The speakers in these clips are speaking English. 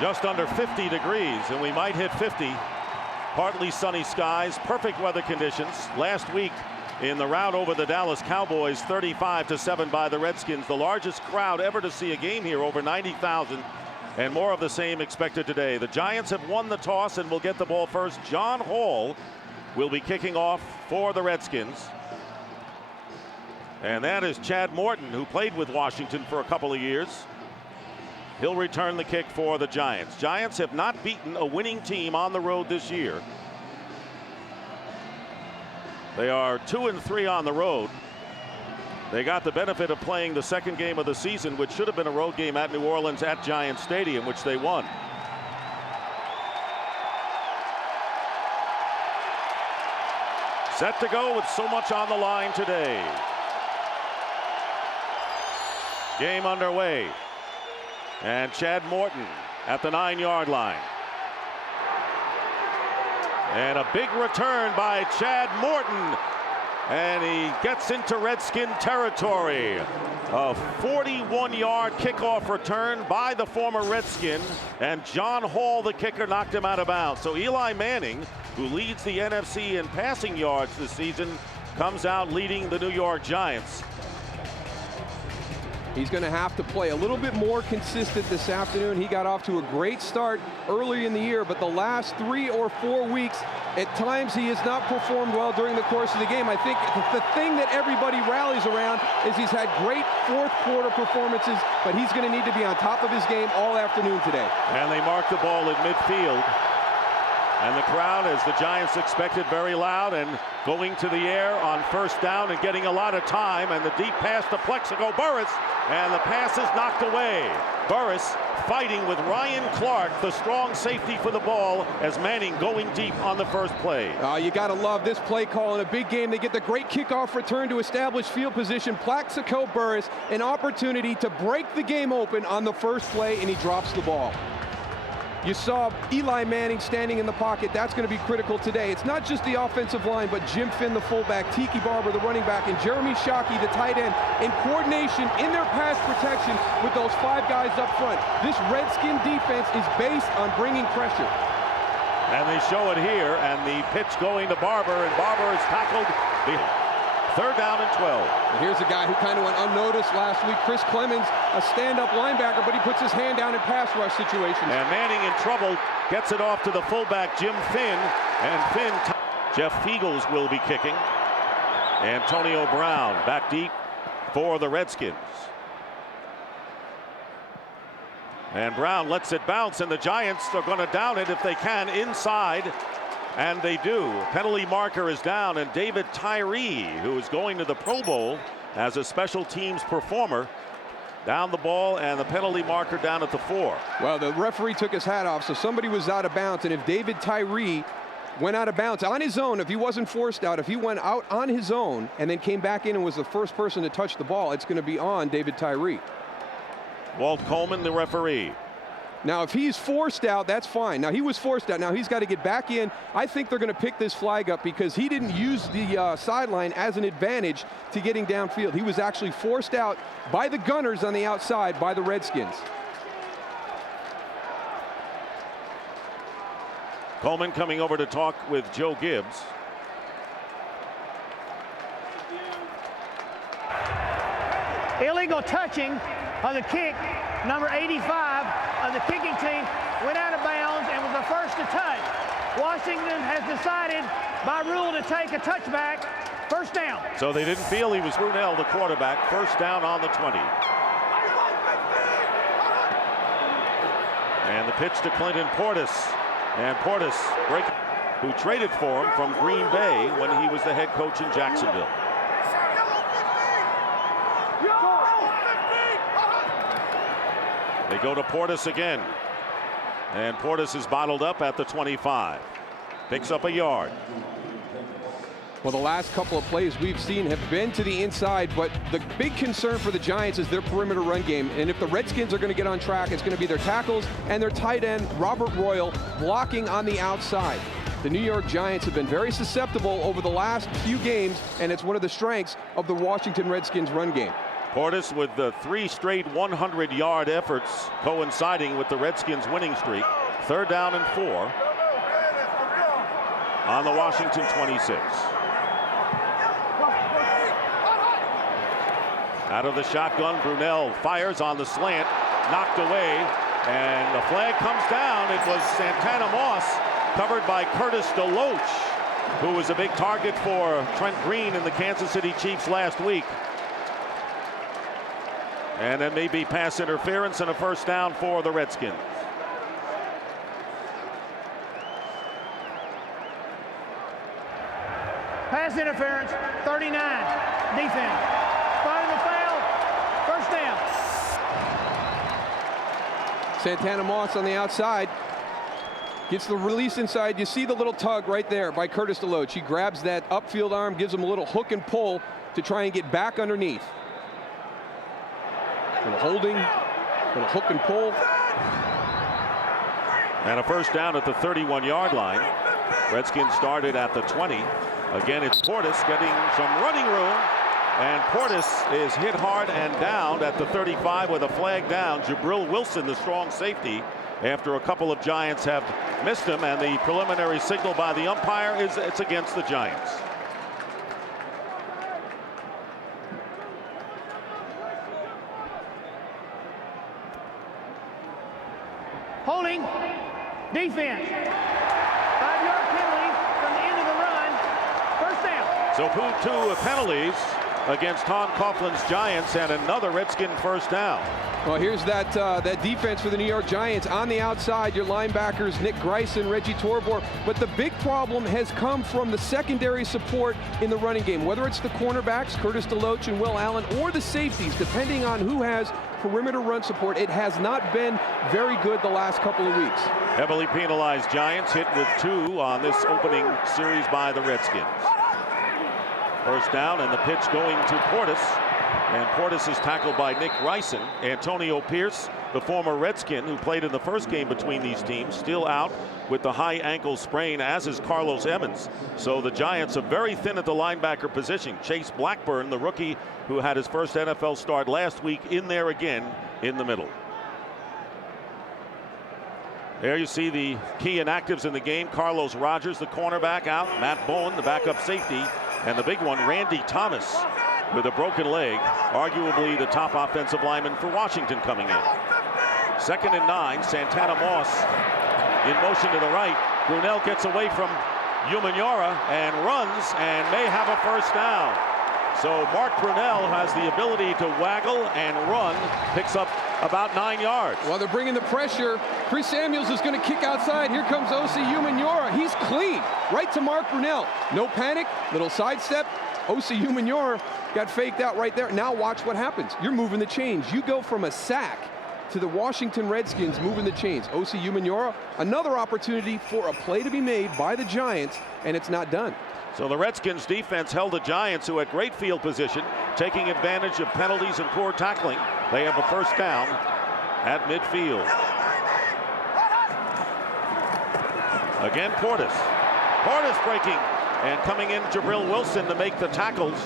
Just under 50 degrees, and we might hit 50. Partly sunny skies, perfect weather conditions. Last week in the rout over the Dallas Cowboys, 35-7 by the Redskins. The largest crowd ever to see a game here, over 90,000. And more of the same expected today. The Giants have won the toss and will get the ball first. John Hall will be kicking off for the Redskins. And that is Chad Morton, who played with Washington for a couple of years. He'll return the kick for the Giants. Giants have not beaten a winning team on the road this year. They are 2-3 on the road. They got the benefit of playing the second game of the season, which should have been a road game at New Orleans at Giant Stadium, which they won. Set to go with so much on the line today. Game underway. And Chad Morton at the 9-yard line. And a big return by Chad Morton. And he gets into Redskin territory. A 41-yard kickoff return by the former Redskin. And John Hall, the kicker, knocked him out of bounds. So Eli Manning, who leads the NFC in passing yards this season, comes out leading the New York Giants. He's going to have to play a little bit more consistent this afternoon. He got off to a great start early in the year, but the last 3 or 4 weeks, at times he has not performed well during the course of the game. I think the thing that everybody rallies around is he's had great fourth quarter performances, but he's going to need to be on top of his game all afternoon today. And they mark the ball at midfield. And the crowd, as the Giants expected, very loud and going to the air on first down and getting a lot of time. And the deep pass to Plexico Burress, and the pass is knocked away. Burress fighting with Ryan Clark, the strong safety for the ball, as Manning going deep on the first play. You got to love this play call in a big game. They get the great kickoff return to establish field position. Plexico Burress, an opportunity to break the game open on the first play, and he drops the ball. You saw Eli Manning standing in the pocket. That's going to be critical today. It's not just the offensive line, but Jim Finn, the fullback, Tiki Barber, the running back, and Jeremy Shockey, the tight end, in coordination in their pass protection with those 5 guys up front. This Redskin defense is based on bringing pressure. And they show it here, and the pitch going to Barber, and Barber is tackled. Third down and 12. And here's a guy who kind of went unnoticed last week, Chris Clemens, a stand-up linebacker, but he puts his hand down in pass rush situations. And Manning in trouble, gets it off to the fullback, Jim Finn. And Finn, Jeff Feagles will be kicking. Antonio Brown back deep for the Redskins. And Brown lets it bounce, and the Giants are going to down it if they can inside. And they do. Penalty marker is down, and David Tyree, who is going to the Pro Bowl as a special teams performer, down the ball, and the penalty marker down at the 4. Well, the referee took his hat off, so somebody was out of bounds, and if David Tyree went out of bounds on his own, if he wasn't forced out, if he went out on his own and then came back in and was the first person to touch the ball, it's going to be on David Tyree. Walt Coleman, the referee. Now, if he's forced out, that's fine. Now, he was forced out. Now, he's got to get back in. I think they're going to pick this flag up because he didn't use the sideline as an advantage to getting downfield. He was actually forced out by the Gunners on the outside by the Redskins. Coleman coming over to talk with Joe Gibbs. Illegal touching on the kick. Number 85 of the kicking team went out of bounds and was the first to touch. Washington has decided by rule to take a touchback. First down. So they didn't feel he was Runell, the quarterback. First down on the 20. And the pitch to Clinton Portis. And Portis, who traded for him from Green Bay when he was the head coach in Jacksonville. They go to Portis again. And Portis is bottled up at the 25. Picks up a yard. Well, the last couple of plays we've seen have been to the inside, but the big concern for the Giants is their perimeter run game. And if the Redskins are going to get on track, it's going to be their tackles and their tight end, Robert Royal, blocking on the outside. The New York Giants have been very susceptible over the last few games, and it's one of the strengths of the Washington Redskins run game. Portis with the 3 straight 100-yard efforts coinciding with the Redskins' winning streak. 3rd down and 4 on the Washington 26. Out of the shotgun, Brunell fires on the slant, knocked away, and the flag comes down. It was Santana Moss, covered by Curtis DeLoach, who was a big target for Trent Green and the Kansas City Chiefs last week. And then maybe pass interference and a 1st down for the Redskins. Pass interference, 39. Defense. Spotted the foul. 1st down. Santana Moss on the outside. Gets the release inside. You see the little tug right there by Curtis DeLoach. He grabs that upfield arm, gives him a little hook and pull to try and get back underneath. Little holding, little hook and pull. And a 1st down at the 31-yard line. Redskins started at the 20. Again, it's Portis getting some running room. And Portis is hit hard and down at the 35 with a flag down. Jabril Wilson, the strong safety, after a couple of Giants have missed him. And the preliminary signal by the umpire is it's against the Giants. Holding. Defense. 5-yard penalty from the end of the run. 1st down. So 2 penalties against Tom Coughlin's Giants and another Redskin 1st down. Well, here's that defense for the New York Giants. On the outside, your linebackers, Nick Greisen, Reggie Torbor. But the big problem has come from the secondary support in the running game, whether it's the cornerbacks, Curtis DeLoach and Will Allen, or the safeties, depending on who has perimeter run support. It has not been very good the last couple of weeks. Heavily penalized Giants hit with 2 on this opening series by the Redskins. 1st down and the pitch going to Portis. And Portis is tackled by Nick Greisen. Antonio Pierce, the former Redskin who played in the 1st game between these teams, still out with the high ankle sprain, as is Carlos Emmons. So the Giants are very thin at the linebacker position. Chase Blackburn, the rookie who had his 1st NFL start last week, in there again in the middle. There you see the key inactives in the game. Carlos Rogers, the cornerback, out. Matt Bowen, the backup safety. And the big one, Randy Thomas, with a broken leg, arguably the top offensive lineman for Washington coming in. 2nd and 9, Santana Moss in motion to the right. Brunell gets away from Umenyiora and runs and may have a 1st down. So Mark Brunell has the ability to waggle and run, picks up about 9 yards. Well, they're bringing the pressure. Chris Samuels is going to kick outside. Here comes O.C. Umenyiora. He's clean. Right to Mark Brunell. No panic. Little sidestep. O.C. Umenyiora got faked out right there. Now watch what happens. You're moving the chains. You go from a sack to the Washington Redskins moving the chains. O.C. Umenyiora, another opportunity for a play to be made by the Giants, and it's not done. So the Redskins defense held the Giants, who had great field position, taking advantage of penalties and poor tackling. They have a 1st down at midfield. Again, Portis. Portis breaking and coming in Jabril Wilson to make the tackles.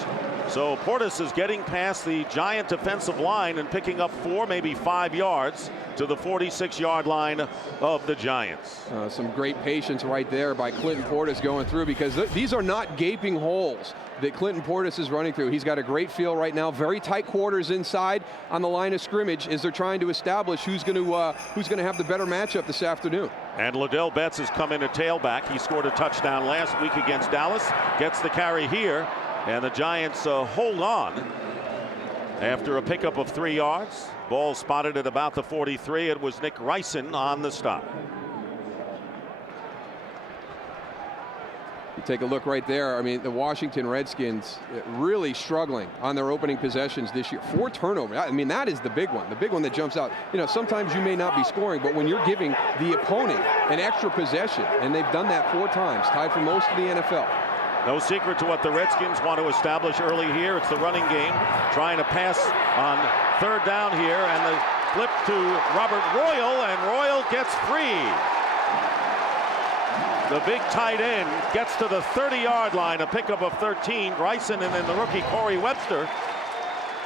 So Portis is getting past the Giant defensive line and picking up 4, maybe 5 yards to the 46-yard line of the Giants. Some great patience right there by Clinton Portis going through, because these are not gaping holes that Clinton Portis is running through. He's got a great feel right now. Very tight quarters inside on the line of scrimmage as they're trying to establish who's going to have the better matchup this afternoon. And Liddell Betts has come in a tailback. He scored a touchdown last week against Dallas. Gets the carry here. And the Giants hold on after a pickup of 3 yards. Ball spotted at about the 43. It was Nick Greisen on the stop. You take a look right there. I mean, the Washington Redskins really struggling on their opening possessions this year. 4 turnovers. I mean, that is the big one. The big one that jumps out. You know, sometimes you may not be scoring, but when you're giving the opponent an extra possession, and they've done that 4 times, tied for most of the NFL. No secret to what the Redskins want to establish early here. It's the running game, trying to pass on 3rd down here, and the flip to Robert Royal, and Royal gets free. The big tight end gets to the 30-yard line, a pickup of 13. Greisen and then the rookie Corey Webster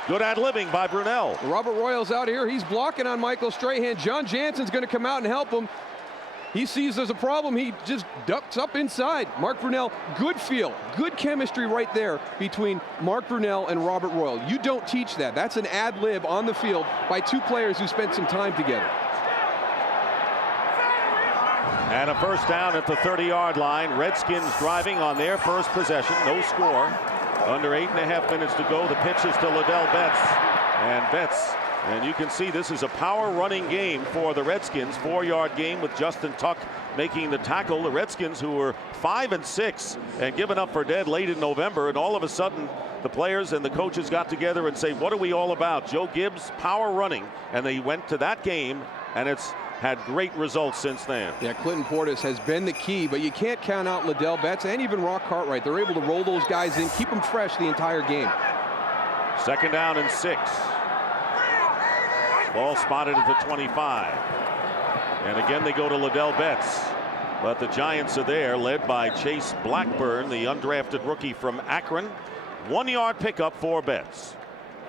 Good ad-libbing by Brunell. Robert Royals out here. He's blocking on Michael Strahan. John Jansen's going to come out and help him. He sees there's a problem. He just ducks up inside. Mark Brunell, good feel, good chemistry right there between Mark Brunell and Robert Royal. You don't teach that. That's an ad-lib on the field by two players who spent some time together. And a first down at the 30-yard line. Redskins driving on their first possession. No score. Under 8.5 minutes to go. The pitch is to Liddell Betts. And Betts, and you can see this is a power running game for the Redskins. 4-yard game with Justin Tuck making the tackle. The Redskins, who were 5-6 and given up for dead late in November, and all of a sudden the players and the coaches got together and say, what are we all about? Joe Gibbs, power running. And they went to that game, and it's had great results since then. Yeah, Clinton Portis has been the key, but you can't count out Liddell Betts and even Rock Cartwright. They're able to roll those guys in, keep them fresh the entire game. Second down and 6. Ball spotted at the 25. And again, they go to Liddell Betts. But the Giants are there, led by Chase Blackburn, the undrafted rookie from Akron. 1-yard pickup for Betts.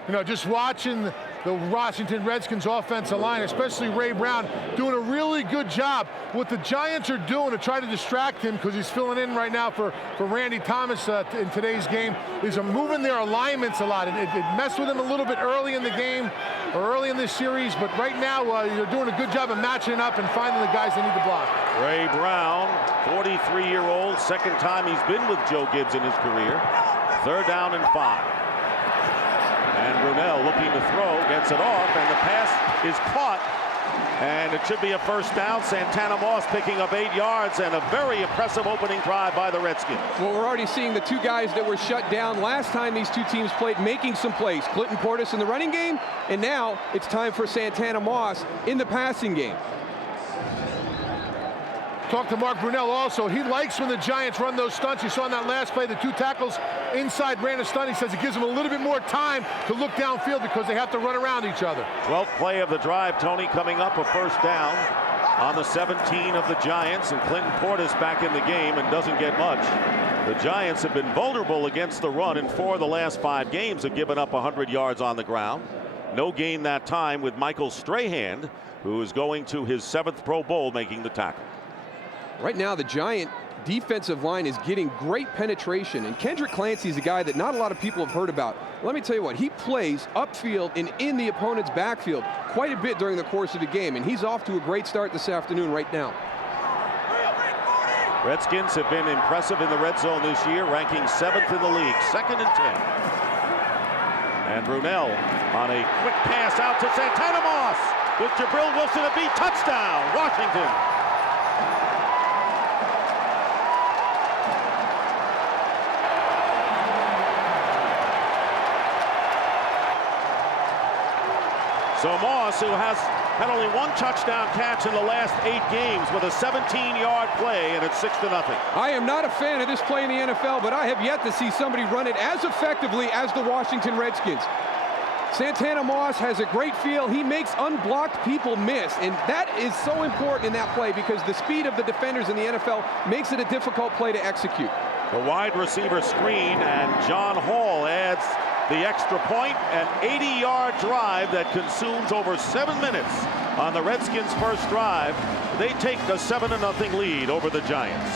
You know, just watching the Washington Redskins offensive line, especially Ray Brown, doing a really good job. What the Giants are doing to try to distract him, because he's filling in right now for Randy Thomas in today's game, is moving their alignments a lot. It messed with him a little bit early in the game, or early in this series, but right now they're doing a good job of matching up and finding the guys they need to block. Ray Brown, 43-year-old, second time he's been with Joe Gibbs in his career. Third down and 5. And Brunell looking to throw, gets it off, and the pass is caught. And it should be a first down. Santana Moss picking up 8 yards, and a very impressive opening drive by the Redskins. Well, we're already seeing the two guys that were shut down last time these two teams played making some plays. Clinton Portis in the running game, and now it's time for Santana Moss in the passing game. Talk to Mark Brunell also. He likes when the Giants run those stunts. You saw in that last play, the two tackles inside ran a stunt. He says it gives them a little bit more time to look downfield because they have to run around each other. 12th play of the drive, Tony, coming up, a first down on the 17 of the Giants, and Clinton Portis back in the game and doesn't get much. The Giants have been vulnerable against the run in 4 of the last 5 games, have given up 100 yards on the ground. No gain that time with Michael Strahan, who is going to his 7th Pro Bowl, making the tackle. Right now, the Giant defensive line is getting great penetration, and Kendrick Clancy is a guy that not a lot of people have heard about. Let me tell you what, he plays upfield and in the opponent's backfield quite a bit during the course of the game, and he's off to a great start this afternoon right now. Redskins have been impressive in the red zone this year, ranking 7th in the league, 2nd and 10. And Brunell on a quick pass out to Santana Moss with Jabril Wilson a beat, touchdown, Washington. So Moss, who has had only 1 touchdown catch in the last 8 games, with a 17-yard play, and it's 6-0. I am not a fan of this play in the NFL, but I have yet to see somebody run it as effectively as the Washington Redskins. Santana Moss has a great feel. He makes unblocked people miss, and that is so important in that play because the speed of the defenders in the NFL makes it a difficult play to execute. The wide receiver screen, and John Hall adds the extra point, an 80-yard drive that consumes over 7 minutes on the Redskins' first drive. They take the 7-0 lead over the Giants.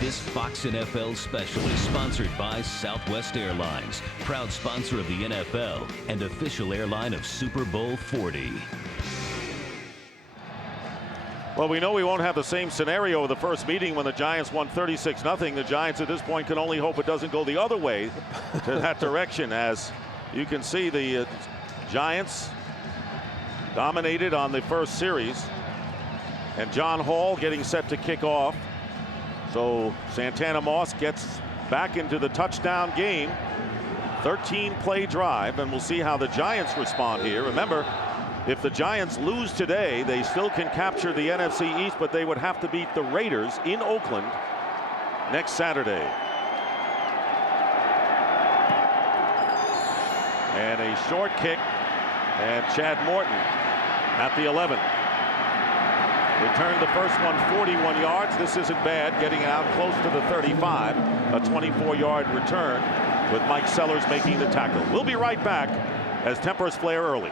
This Fox NFL special is sponsored by Southwest Airlines, proud sponsor of the NFL and official airline of Super Bowl 40. Well, we know we won't have the same scenario of the first meeting when the Giants won 36-0. The Giants at this point can only hope it doesn't go the other way to that direction. As you can see, the Giants dominated on the first series, and John Hall getting set to kick off. So Santana Moss gets back into the touchdown game. 13-play drive, and we'll see how the Giants respond here. Remember, if the Giants lose today, they still can capture the NFC East, but they would have to beat the Raiders in Oakland next Saturday. And a short kick, and Chad Morton at the 11. Returned the first one 41 yards. This isn't bad, getting out close to the 35. A 24-yard return. with Mike Sellers making the tackle. We'll be right back as tempers flare early.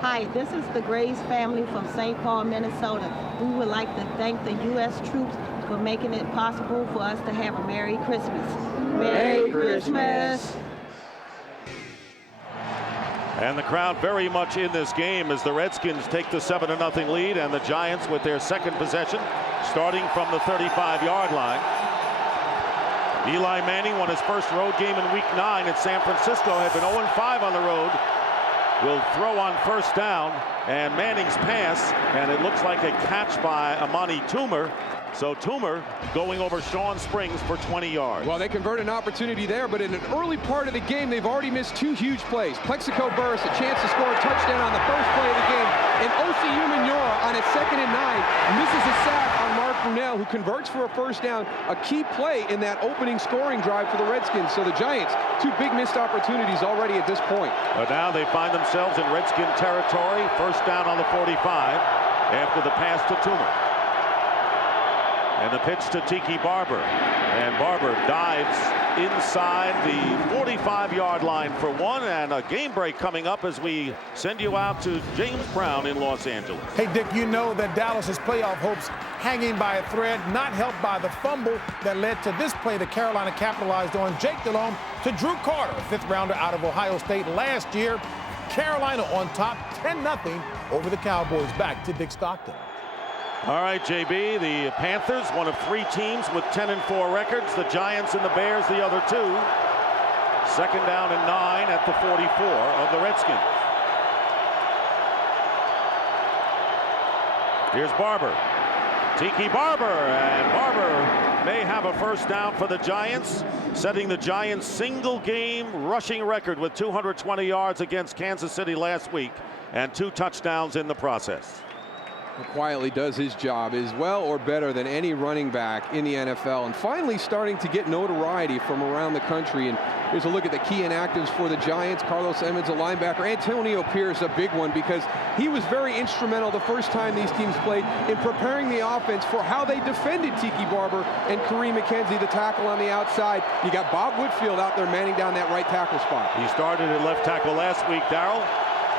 Hi, this is the Graves family from St. Paul, Minnesota. We would like to thank the U.S. troops for making it possible for us to have a Merry Christmas. Merry Christmas! And the crowd very much in this game as the Redskins take the 7-0 lead, and the Giants with their second possession starting from the 35-yard line. Eli Manning won his first road game in Week 9 at San Francisco, had been 0-5 on the road. Will throw on first down, and Manning's pass, and it looks like a catch by Amani Toomer. So Toomer going over Sean Springs for 20 yards. Well, they convert an opportunity there, but in an early part of the game, they've already missed two huge plays. Plexico Burris, a chance to score a touchdown on the first play of the game, and Osi Umenyiora on a 2nd and 9 misses a sack on Mark Brunell, who converts for a first down, a key play in that opening scoring drive for the Redskins. So the Giants, two big missed opportunities already at this point. But now they find themselves in Redskin territory, first down on the 45 after the pass to Toomer. And the pitch to Tiki Barber. And Barber dives inside the 45-yard line for one, and a game break coming up as we send you out to James Brown in Los Angeles. Hey, Dick, you know that Dallas's playoff hopes hanging by a thread, not helped by the fumble that led to this play that Carolina capitalized on. Jake Delhomme to Drew Carter, a 5th rounder out of Ohio State last year. Carolina on top, 10-0 over the Cowboys. Back to Dick Stockton. All right, JB, the Panthers, one of 3 teams with 10-4 records. The Giants and the Bears, the other 2. 2nd down and 9 at the 44 of the Redskins. Here's Barber. Tiki Barber, and Barber may have a first down for the Giants, setting the Giants' single-game rushing record with 220 yards against Kansas City last week and 2 touchdowns in the process. Quietly does his job as well or better than any running back in the NFL, and finally starting to get notoriety from around the country. And here's a look at the key inactives for the Giants. Carlos Emmons, a linebacker. Antonio Pierce, a big one, because he was very instrumental the first time these teams played in preparing the offense for how they defended Tiki Barber and Kareem McKenzie, the tackle on the outside. You got Bob Whitfield out there manning down that right tackle spot. He started at left tackle last week, Darrell.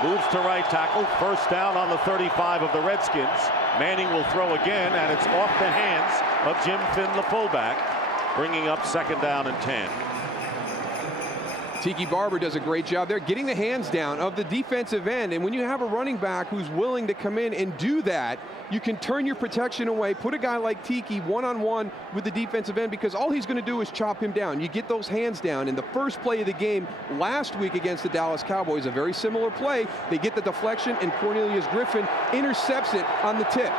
Moves to right tackle, first down on the 35 of the Redskins. Manning will throw again, and it's off the hands of Jim Finn, the fullback, bringing up 2nd down and 10. Tiki Barber does a great job there getting the hands down of the defensive end, and when you have a running back who's willing to come in and do that, you can turn your protection away, put a guy like Tiki one-on-one with the defensive end, because all he's going to do is chop him down. You get those hands down. In the first play of the game last week against the Dallas Cowboys, a very similar play. They get the deflection, and Cornelius Griffin intercepts it on the tip.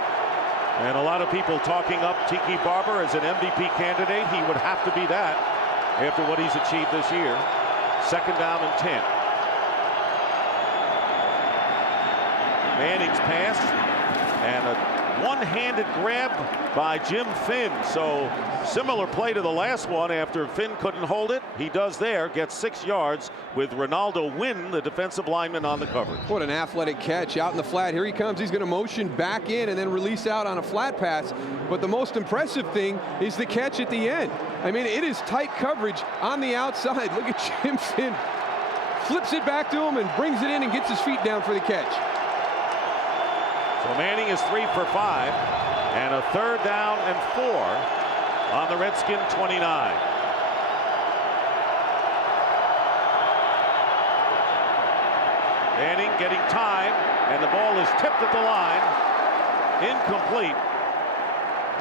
And a lot of people talking up Tiki Barber as an MVP candidate. He would have to be that after what he's achieved this year. 2nd down and 10. Manning's pass, and a one-handed grab by Jim Finn. So similar play to the last one. After Finn couldn't hold it, he does there, gets 6 yards with Ronaldo Wynn, the defensive lineman, on the coverage. What an athletic catch out in the flat. Here he comes. He's going to motion back in and then release out on a flat pass. But the most impressive thing is the catch at the end. I mean, it is tight coverage on the outside. Look at Jim Finn. Flips it back to him and brings it in and gets his feet down for the catch. So Manning is 3 for 5, and a 3rd down and 4 on the Redskin 29. Manning getting time, and the ball is tipped at the line. Incomplete.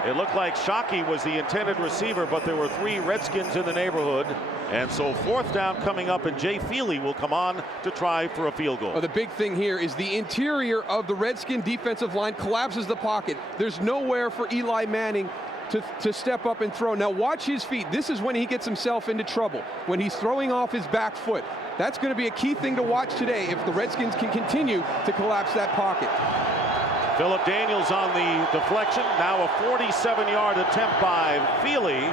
It looked like Shockey was the intended receiver, but there were 3 Redskins in the neighborhood. And so 4th down coming up, and Jay Feely will come on to try for a field goal. Well, the big thing here is the interior of the Redskin defensive line collapses the pocket. There's nowhere for Eli Manning to step up and throw. Now watch his feet. This is when he gets himself into trouble, when he's throwing off his back foot. That's going to be a key thing to watch today if the Redskins can continue to collapse that pocket. Philip Daniels on the deflection. Now a 47-yard attempt by Feely.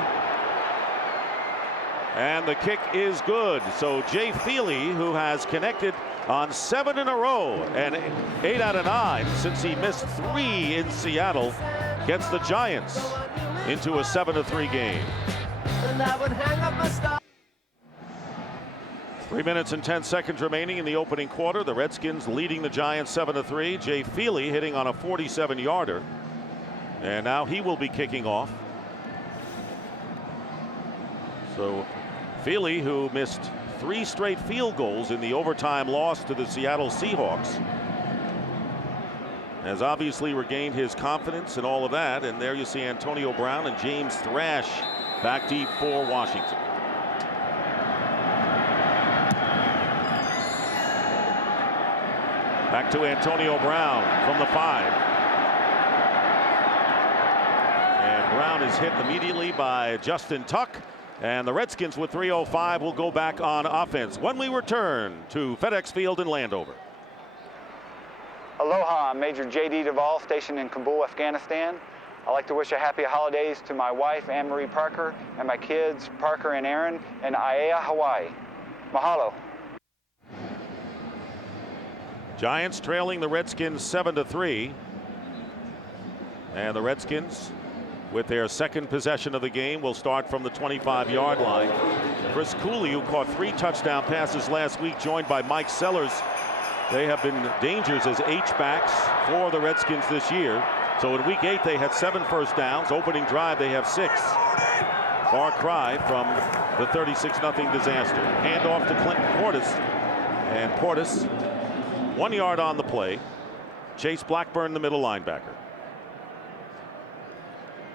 And the kick is good. So Jay Feely, who has connected on 7 in a row and 8 out of 9 since he missed 3 in Seattle, gets the Giants into a 7-3 game. And I would hang up my star. 3 minutes and 10 seconds remaining in the opening quarter. The Redskins leading the Giants 7-3. Jay Feely hitting on a 47-yarder. And now he will be kicking off. So Feely, who missed 3 straight field goals in the overtime loss to the Seattle Seahawks, has obviously regained his confidence and all of that. And there you see Antonio Brown and James Thrash back deep for Washington. Back to Antonio Brown from the 5. And Brown is hit immediately by Justin Tuck. And the Redskins with 3:05 will go back on offense when we return to FedEx Field in Landover. Aloha, I'm Major J.D. Duvall, stationed in Kabul, Afghanistan. I'd like to wish a happy holidays to my wife, Anne-Marie Parker, and my kids, Parker and Aaron, in Aiea, Hawaii. Mahalo. Giants trailing the Redskins 7-3. And the Redskins, with their second possession of the game, will start from the 25-yard line. Chris Cooley, who caught 3 touchdown passes last week, joined by Mike Sellers. They have been dangers as H-backs for the Redskins this year. So in week 8 they had 7 first downs. Opening drive they have 6. Far cry from the 36-0 disaster. Hand off to Clinton Portis. And Portis 1 yard on the play. Chase Blackburn, the middle linebacker.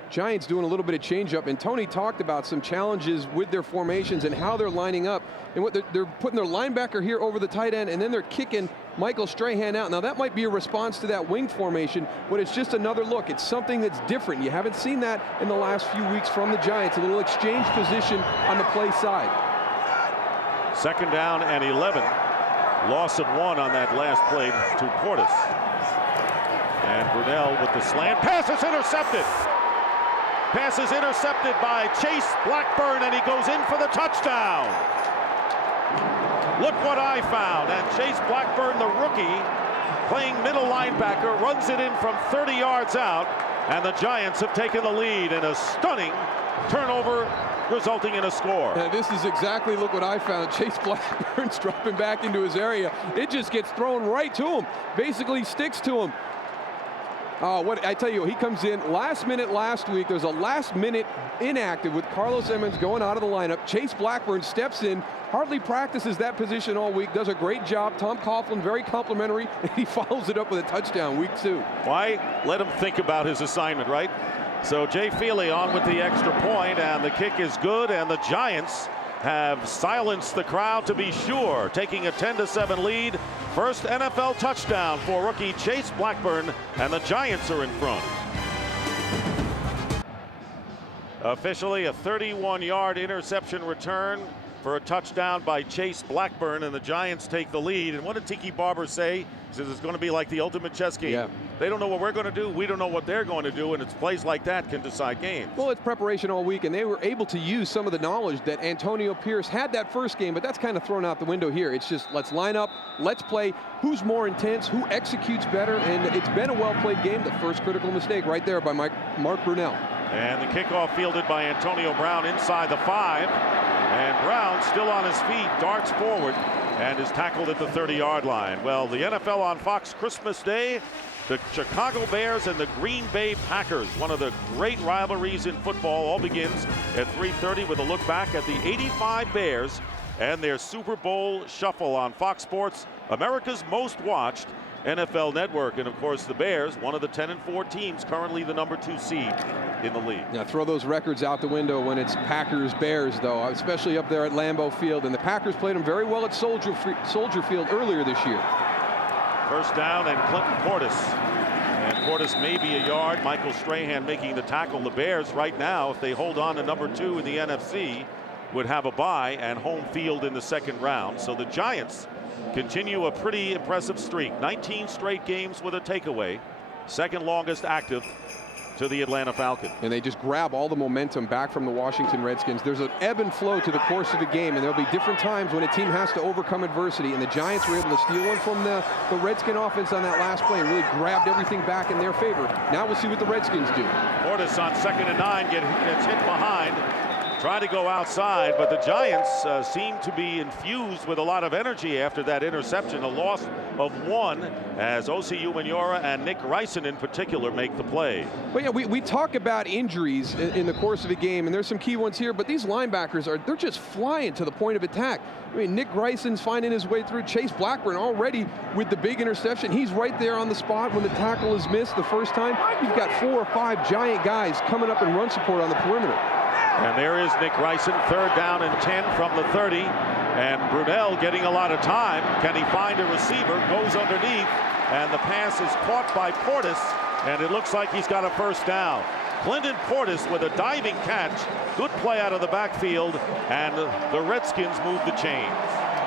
Giants doing a little bit of change-up, and Tony talked about some challenges with their formations and how they're lining up. And what they're putting their linebacker here over the tight end, and then they're kicking Michael Strahan out. Now that might be a response to that wing formation, but it's just another look. It's something that's different. You haven't seen that in the last few weeks from the Giants. A little exchange position on the play side. 2nd down and 11. Loss of 1 on that last play to Portis. And Brunell with the slant. Pass is intercepted. Pass is intercepted by Chase Blackburn, and he goes in for the touchdown. Look what I found. And Chase Blackburn, the rookie, playing middle linebacker, runs it in from 30 yards out. And the Giants have taken the lead in a stunning turnover, resulting in a score. Yeah, this is exactly, look what I found. Chase Blackburn's dropping back into his area. It just gets thrown right to him. Basically sticks to him. What I tell you, he comes in last minute last week. There's a last minute inactive with Carlos Emmons going out of the lineup. Chase Blackburn steps in, hardly practices that position all week, does a great job. Tom Coughlin, very complimentary, and he follows it up with a touchdown week 2. Why let him think about his assignment, right? So Jay Feely on with the extra point, and the kick is good, and the Giants have silenced the crowd to be sure, taking a 10-7 lead. First NFL touchdown for rookie Chase Blackburn, and the Giants are in front. Officially a 31-yard interception return for a touchdown by Chase Blackburn, and the Giants take the lead. And what did Tiki Barber say? He says it's going to be like the ultimate chess game. Yeah. They don't know what we're going to do. We don't know what they're going to do, and it's plays like that can decide games. Well, it's preparation all week, and they were able to use some of the knowledge that Antonio Pierce had that first game, but that's kind of thrown out the window here. It's just let's line up, let's play. Who's more intense? Who executes better? And it's been a well-played game. The first critical mistake right there by Mark Brunell. And the kickoff fielded by Antonio Brown inside the 5. And Brown, still on his feet, darts forward and is tackled at the 30-yard line. Well, the NFL on Fox Christmas Day, the Chicago Bears and the Green Bay Packers, one of the great rivalries in football, all begins at 3:30 with a look back at the '85 Bears and their Super Bowl shuffle on Fox Sports, America's most watched NFL network. And of course the Bears, one of the 10-4 teams, currently the number 2 seed in the league. Now throw those records out the window when it's Packers-Bears, though, especially up there at Lambeau Field. And the Packers played them very well at Soldier Field earlier this year. First down and Clinton Portis. And Portis may be a yard. Michael Strahan making the tackle. The Bears right now, if they hold on to number 2 in the NFC, would have a bye and home field in the second round. So the Giants continue a pretty impressive streak. 19 straight games with a takeaway. Second longest active to the Atlanta Falcons. And they just grab all the momentum back from the Washington Redskins. There's an ebb and flow to the course of the game, and there'll be different times when a team has to overcome adversity. And the Giants were able to steal one from the Redskin offense on that last play and really grabbed everything back in their favor. Now we'll see what the Redskins do. Portis on 2nd and 9 gets hit behind. Trying to go outside, but the Giants seem to be infused with a lot of energy after that interception. A loss of 1 as O.C. Umenyiora and Nick Ryson in particular make the play. Well, yeah, we talk about injuries in the course of a game, and there's some key ones here, but these linebackers they're just flying to the point of attack. I mean, Nick Ryson's finding his way through. Chase Blackburn already with the big interception. He's right there on the spot when the tackle is missed the first time. You've got 4 or 5 giant guys coming up in run support on the perimeter. And there is Nick Ryson, 3rd down and 10 from the 30. And Brunell getting a lot of time. Can he find a receiver? Goes underneath, and the pass is caught by Portis, and it looks like he's got a first down. Clinton Portis with a diving catch. Good play out of the backfield, and the Redskins move the chains.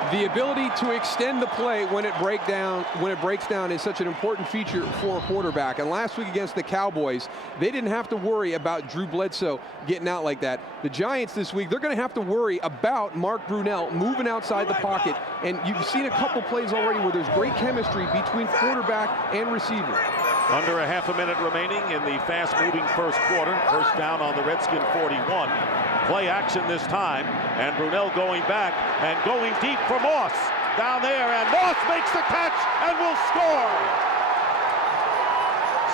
The ability to extend the play when it breaks down is such an important feature for a quarterback. And last week against the Cowboys, they didn't have to worry about Drew Bledsoe getting out like that. The Giants this week, they're going to have to worry about Mark Brunell moving outside the pocket. And you've seen a couple plays already where there's great chemistry between quarterback and receiver. Under a half a minute remaining in the fast-moving first quarter. First down on the Redskin 41. Play action this time, and Brunell going back and going deep for Moss. Down there, and Moss makes the catch and will score.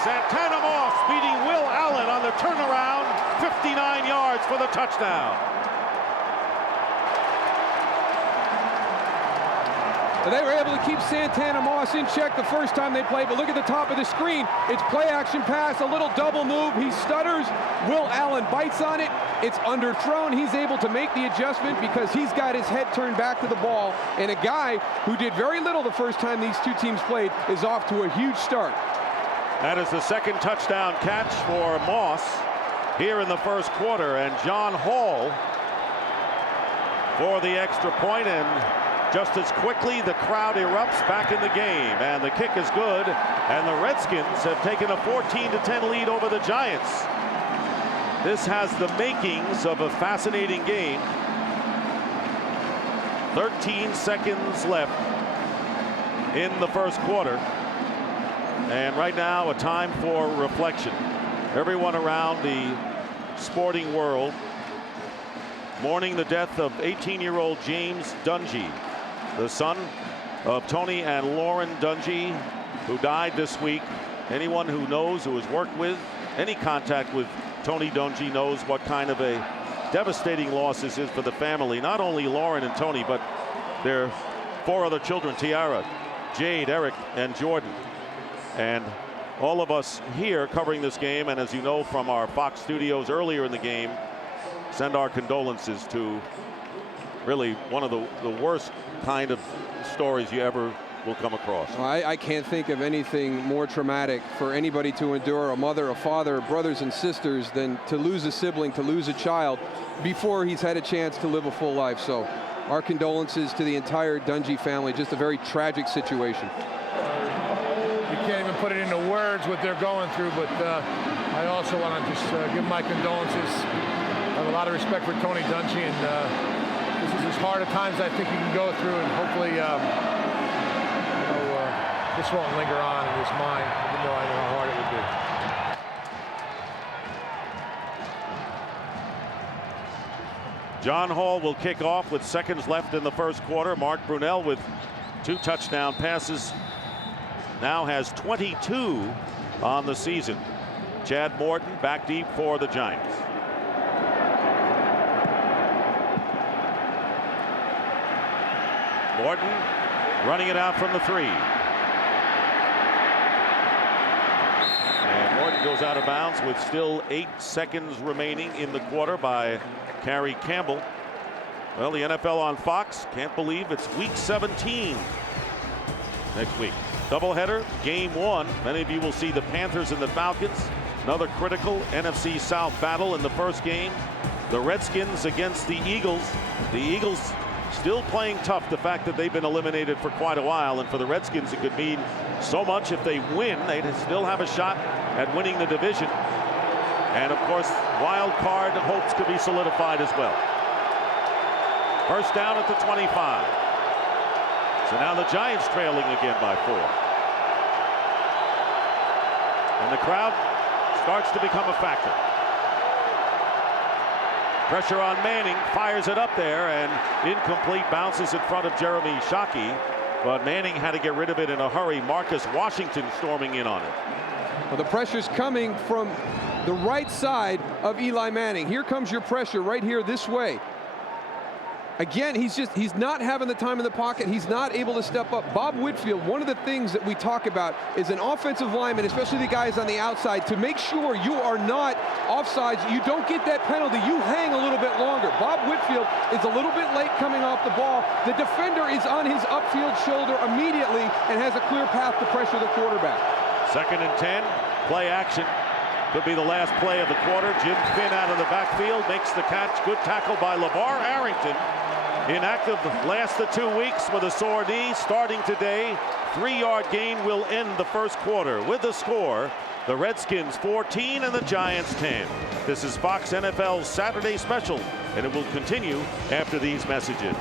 Santana Moss beating Will Allen on the turnaround, 59 yards for the touchdown. They were able to keep Santana Moss in check the first time they played, but look at the top of the screen. It's play action pass, a little double move. He stutters. Will Allen bites on it. It's underthrown. He's able to make the adjustment because he's got his head turned back to the ball. And a guy who did very little the first time these two teams played is off to a huge start. That is the second touchdown catch for Moss here in the first quarter. And John Hall for the extra point, and just as quickly, the crowd erupts back in the game, and the kick is good, and the Redskins have taken a 14-10 lead over the Giants. This has the makings of a fascinating game. 13 seconds left in the first quarter, and right now a time for reflection. Everyone around the sporting world mourning the death of 18-year-old James Dungy, the son of Tony and Lauren Dungy, who died this week. Anyone who knows, who has worked with, any contact with Tony Dungy knows what kind of a devastating loss this is for the family. Not only Lauren and Tony, but their 4 other children, Tiara, Jade, Eric, and Jordan. And all of us here covering this game, and as you know from our Fox studios earlier in the game, send our condolences to really one of the worst kind of stories you ever will come across. I can't think of anything more traumatic for anybody to endure, a mother, a father, brothers and sisters, than to lose a sibling, to lose a child before he's had a chance to live a full life. So our condolences to the entire Dungy family. Just a very tragic situation. You can't even put it into words what they're going through, but I also want to just give my condolences. I have a lot of respect for Tony Dungy, and this is as hard a times I think he can go through, and hopefully this won't linger on in his mind, even though I know how hard it would be. John Hall will kick off with seconds left in the first quarter. Mark Brunell with 2 touchdown passes now has 22 on the season. Chad Morton back deep for the Giants. Morton running it out from the 3. And Morton goes out of bounds with still 8 seconds remaining in the quarter by Carrie Campbell. Well, the NFL on Fox, can't believe it's week 17 next week. Doubleheader, game 1. Many of you will see the Panthers and the Falcons. Another critical NFC South battle in the first game. The Redskins against the Eagles. The Eagles still playing tough, the fact that they've been eliminated for quite a while, and for the Redskins it could mean so much. If they win, they'd still have a shot at winning the division, and of course wild card hopes could be solidified as well. First down at the 25. So now the Giants trailing again by 4, and the crowd starts to become a factor. Pressure on Manning, fires it up there, and incomplete, bounces in front of Jeremy Shockey. But Manning had to get rid of it in a hurry. Marcus Washington storming in on it. Well, the pressure's coming from the right side of Eli Manning. Here comes your pressure right here this way. Again, he's not having the time in the pocket. He's not able to step up. Bob Whitfield, one of the things that we talk about is an offensive lineman, especially the guys on the outside, to make sure you are not offsides, you don't get that penalty, you hang a little bit longer. Bob Whitfield is a little bit late coming off the ball. The defender is on his upfield shoulder immediately and has a clear path to pressure the quarterback. 2nd and 10, play action. Could be the last play of the quarter. Jim Finn out of the backfield, makes the catch. Good tackle by LeVar Arrington. Inactive last of 2 weeks with a sore knee. Starting today, 3-yard gain will end the first quarter. With the score, the Redskins 14 and the Giants 10. This is Fox NFL's Saturday Special, and it will continue after these messages.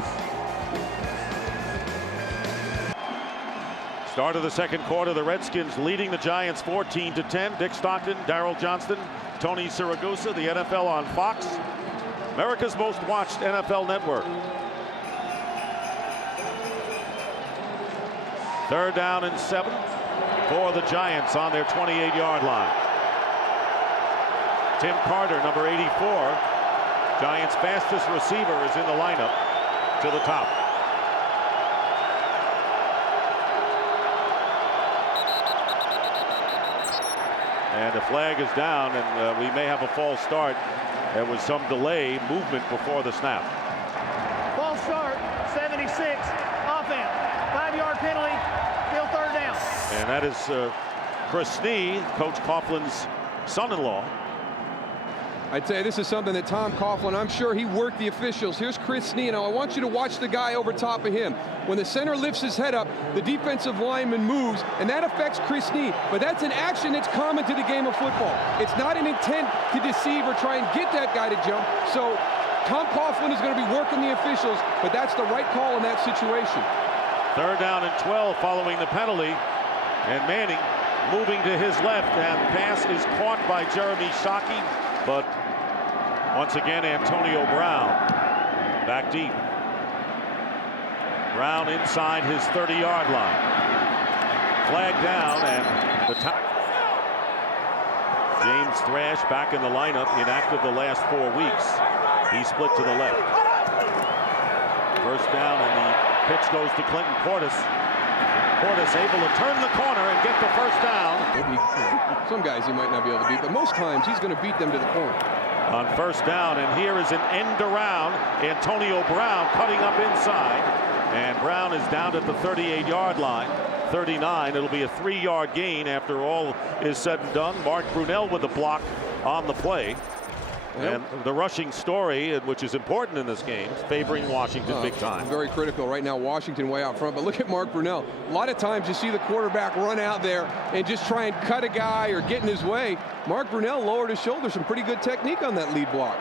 Start of the second quarter, the Redskins leading the Giants 14-10. Dick Stockton, Darryl Johnston, Tony Siragusa, the NFL on Fox, America's most watched NFL network. 3rd down and 7 for the Giants on their 28-yard line. Tim Carter, number 84, Giants' fastest receiver, is in the lineup to the top. And the flag is down, and we may have a false start. There was some delay, movement before the snap. False start, 76, offense. 5-yard penalty, still 3rd down. And that is Chris Snee, Coach Coughlin's son-in-law. I'd say this is something that Tom Coughlin, I'm sure he worked the officials. Here's Chris Snee. Now I want you to watch the guy over top of him. When the center lifts his head up, the defensive lineman moves, and that affects Chris Snee. But that's an action that's common to the game of football. It's not an intent to deceive or try and get that guy to jump. So Tom Coughlin is going to be working the officials, but that's the right call in that situation. 3rd down and 12 following the penalty, and Manning moving to his left, and pass is caught by Jeremy Shockey, but once again Antonio Brown back deep. Brown inside his 30-yard line. Flag down, and the top. James Thrash back in the lineup, inactive the last 4 weeks. He split to the left. 1st down, and the pitch goes to Clinton Portis. Portis able to turn the corner and get the 1st down. Maybe some guys he might not be able to beat, but most times he's going to beat them to the corner. On 1st down, and here is an end around. Antonio Brown cutting up inside, and Brown is down at the 38-yard line. 39. It'll be a 3-yard gain after all is said and done. Mark Brunell with the block on the play. And the rushing story, which is important in this game, favoring Washington big time. Very critical right now. Washington way out front. But look at Mark Brunell. A lot of times you see the quarterback run out there and just try and cut a guy or get in his way. Mark Brunell lowered his shoulder. Some pretty good technique on that lead block.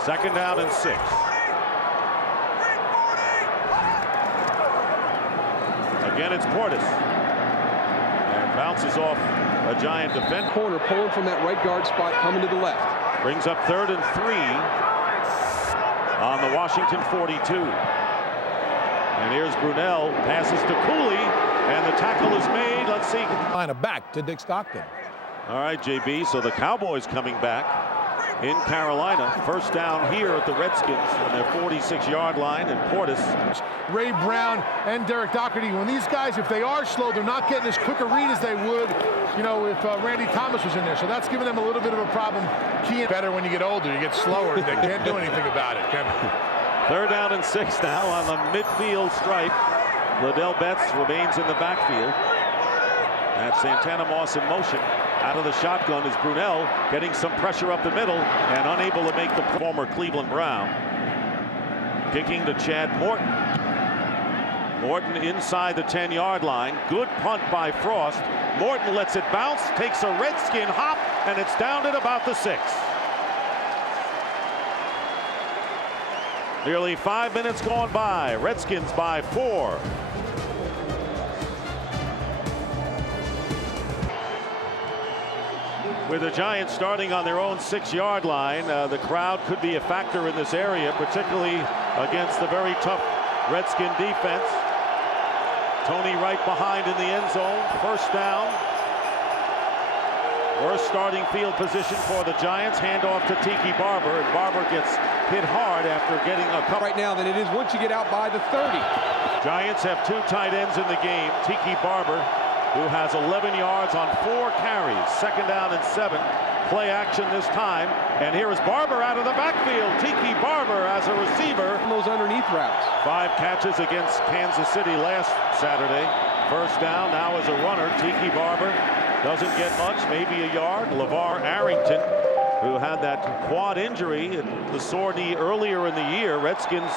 2nd down and 6. Again, it's Portis. And bounces off a Giant defender. Corner pulling from that right guard spot, coming to the left. Brings up 3rd and 3 on the Washington 42. And here's Brunell, passes to Cooley, and the tackle is made. Let's see. Line of back to Dick Stockton. All right, JB, so the Cowboys coming back in Carolina. 1st down here at the Redskins on their 46-yard line, and Portis. Ray Brown and Derek Doherty, when these guys, if they are slow, they're not getting as quick a read as they would, you know, if Randy Thomas was in there. So that's giving them a little bit of a problem. Key better when you get older, you get slower. They can't do anything about it, can they? 3rd down and 6 now on the midfield stripe. Liddell Betts remains in the backfield. That's Santana Moss in motion. Out of the shotgun is Brunell, getting some pressure up the middle and unable to make the former Cleveland Brown. Kicking to Chad Morton. Morton inside the 10-yard line. Good punt by Frost. Morton lets it bounce, takes a Redskin hop, and it's down at about the 6. Nearly 5 minutes gone by. Redskins by 4. With the Giants starting on their own 6-yard line, the crowd could be a factor in this area, particularly against the very tough Redskin defense. Tony right behind in the end zone. First down. Worst starting field position for the Giants. Handoff to Tiki Barber, and Barber gets hit hard after getting a couple. Right now than it is once you get out by the 30. Giants have 2 tight ends in the game. Tiki Barber, who has 11 yards on 4 carries. Second down and 7. Play action this time. And here is Barber out of the backfield. Tiki Barber as a receiver. Those underneath routes. 5 catches against Kansas City last Saturday. First down now as a runner. Tiki Barber doesn't get much, maybe a yard. LeVar Arrington, who had that quad injury and the sore knee earlier in the year. Redskins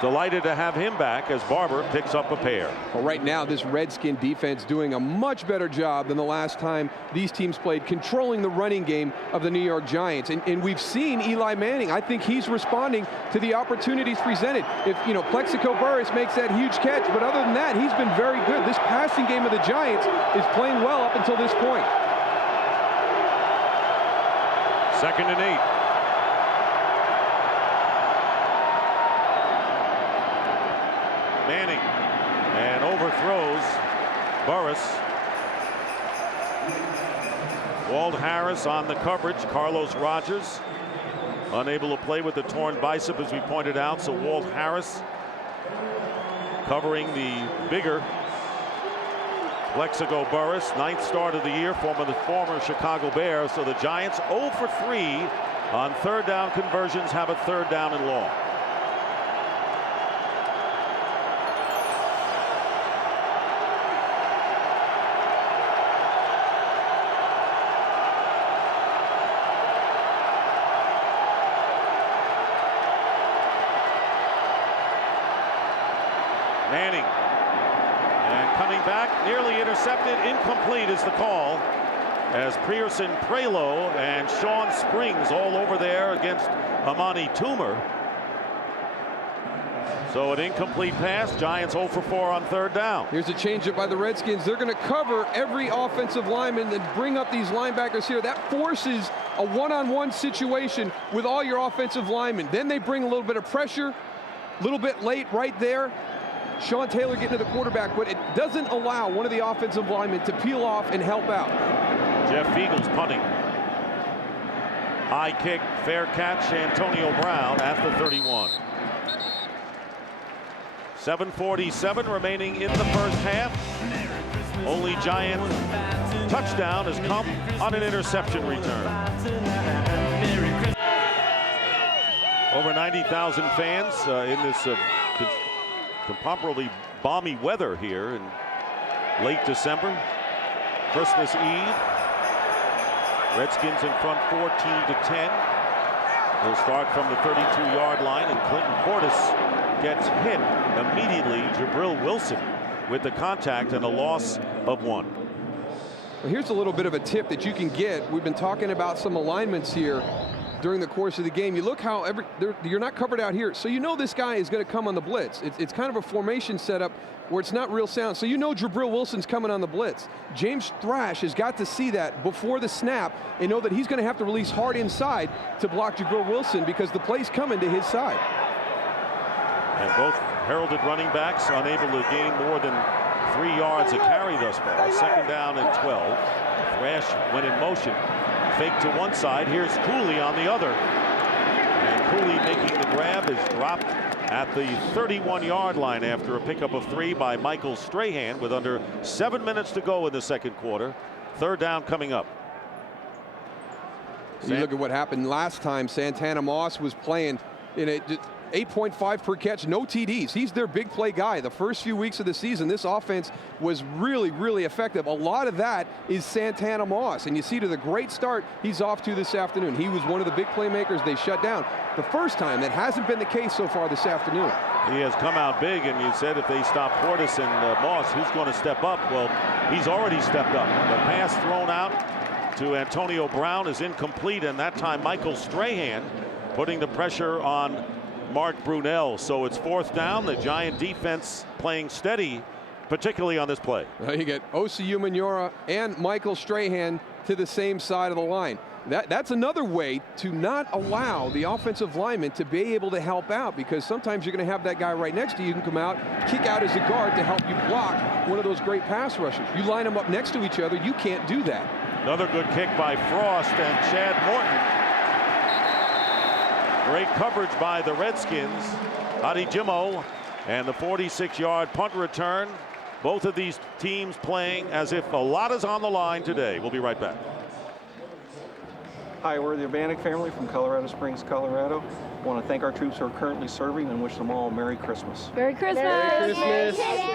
delighted to have him back as Barber picks up a pair. Well, right now, this Redskin defense doing a much better job than the last time these teams played, controlling the running game of the New York Giants. And we've seen Eli Manning. I think he's responding to the opportunities presented. If, Plexico Burress makes that huge catch, but other than that, he's been very good. This passing game of the Giants is playing well up until this point. 2nd and 8. Manning and overthrows Burress. Walt Harris on the coverage. Carlos Rogers unable to play with the torn bicep, as we pointed out, so Walt Harris covering the bigger Plexico Burress. 9th start of the year for the former Chicago Bear. So the Giants 0 for 3 on 3rd down conversions, have a 3rd down and long. Manning, and coming back, nearly intercepted, incomplete is the call, as Pearson Prelo and Sean Springs all over there against Amani Toomer. So an incomplete pass. Giants 0 for 4 on 3rd down. Here's a changeup by the Redskins. They're going to cover every offensive lineman and bring up these linebackers here. That forces a one-on-one situation with all your offensive linemen. Then they bring a little bit of pressure, a little bit late right there. Sean Taylor getting to the quarterback, but it doesn't allow one of the offensive linemen to peel off and help out. Jeff Feagles punting. High kick, fair catch, Antonio Brown at the 31. 7:47 remaining in the first half. Only Giant touchdown has come on an interception return. Over 90,000 fans in this comparably balmy weather here in late December. Christmas Eve. Redskins in front 14-10. They'll start from the 32-yard line, and Clinton Portis gets hit immediately. Jabril Wilson with the contact and a loss of 1. Well, here's a little bit of a tip that you can get. We've been talking about some alignments here during the course of the game. You look how you're not covered out here, so you know this guy is going to come on the blitz. It's kind of a formation setup where it's not real sound, so you know Jabril Wilson's coming on the blitz. James Thrash has got to see that before the snap and know that he's going to have to release hard inside to block Jabril Wilson, because the play's coming to his side. And both heralded running backs unable to gain more than 3 yards a carry thus far. 2nd down and 12. Thrash went in motion. Fake to one side. Here's Cooley on the other. And Cooley making the grab is dropped at the 31-yard line after a pickup of 3 by Michael Strahan with under 7 minutes to go in the second quarter. 3rd down coming up. You look at what happened last time. Santana Moss was playing in a 8.5 per catch, no TDs. He's their big play guy. The first few weeks of the season, this offense was really, really effective. A lot of that is Santana Moss, and you see to the great start he's off to this afternoon. He was one of the big playmakers they shut down the first time. That hasn't been the case so far this afternoon. He has come out big, and you said if they stop Portis and Moss, who's going to step up? Well, he's already stepped up. The pass thrown out to Antonio Brown is incomplete, and that time Michael Strahan putting the pressure on Mark Brunell. So it's 4th down. The Giant defense playing steady particularly on this play. Well, you get Osi Umenyiora and Michael Strahan to the same side of the line. That's another way to not allow the offensive lineman to be able to help out, because sometimes you're going to have that guy right next to you who can come out, kick out as a guard to help you block one of those great pass rushers. You line them up next to each other, you can't do that. Another good kick by Frost and Chad Morton. Great coverage by the Redskins. Adi Jimmo and the 46-yard punt return. Both of these teams playing as if a lot is on the line today. We'll be right back. Hi, we're the Urbanik family from Colorado Springs, Colorado. I want to thank our troops who are currently serving and wish them all a Merry Christmas. Merry Christmas! Merry Christmas! Merry Christmas!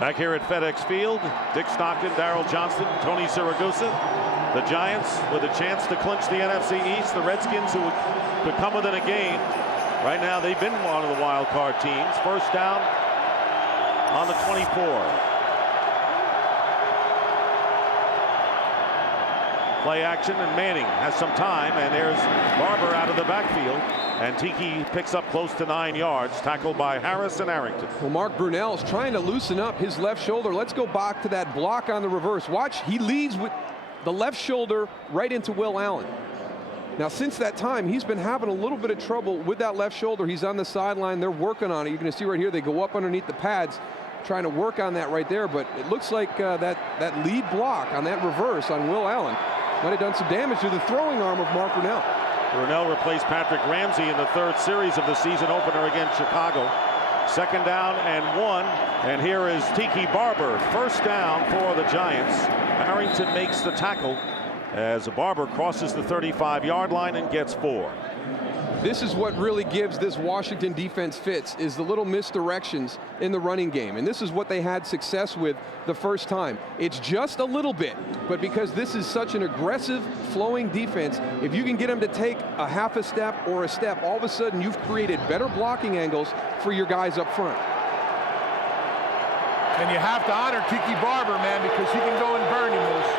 Back here at FedEx Field, Dick Stockton, Darryl Johnston, Tony Siragusa. The Giants with a chance to clinch the NFC East. The Redskins, who could come within a game. Right now, they've been one of the wild card teams. First down on the 24. Play action, and Manning has some time, and there's Barber out of the backfield, and Tiki picks up close to 9 yards, tackled by Harris and Arrington. Well, Mark Brunell is trying to loosen up his left shoulder. Let's go back to that block on the reverse. Watch, he leads with the left shoulder right into Will Allen. Now, since that time, he's been having a little bit of trouble with that left shoulder. He's on the sideline. They're working on it. You're going to see right here, they go up underneath the pads, trying to work on that right there, but it looks like that lead block on that reverse on Will Allen might have done some damage to the throwing arm of Mark Brunell. Brunell replaced Patrick Ramsey in the third series of the season opener against Chicago. Second down and 1, and here is Tiki Barber. First down for the Giants. Arrington makes the tackle as Barber crosses the 35-yard line and gets 4. This is what really gives this Washington defense fits, is the little misdirections in the running game. And this is what they had success with the first time. It's just a little bit, but because this is such an aggressive, flowing defense, if you can get them to take a half a step or a step, all of a sudden you've created better blocking angles for your guys up front. And you have to honor Tiki Barber, man, because he can go and burn you, Moose.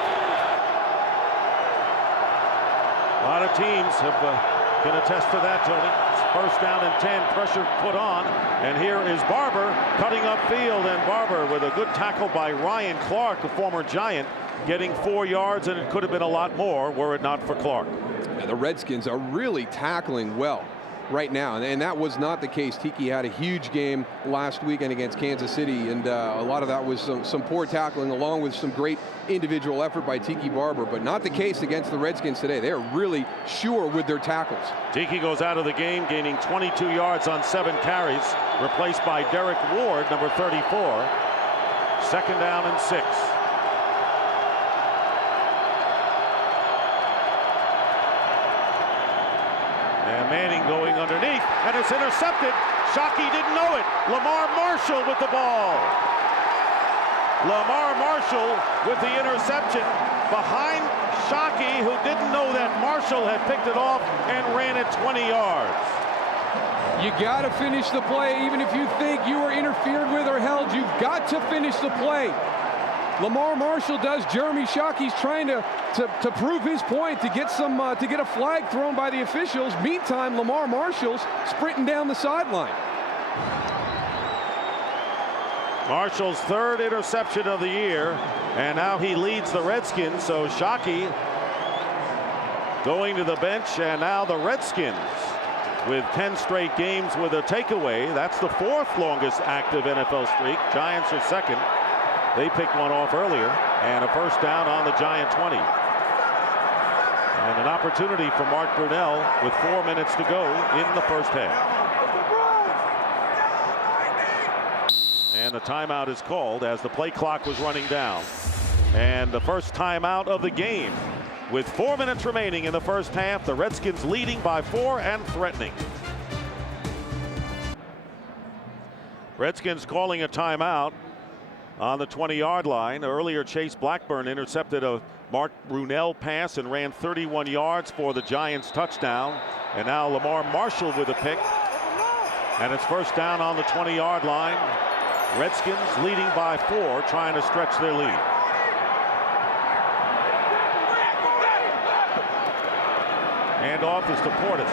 A lot of teams have can attest to that, Tony. It's first down and 10, pressure put on, and here is Barber cutting upfield, and Barber with a good tackle by Ryan Clark, a former Giant, getting 4 yards, and it could have been a lot more were it not for Clark. Yeah, the Redskins are really tackling well right now, and that was not the case. Tiki had a huge game last weekend against Kansas City, and a lot of that was some poor tackling along with some great individual effort by Tiki Barber, but not the case against the Redskins today. They are really sure with their tackles. Tiki goes out of the game, gaining 22 yards on 7 carries, replaced by Derek Ward, number 34. Second down and 6. And Manning going underneath, and it's intercepted. Shockey didn't know it. Lamar Marshall with the ball. Lamar Marshall with the interception behind Shockey, who didn't know that Marshall had picked it off and ran it 20 yards. You got to finish the play, even if you think you were interfered with or held. You've got to finish the play. Lamar Marshall does. Jeremy Shockey's trying to prove his point, to get a flag thrown by the officials. Meantime, Lamar Marshall's sprinting down the sideline. Marshall's 3rd interception of the year, and now he leads the Redskins. So Shockey going to the bench, and now the Redskins with 10 straight games with a takeaway. That's the 4th longest active NFL streak. Giants are 2nd. They picked one off earlier, and a first down on the Giant 20. And an opportunity for Mark Brunell with 4 minutes to go in the first half. And the timeout is called as the play clock was running down. And the first timeout of the game. With 4 minutes remaining in the first half, the Redskins leading by 4 and threatening. Redskins calling a timeout on the 20-yard line. Earlier, Chase Blackburn intercepted a Mark Brunell pass and ran 31 yards for the Giants touchdown. And now Lamar Marshall with a pick. And it's first down on the 20-yard line. Redskins leading by 4, trying to stretch their lead. Handoff is to Portis.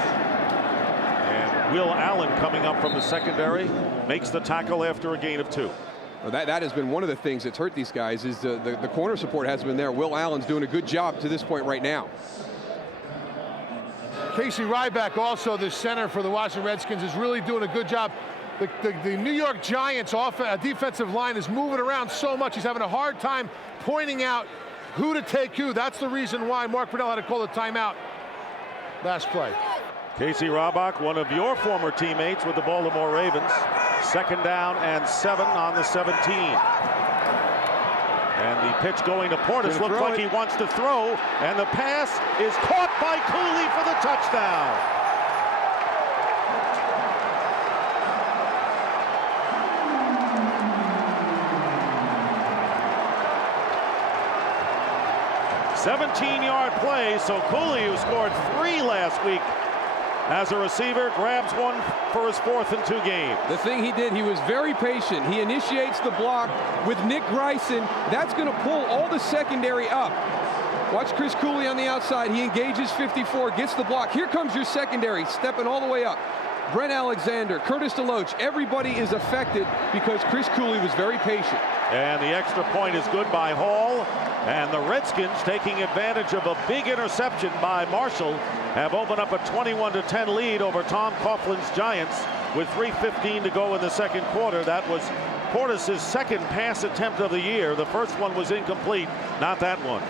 And Will Allen coming up from the secondary makes the tackle after a gain of 2. Well, that has been one of the things that's hurt these guys is the corner support hasn't been there. Will Allen's doing a good job to this point right now. Casey Ryback, also the center for the Washington Redskins, is really doing a good job. The New York Giants defensive line is moving around so much. He's having a hard time pointing out who to take who. That's the reason why Mark Brunell had to call a timeout last play. Casey Ryback, one of your former teammates with the Baltimore Ravens. 2nd down and 7 on the 17. And the pitch going to Portis. Looks like he wants to throw, and the pass is caught by Cooley for the touchdown. "17-yard play," so Cooley, who scored 3 last week as a receiver, grabs one for his 4th in 2 games. The thing he did, he was very patient. He initiates the block with Nick Greisen. That's going to pull all the secondary up. Watch Chris Cooley on the outside. He engages 54, gets the block. Here comes your secondary, stepping all the way up. Brent Alexander, Curtis DeLoach, everybody is affected because Chris Cooley was very patient. And the extra point is good by Hall. And the Redskins, taking advantage of a big interception by Marshall, have opened up a 21-10 lead over Tom Coughlin's Giants with 3:15 to go in the 2nd quarter. That was Portis' 2nd pass attempt of the year. The first one was incomplete, not that one.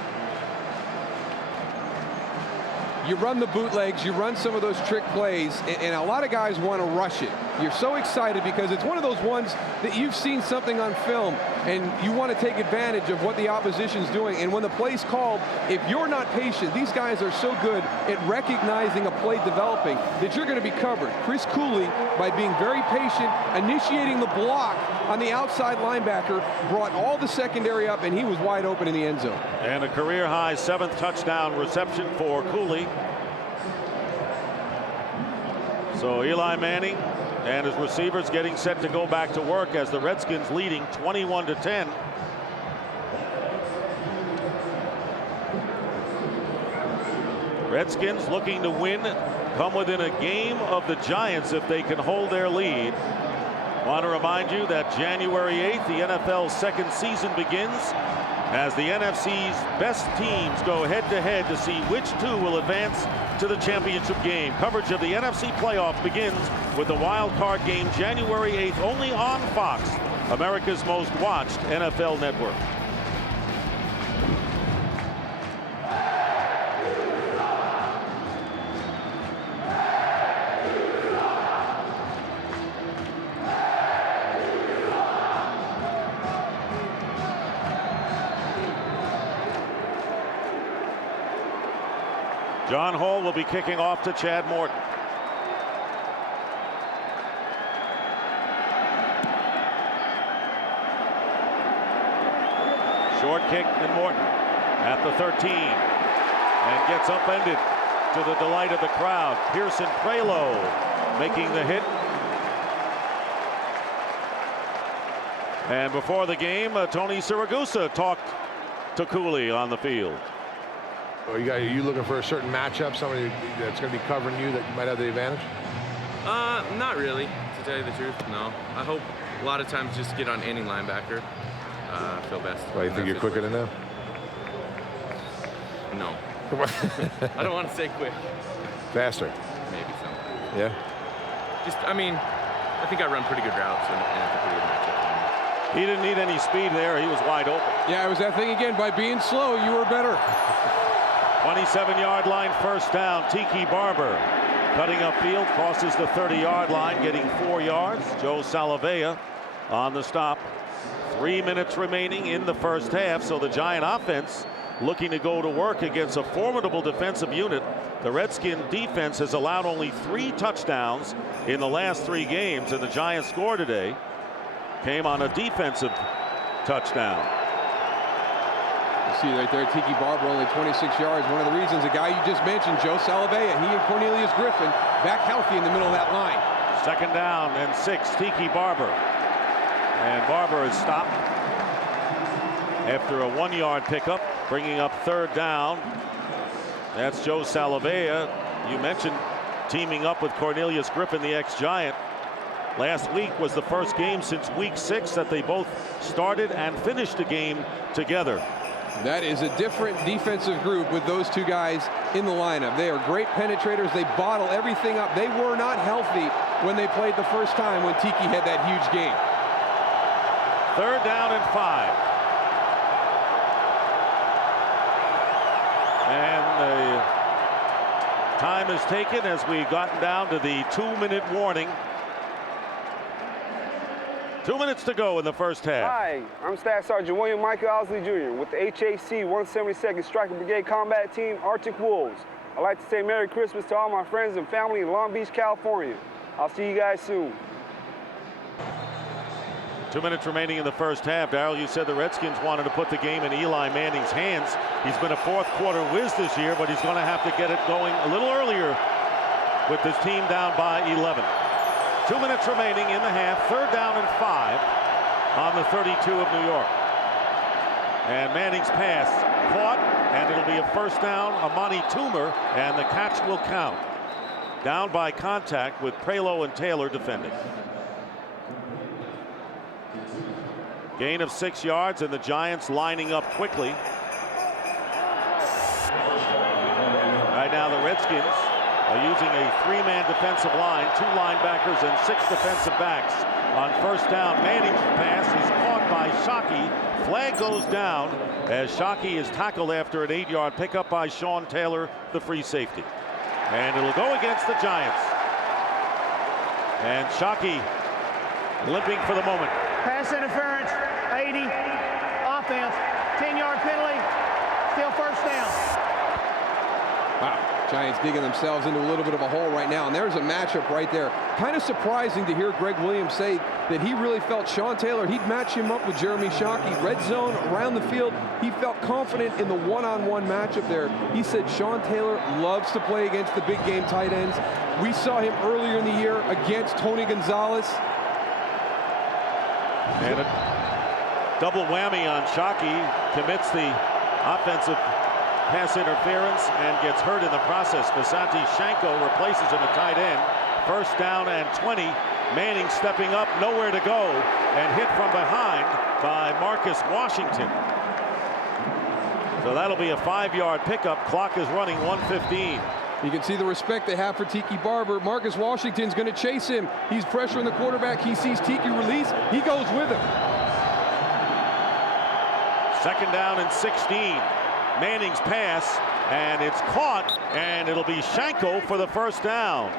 You run the bootlegs, you run some of those trick plays, and a lot of guys want to rush it. You're so excited because it's one of those ones that you've seen something on film and you want to take advantage of what the opposition's doing. And when the play's called, if you're not patient, these guys are so good at recognizing a play developing that you're going to be covered. Chris Cooley, by being very patient, initiating the block on the outside linebacker, brought all the secondary up, and he was wide open in the end zone. And a career-high 7th touchdown reception for Cooley. So Eli Manning and his receivers getting set to go back to work as the Redskins leading 21-10. Redskins looking to win, come within a game of the Giants if they can hold their lead. Want to remind you that January 8th, the NFL's 2nd season begins as the NFC's best teams go head-to-head to see which 2 will advance to the championship game. Coverage of the NFC playoff begins with the wild card game January 8th only on Fox, America's most watched NFL network. John Hall will be kicking off to Chad Morton. Short kick, and Morton at the 13 and gets upended to the delight of the crowd. Pearson Prelo making the hit. And before the game, Tony Siragusa talked to Cooley on the field. Are you looking for a certain matchup, somebody that's going to be covering you that might have the advantage? Not really, to tell you the truth, no. I hope a lot of times just get on any linebacker. Feel best. Well, you think you're quicker than them? No. I don't want to say quick. Faster? Maybe sometimes. Yeah? I think I run pretty good routes, and it's a pretty good matchup. He didn't need any speed there. He was wide open. Yeah, it was that thing again. By being slow, you were better. 27-yard line, 1st down. Tiki Barber cutting upfield, crosses the 30-yard line, getting 4 yards. Joe Salavea on the stop. 3 minutes remaining in the first half, so the Giant offense looking to go to work against a formidable defensive unit. The Redskin defense has allowed only 3 touchdowns in the last 3 games, and the Giants score today came on a defensive touchdown. You see right there, Tiki Barber only 26 yards. One of the reasons, the guy you just mentioned, Joe Salavea, he and Cornelius Griffin back healthy in the middle of that line. 2nd down and 6, Tiki Barber. And Barber is stopped after a 1-yard pickup, bringing up 3rd down. That's Joe Salavea. You mentioned teaming up with Cornelius Griffin, the ex-Giant. Last week was the first game since week 6 that they both started and finished a game together. That is a different defensive group with those two guys in the lineup. They are great penetrators. They bottle everything up. They were not healthy when they played the first time when Tiki had that huge game. 3rd down and 5. And the time is taken as we've gotten down to the 2-minute warning. 2 minutes to go in the first half. Hi, I'm Staff Sergeant William Michael Owsley Jr. with the HAC 172nd Striker Brigade Combat Team, Arctic Wolves. I'd like to say Merry Christmas to all my friends and family in Long Beach, California. I'll see you guys soon. 2 minutes remaining in the first half. Darryl, you said the Redskins wanted to put the game in Eli Manning's hands. He's been a fourth quarter whiz this year, but he's going to have to get it going a little earlier with this team down by 11. 2 minutes remaining in the half. 3rd down and 5 on the 32 of New York. And Manning's pass caught, and it'll be a first down. Amani Toomer, and the catch will count. Down by contact with Prelo and Taylor defending. Gain of 6 yards, and the Giants lining up quickly. Right now the Redskins are using a 3-man defensive line, 2 linebackers and 6 defensive backs. On first down, Manning's pass is caught by Shockey. Flag goes down as Shockey is tackled after an 8-yard pickup by Sean Taylor, the free safety. And it'll go against the Giants. And Shockey limping for the moment. Pass interference, 80. Offense, 10-yard penalty, still first down. Wow. Giants digging themselves into a little bit of a hole right now, and there's a matchup right there. Kind of surprising to hear Greg Williams say that he really felt Sean Taylor, he'd match him up with Jeremy Shockey. Red zone, around the field, he felt confident in the one-on-one matchup there. He said Sean Taylor loves to play against the big game tight ends. We saw him earlier in the year against Tony Gonzalez. And a double whammy on Shockey, commits the offensive pass interference and gets hurt in the process. Vasanti Shanko replaces him at tight end. First down and 20. Manning stepping up, nowhere to go, and hit from behind by Marcus Washington. So that'll be a 5-yard pickup. Clock is running 1:15. You can see the respect they have for Tiki Barber. Marcus Washington's going to chase him. He's pressuring the quarterback. He sees Tiki release. He goes with him. 2nd down and 16. Manning's pass, and it's caught, and it'll be Shanko for the first down.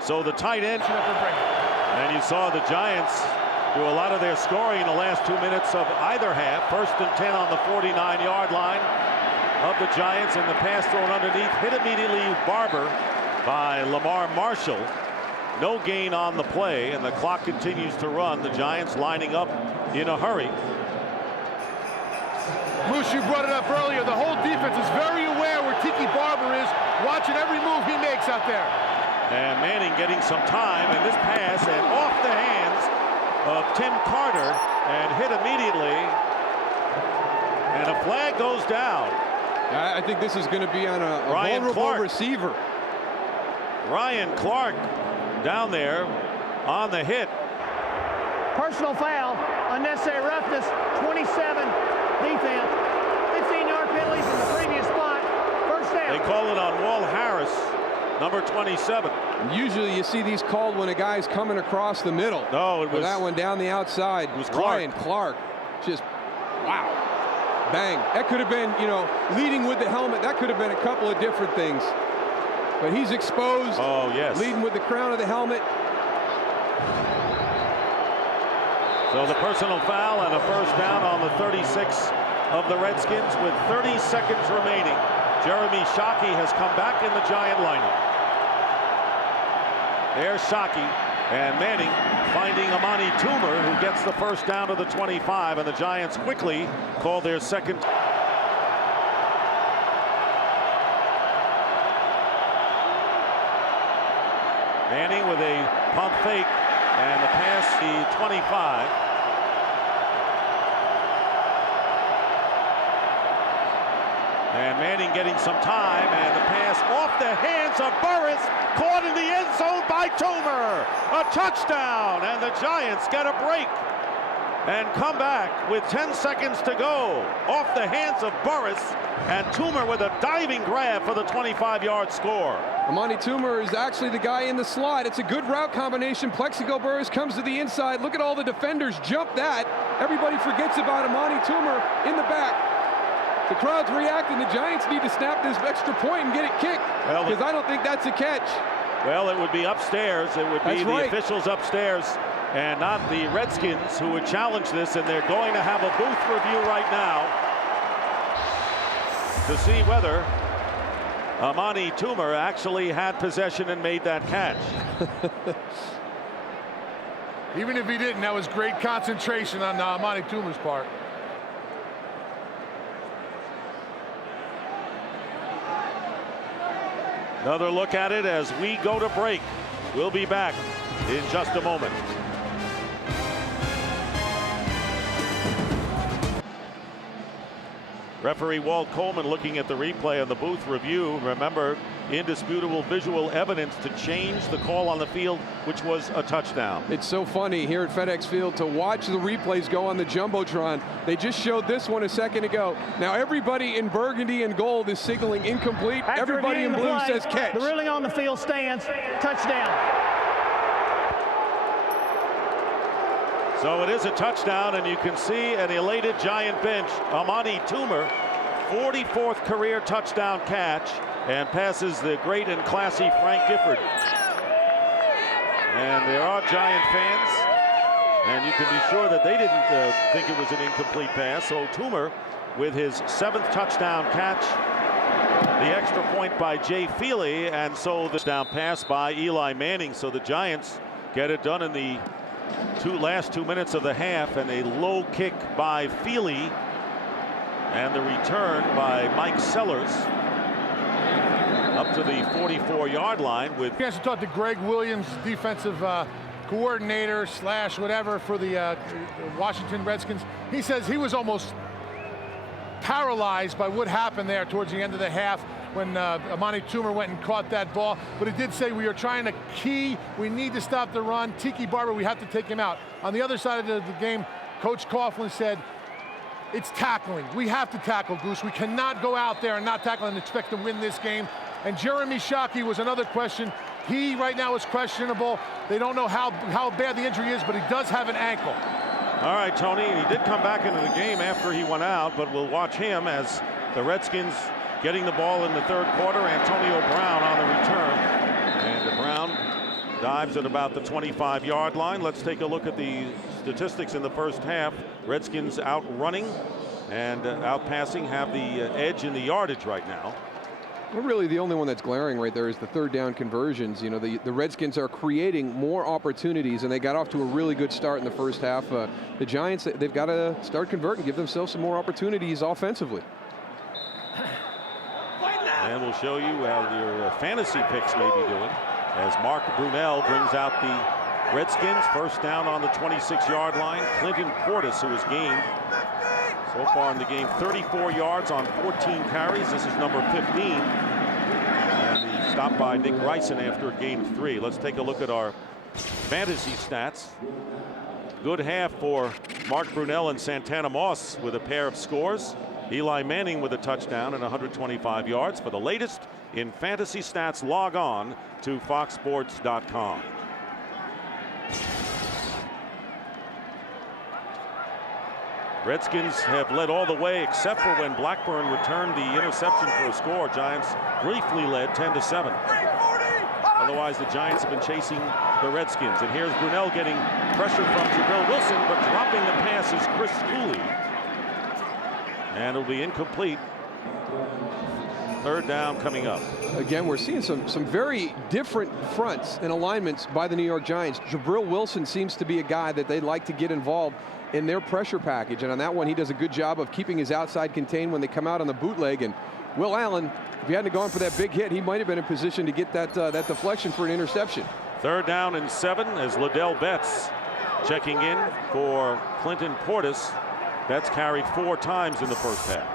So the tight end. And you saw the Giants do a lot of their scoring in the last 2 minutes of either half. 1st and 10 on the 49-yard line of the Giants, and the pass thrown underneath. Hit immediately Barber by Lamar Marshall. No gain on the play, and the clock continues to run. The Giants lining up in a hurry. Moose, you brought it up earlier. The whole defense is very aware where Tiki Barber is, watching every move he makes out there. And Manning getting some time, and this pass and off the hands of Tim Carter and hit immediately. And a flag goes down. I think this is going to be on a vulnerable receiver. Ryan Clark down there on the hit. Personal foul, unnecessary roughness, 27. Defense, 15-yard penalty from the previous spot. First down. They call it on Wall Harris, number 27. Usually you see these called when a guy's coming across the middle. No, it was that one down the outside. It was Clark. Ryan Clark. Just wow. Bang. That could have been, you know, leading with the helmet. That could have been a couple of different things. But he's exposed. Oh, yes. Leading with the crown of the helmet. So the personal foul and a first down on the 36 of the Redskins with 30 seconds remaining. Jeremy Shockey has come back in the Giant lineup. There's Shockey, and Manning finding Amani Toomer, who gets the first down to the 25, and the Giants quickly call their second. Manning with a pump fake, and the pass, the 25. And Manning getting some time, and the pass off the hands of Burris, caught in the end zone by Toomer. A touchdown, and the Giants get a break and come back with 10 seconds to go. Off the hands of Burris, and Toomer with a diving grab for the 25-yard score. Amani Toomer is actually the guy in the slot. It's a good route combination. Plexico Burris comes to the inside. Look at all the defenders jump that. Everybody forgets about Amani Toomer in the back. The crowd's reacting. The Giants need to snap this extra point and get it kicked, because I don't think that's a catch. Well, it would be upstairs. It would be the officials upstairs and not the Redskins who would challenge this, and they're going to have a booth review right now to see whether Amani Toomer actually had possession and made that catch. Even if he didn't, that was great concentration on Amani Toomer's part. Another look at it as we go to break. We'll be back in just a moment. Referee Walt Coleman looking at the replay on the booth review. Remember, indisputable visual evidence to change the call on the field, which was a touchdown. It's so funny here at FedEx Field to watch the replays go on the Jumbotron. They just showed this one a second ago. Now everybody in burgundy and gold is signaling incomplete. Everybody in blue says catch. The ruling on the field stands. Touchdown. So it is a touchdown, and you can see an elated Giant bench. Amani Toomer, 44th career touchdown catch, and passes the great and classy Frank Gifford. And there are Giant fans, and you can be sure that they didn't think it was an incomplete pass. So Toomer with his 7th touchdown catch, the extra point by Jay Feely, and so the touchdown pass by Eli Manning. So the Giants get it done in the last 2 minutes of the half, and a low kick by Feely, and the return by Mike Sellers up to the 44-yard line. With chance to talk to Greg Williams, defensive coordinator / whatever for the Washington Redskins. He says he was almost paralyzed by what happened there towards the end of the half when Amani Toomer went and caught that ball. But he did say, we are trying to key, we need to stop the run. Tiki Barber, we have to take him out. On the other side of the game, Coach Coughlin said, it's tackling. We have to tackle, Goose. We cannot go out there and not tackle and expect to win this game. And Jeremy Shockey was another question. He right now is questionable. They don't know how bad the injury is, but he does have an ankle. All right, Tony, and he did come back into the game after he went out, but we'll watch him as the Redskins getting the ball in the 3rd quarter. Antonio Brown on the return, and Brown dives at about the 25-yard line. Let's take a look at the statistics in the first half. Redskins out running and out passing, have the edge in the yardage right now. Well, really the only one that's glaring right there is the 3rd down conversions. You know, the Redskins are creating more opportunities, and they got off to a really good start in the first half. The Giants, they've got to start converting, give themselves some more opportunities offensively. And we'll show you how your fantasy picks may be doing as Mark Brunell brings out the Redskins. First down on the 26-yard line. Clinton Portis, who has gained so far in the game 34 yards on 14 carries. This is number 15. And the stop by Nick Ryson after a gain of 3. Let's take a look at our fantasy stats. Good half for Mark Brunell and Santana Moss with a pair of scores. Eli Manning with a touchdown and 125 yards. For the latest in fantasy stats, log on to foxsports.com. Redskins have led all the way except for when Blackburn returned the interception for a score. Giants briefly led 10-7. Otherwise, the Giants have been chasing the Redskins. And here's Brunell getting pressure from Jabril Wilson, but dropping the pass is Chris Cooley. And it'll be incomplete. 3rd down coming up. Again, we're seeing some very different fronts and alignments by the New York Giants. Jabril Wilson seems to be a guy that they'd like to get involved in their pressure package. And on that one, he does a good job of keeping his outside contained when they come out on the bootleg. And Will Allen, if he hadn't gone for that big hit, he might have been in position to get that deflection for an interception. 3rd down and 7 as Liddell Betts checking in for Clinton Portis. Betts carried 4 times in the first half.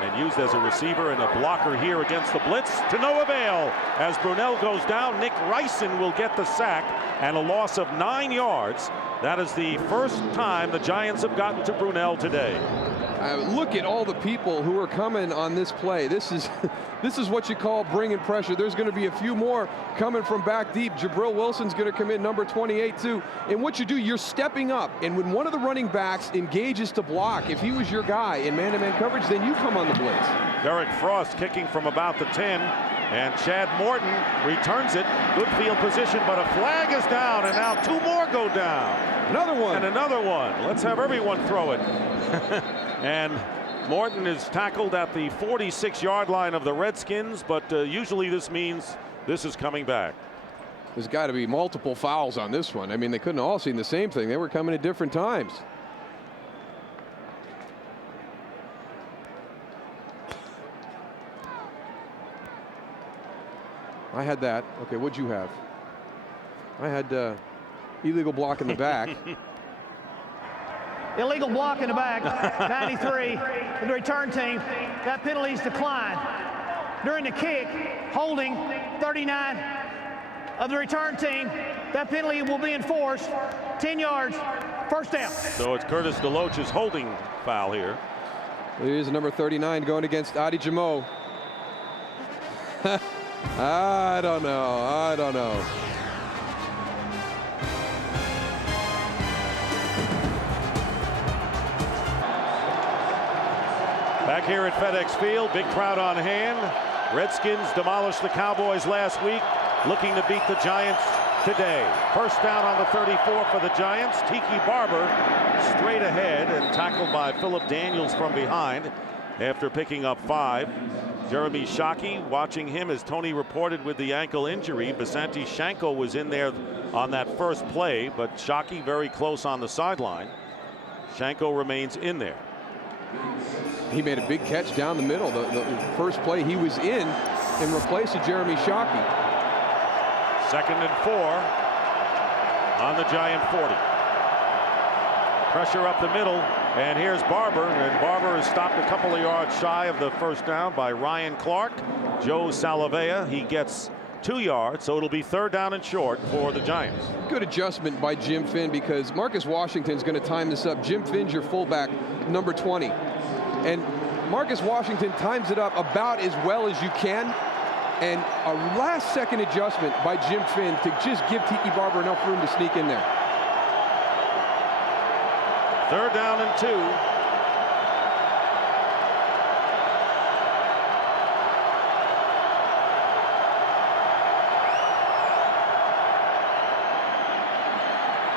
and used as a receiver and a blocker here against the blitz to no avail. As Brunell goes down, Nick Ryson will get the sack and a loss of 9 yards. That is the first time the Giants have gotten to Brunell today. Look at all the people who are coming on this play. This is what you call bringing pressure. There's going to be a few more coming from back deep. Jabril Wilson's going to come in, number 28 too. And what you do, you're stepping up. And when one of the running backs engages to block, if he was your guy in man-to-man coverage, then you come on the blitz. Derek Frost kicking from about the 10. And Chad Morton returns it. Good field position, but a flag is down, and now 2 more go down. Another one. And another one. Let's have everyone throw it. And Morton is tackled at the 46-yard line of the Redskins, but usually this means this is coming back. There's got to be multiple fouls on this one. I mean, they couldn't all seen the same thing. They were coming at different times. I had that. Okay, what'd you have? I had illegal block in the back. Illegal block in the back, 93 for the return team. That penalty's declined. During the kick, holding 39 of the return team. That penalty will be enforced. 10 yards, first down. So it's Curtis DeLoach's holding foul here. Here's number 39 going against Adi Jamo. I don't know. Back here at FedEx Field, big crowd on hand. Redskins demolished the Cowboys last week, looking to beat the Giants today. First down on the 34 for the Giants. Tiki Barber straight ahead and tackled by Philip Daniels from behind after picking up 5. Jeremy Shockey, watching him as Tony reported with the ankle injury. Basanti Shanko was in there on that first play, but Shockey very close on the sideline. Shanko remains in there. He made a big catch down the middle. The first play he was in replace of Jeremy Shockey. 2nd and 4 on the Giant 40. Pressure up the middle, and here's Barber, and Barber is stopped a couple of yards shy of the first down by Ryan Clark. Joe Salavea, he gets 2 yards, so it'll be 3rd down and short for the Giants. Good adjustment by Jim Finn, because Marcus Washington's going to time this up. Jim Finn's your fullback, number 20. And Marcus Washington times it up about as well as you can. And a last-second adjustment by Jim Finn to just give Tiki Barber enough room to sneak in there. 3rd down and 2.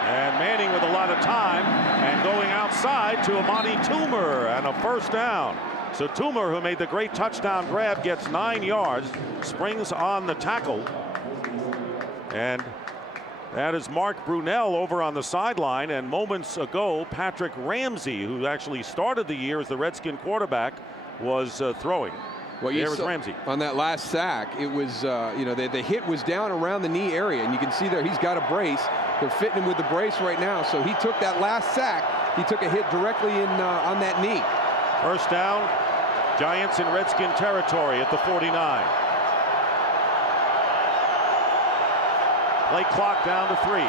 And Manning with a lot of time and going outside to Amani Toomer and a first down. So Toomer, who made the great touchdown grab, gets 9 yards, springs on the tackle. And that is Mark Brunell over on the sideline. And moments ago, Patrick Ramsey, who actually started the year as the Redskin quarterback, was throwing. Well, there was Ramsey. On that last sack, it was, you know, the hit was down around the knee area. And you can see there he's got a brace. They're fitting him with the brace right now. So he took that last sack. He took a hit directly in on that knee. First down, Giants in Redskin territory at the 49. Play clock down to 3.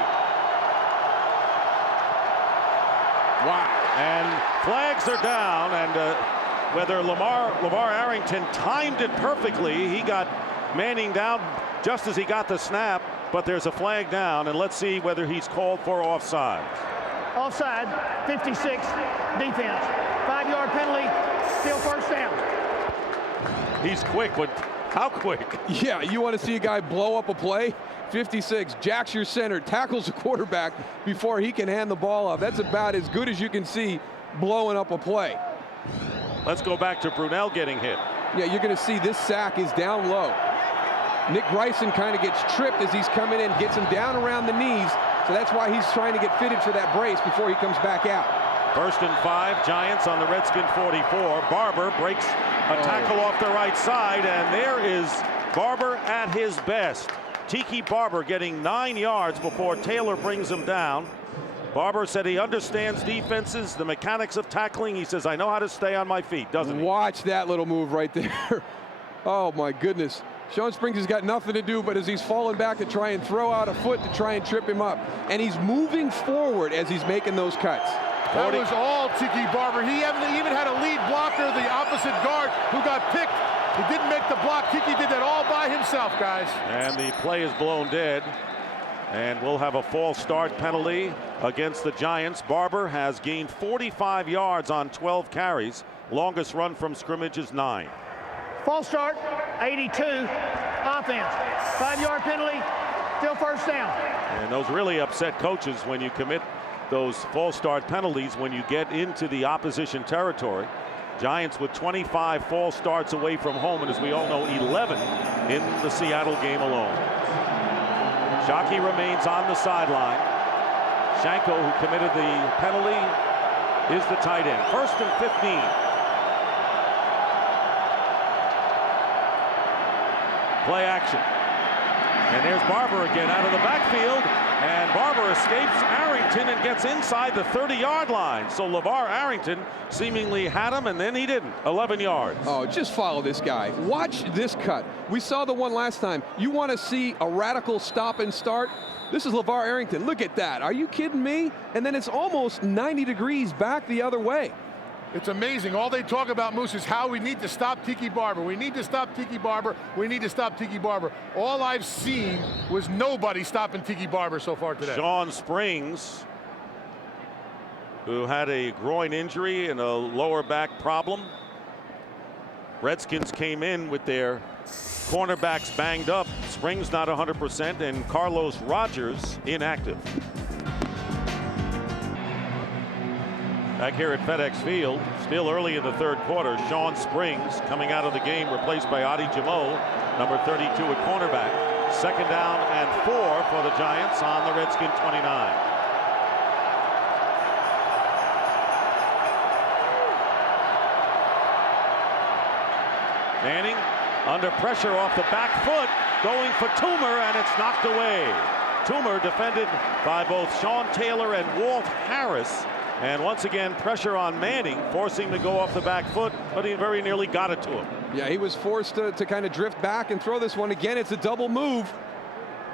Wow. And flags are down, and whether LeVar Arrington timed it perfectly, he got Manning down just as he got the snap, but there's a flag down, and let's see whether he's called for offside. Offside, 56, defense. 5-yard penalty, still first down. He's quick, but how quick? Yeah, you want to see a guy blow up a play? 56, jacks your center, tackles the quarterback before he can hand the ball off. That's about as good as you can see blowing up a play. Let's go back to Brunell getting hit. Yeah, you're going to see this sack is down low. Nick Bryson kind of gets tripped as he's coming in, gets him down around the knees. So that's why he's trying to get fitted for that brace before he comes back out. 1st and 5, Giants on the Redskin 44. Barber breaks a tackle off the right side, and there is Barber at his best. Tiki Barber getting 9 yards before Taylor brings him down. Barber said he understands defenses, the mechanics of tackling. He says, I know how to stay on my feet, doesn't he? Watch that little move right there. Oh, my goodness. Shawn Springs has got nothing to do but as he's falling back to try and throw out a foot to try and trip him up. And he's moving forward as he's making those cuts. That was all Tiki Barber. He even had a lead blocker, the opposite guard, who got picked. He didn't make the block. Tiki did that all by himself, guys. And the play is blown dead. And we'll have a false start penalty against the Giants. Barber has gained 45 yards on 12 carries. Longest run from scrimmage is 9. False start, 82, offense. 5-yard penalty, still first down. And those really upset coaches when you commit those false start penalties when you get into the opposition territory. Giants with 25 false starts away from home, and as we all know, 11 in the Seattle game alone. Shockey remains on the sideline. Shanko, who committed the penalty, is the tight end. 1st and 15. Play action. And there's Barber again out of the backfield. And Barber escapes Arrington and gets inside the 30-yard line. So LeVar Arrington seemingly had him, and then he didn't. 11 yards. Oh, just follow this guy. Watch this cut. We saw the one last time. You want to see a radical stop and start? This is LeVar Arrington. Look at that. Are you kidding me? And then it's almost 90 degrees back the other way. It's amazing. All they talk about, Moose, is how we need to stop Tiki Barber. We need to stop Tiki Barber. We need to stop Tiki Barber. All I've seen was nobody stopping Tiki Barber so far today. Shawn Springs, who had a groin injury and a lower back problem. Redskins came in with their cornerbacks banged up. Springs not 100%, and Carlos Rogers inactive. Back here at FedEx Field, still early in the 3rd quarter, Shawn Springs coming out of the game, replaced by Adi Jamo, number 32 at cornerback. 2nd down and 4 for the Giants on the Redskin 29. Manning under pressure off the back foot, going for Toomer, and it's knocked away. Toomer defended by both Sean Taylor and Walt Harris. And once again, pressure on Manning, forcing him to go off the back foot, but he very nearly got it to him. Yeah, he was forced to kind of drift back and throw this one again. It's a double move,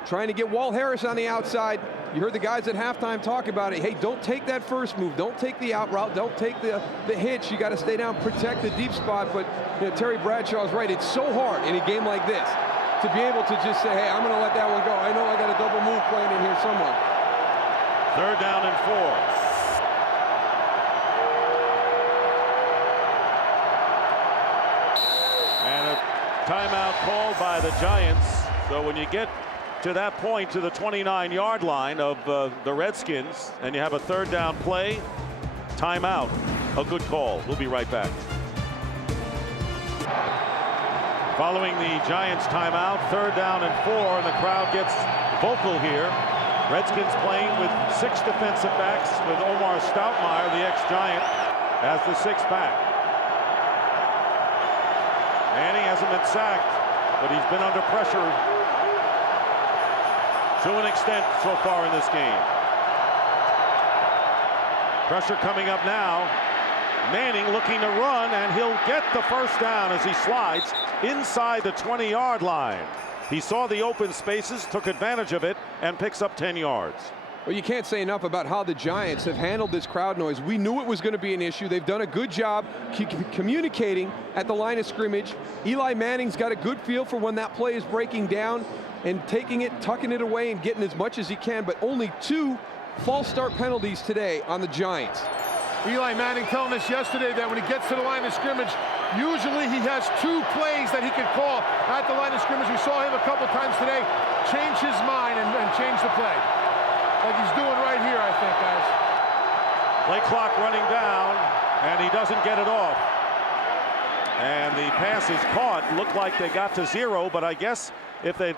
trying to get Walt Harris on the outside. You heard the guys at halftime talk about it. Hey, don't take that first move. Don't take the out route. Don't take the hitch. You got to stay down, protect the deep spot. But Terry Bradshaw's right. It's so hard in a game like this to be able to just say, hey, I'm going to let that one go. I know I got a double move playing in here somewhere. 3rd down and 4. Timeout called by the Giants. So when you get to that point, to the 29-yard line of the Redskins, and you have a 3rd down play, timeout, a good call. We'll be right back. Following the Giants timeout, 3rd down and 4, and the crowd gets vocal here. Redskins playing with 6 defensive backs, with Omar Stoutmire, the ex-Giant, as the 6th back. Manning hasn't been sacked, but he's been under pressure to an extent so far in this game. Pressure coming up now. Manning looking to run, and he'll get the 1st down as he slides inside the 20-yard line. He saw the open spaces, took advantage of it, and picks up 10 yards. Well, you can't say enough about how the Giants have handled this crowd noise. We knew it was going to be an issue. They've done a good job communicating at the line of scrimmage. Eli Manning's got a good feel for when that play is breaking down and taking it, tucking it away, and getting as much as he can, but only 2 false start penalties today on the Giants. Eli Manning telling us yesterday that when he gets to the line of scrimmage, usually he has 2 plays that he can call at the line of scrimmage. We saw him a couple times today change his mind and change the play. Like he's doing right here, I think, guys. Play clock running down, and he doesn't get it off. And the pass is caught. Looked like they got to 0, but I guess if they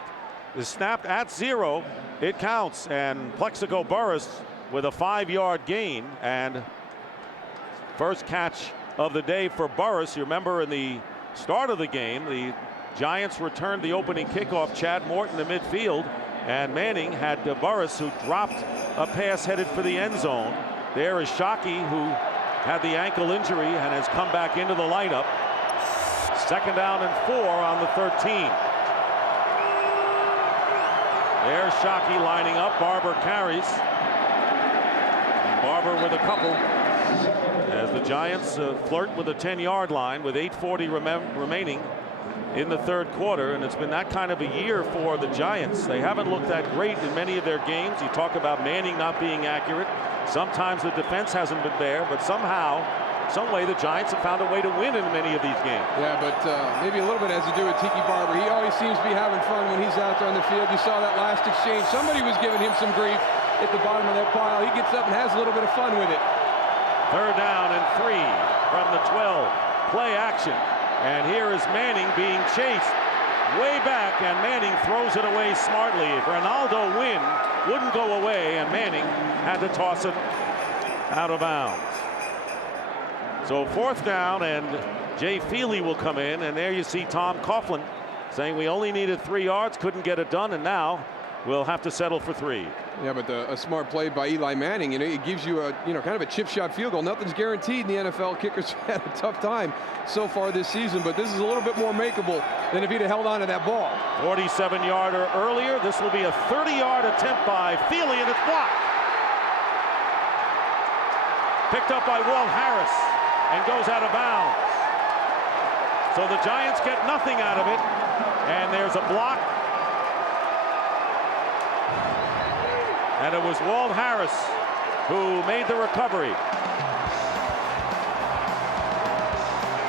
snapped at 0, it counts. And Plexico Burress with a 5-yard gain, and first catch of the day for Burress. You remember in the start of the game, the Giants returned the opening kickoff. Chad Morton to midfield, and Manning had Burress, who dropped a pass headed for the end zone. There is Shockey, who had the ankle injury and has come back into the lineup. 2nd down and 4 on the 13. There's Shockey lining up. Barber carries. Barber with a couple as the Giants flirt with the 10-yard line with 8:40 remaining in the 3rd quarter, and it's been that kind of a year for the Giants. They haven't looked that great in many of their games. You talk about Manning not being accurate. Sometimes the defense hasn't been there, but somehow, some way, the Giants have found a way to win in many of these games. Yeah, but maybe a little bit has to do with Tiki Barber. He always seems to be having fun when he's out there on the field. You saw that last exchange. Somebody was giving him some grief at the bottom of that pile. He gets up and has a little bit of fun with it. 3rd down and 3 from the 12. Play action. And here is Manning being chased way back, and Manning throws it away smartly. Ronaldo wouldn't go away, and Manning had to toss it out of bounds. So 4th down, and Jay Feely will come in, and there you see Tom Coughlin saying we only needed 3 yards, couldn't get it done, and now we'll have to settle for 3. Yeah, but a smart play by Eli Manning. It gives you a kind of a chip shot field goal. Nothing's guaranteed in the NFL. Kickers had a tough time so far this season, but this is a little bit more makeable than if he'd have held on to that ball. 47-yarder earlier. This will be a 30-yard attempt by Feely, and it's blocked. Picked up by Walt Harris and goes out of bounds. So the Giants get nothing out of it, and there's a block. And it was Walt Harris who made the recovery.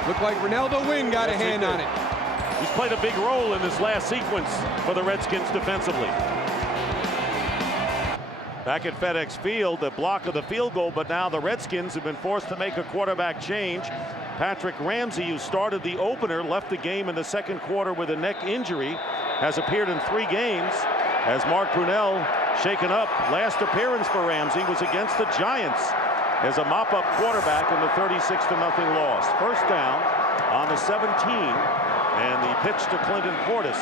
Looked like Ronaldo Wynn got a hand on it. He's played a big role in this last sequence for the Redskins defensively. Back at FedEx Field, the block of the field goal, but now the Redskins have been forced to make a quarterback change. Patrick Ramsey, who started the opener, left the game in the 2nd quarter with a neck injury, has appeared in 3 games as Mark Brunell shaken up. Last appearance for Ramsey was against the Giants as a mop-up quarterback in the 36-0 loss. 1st down on the 17, and the pitch to Clinton Portis.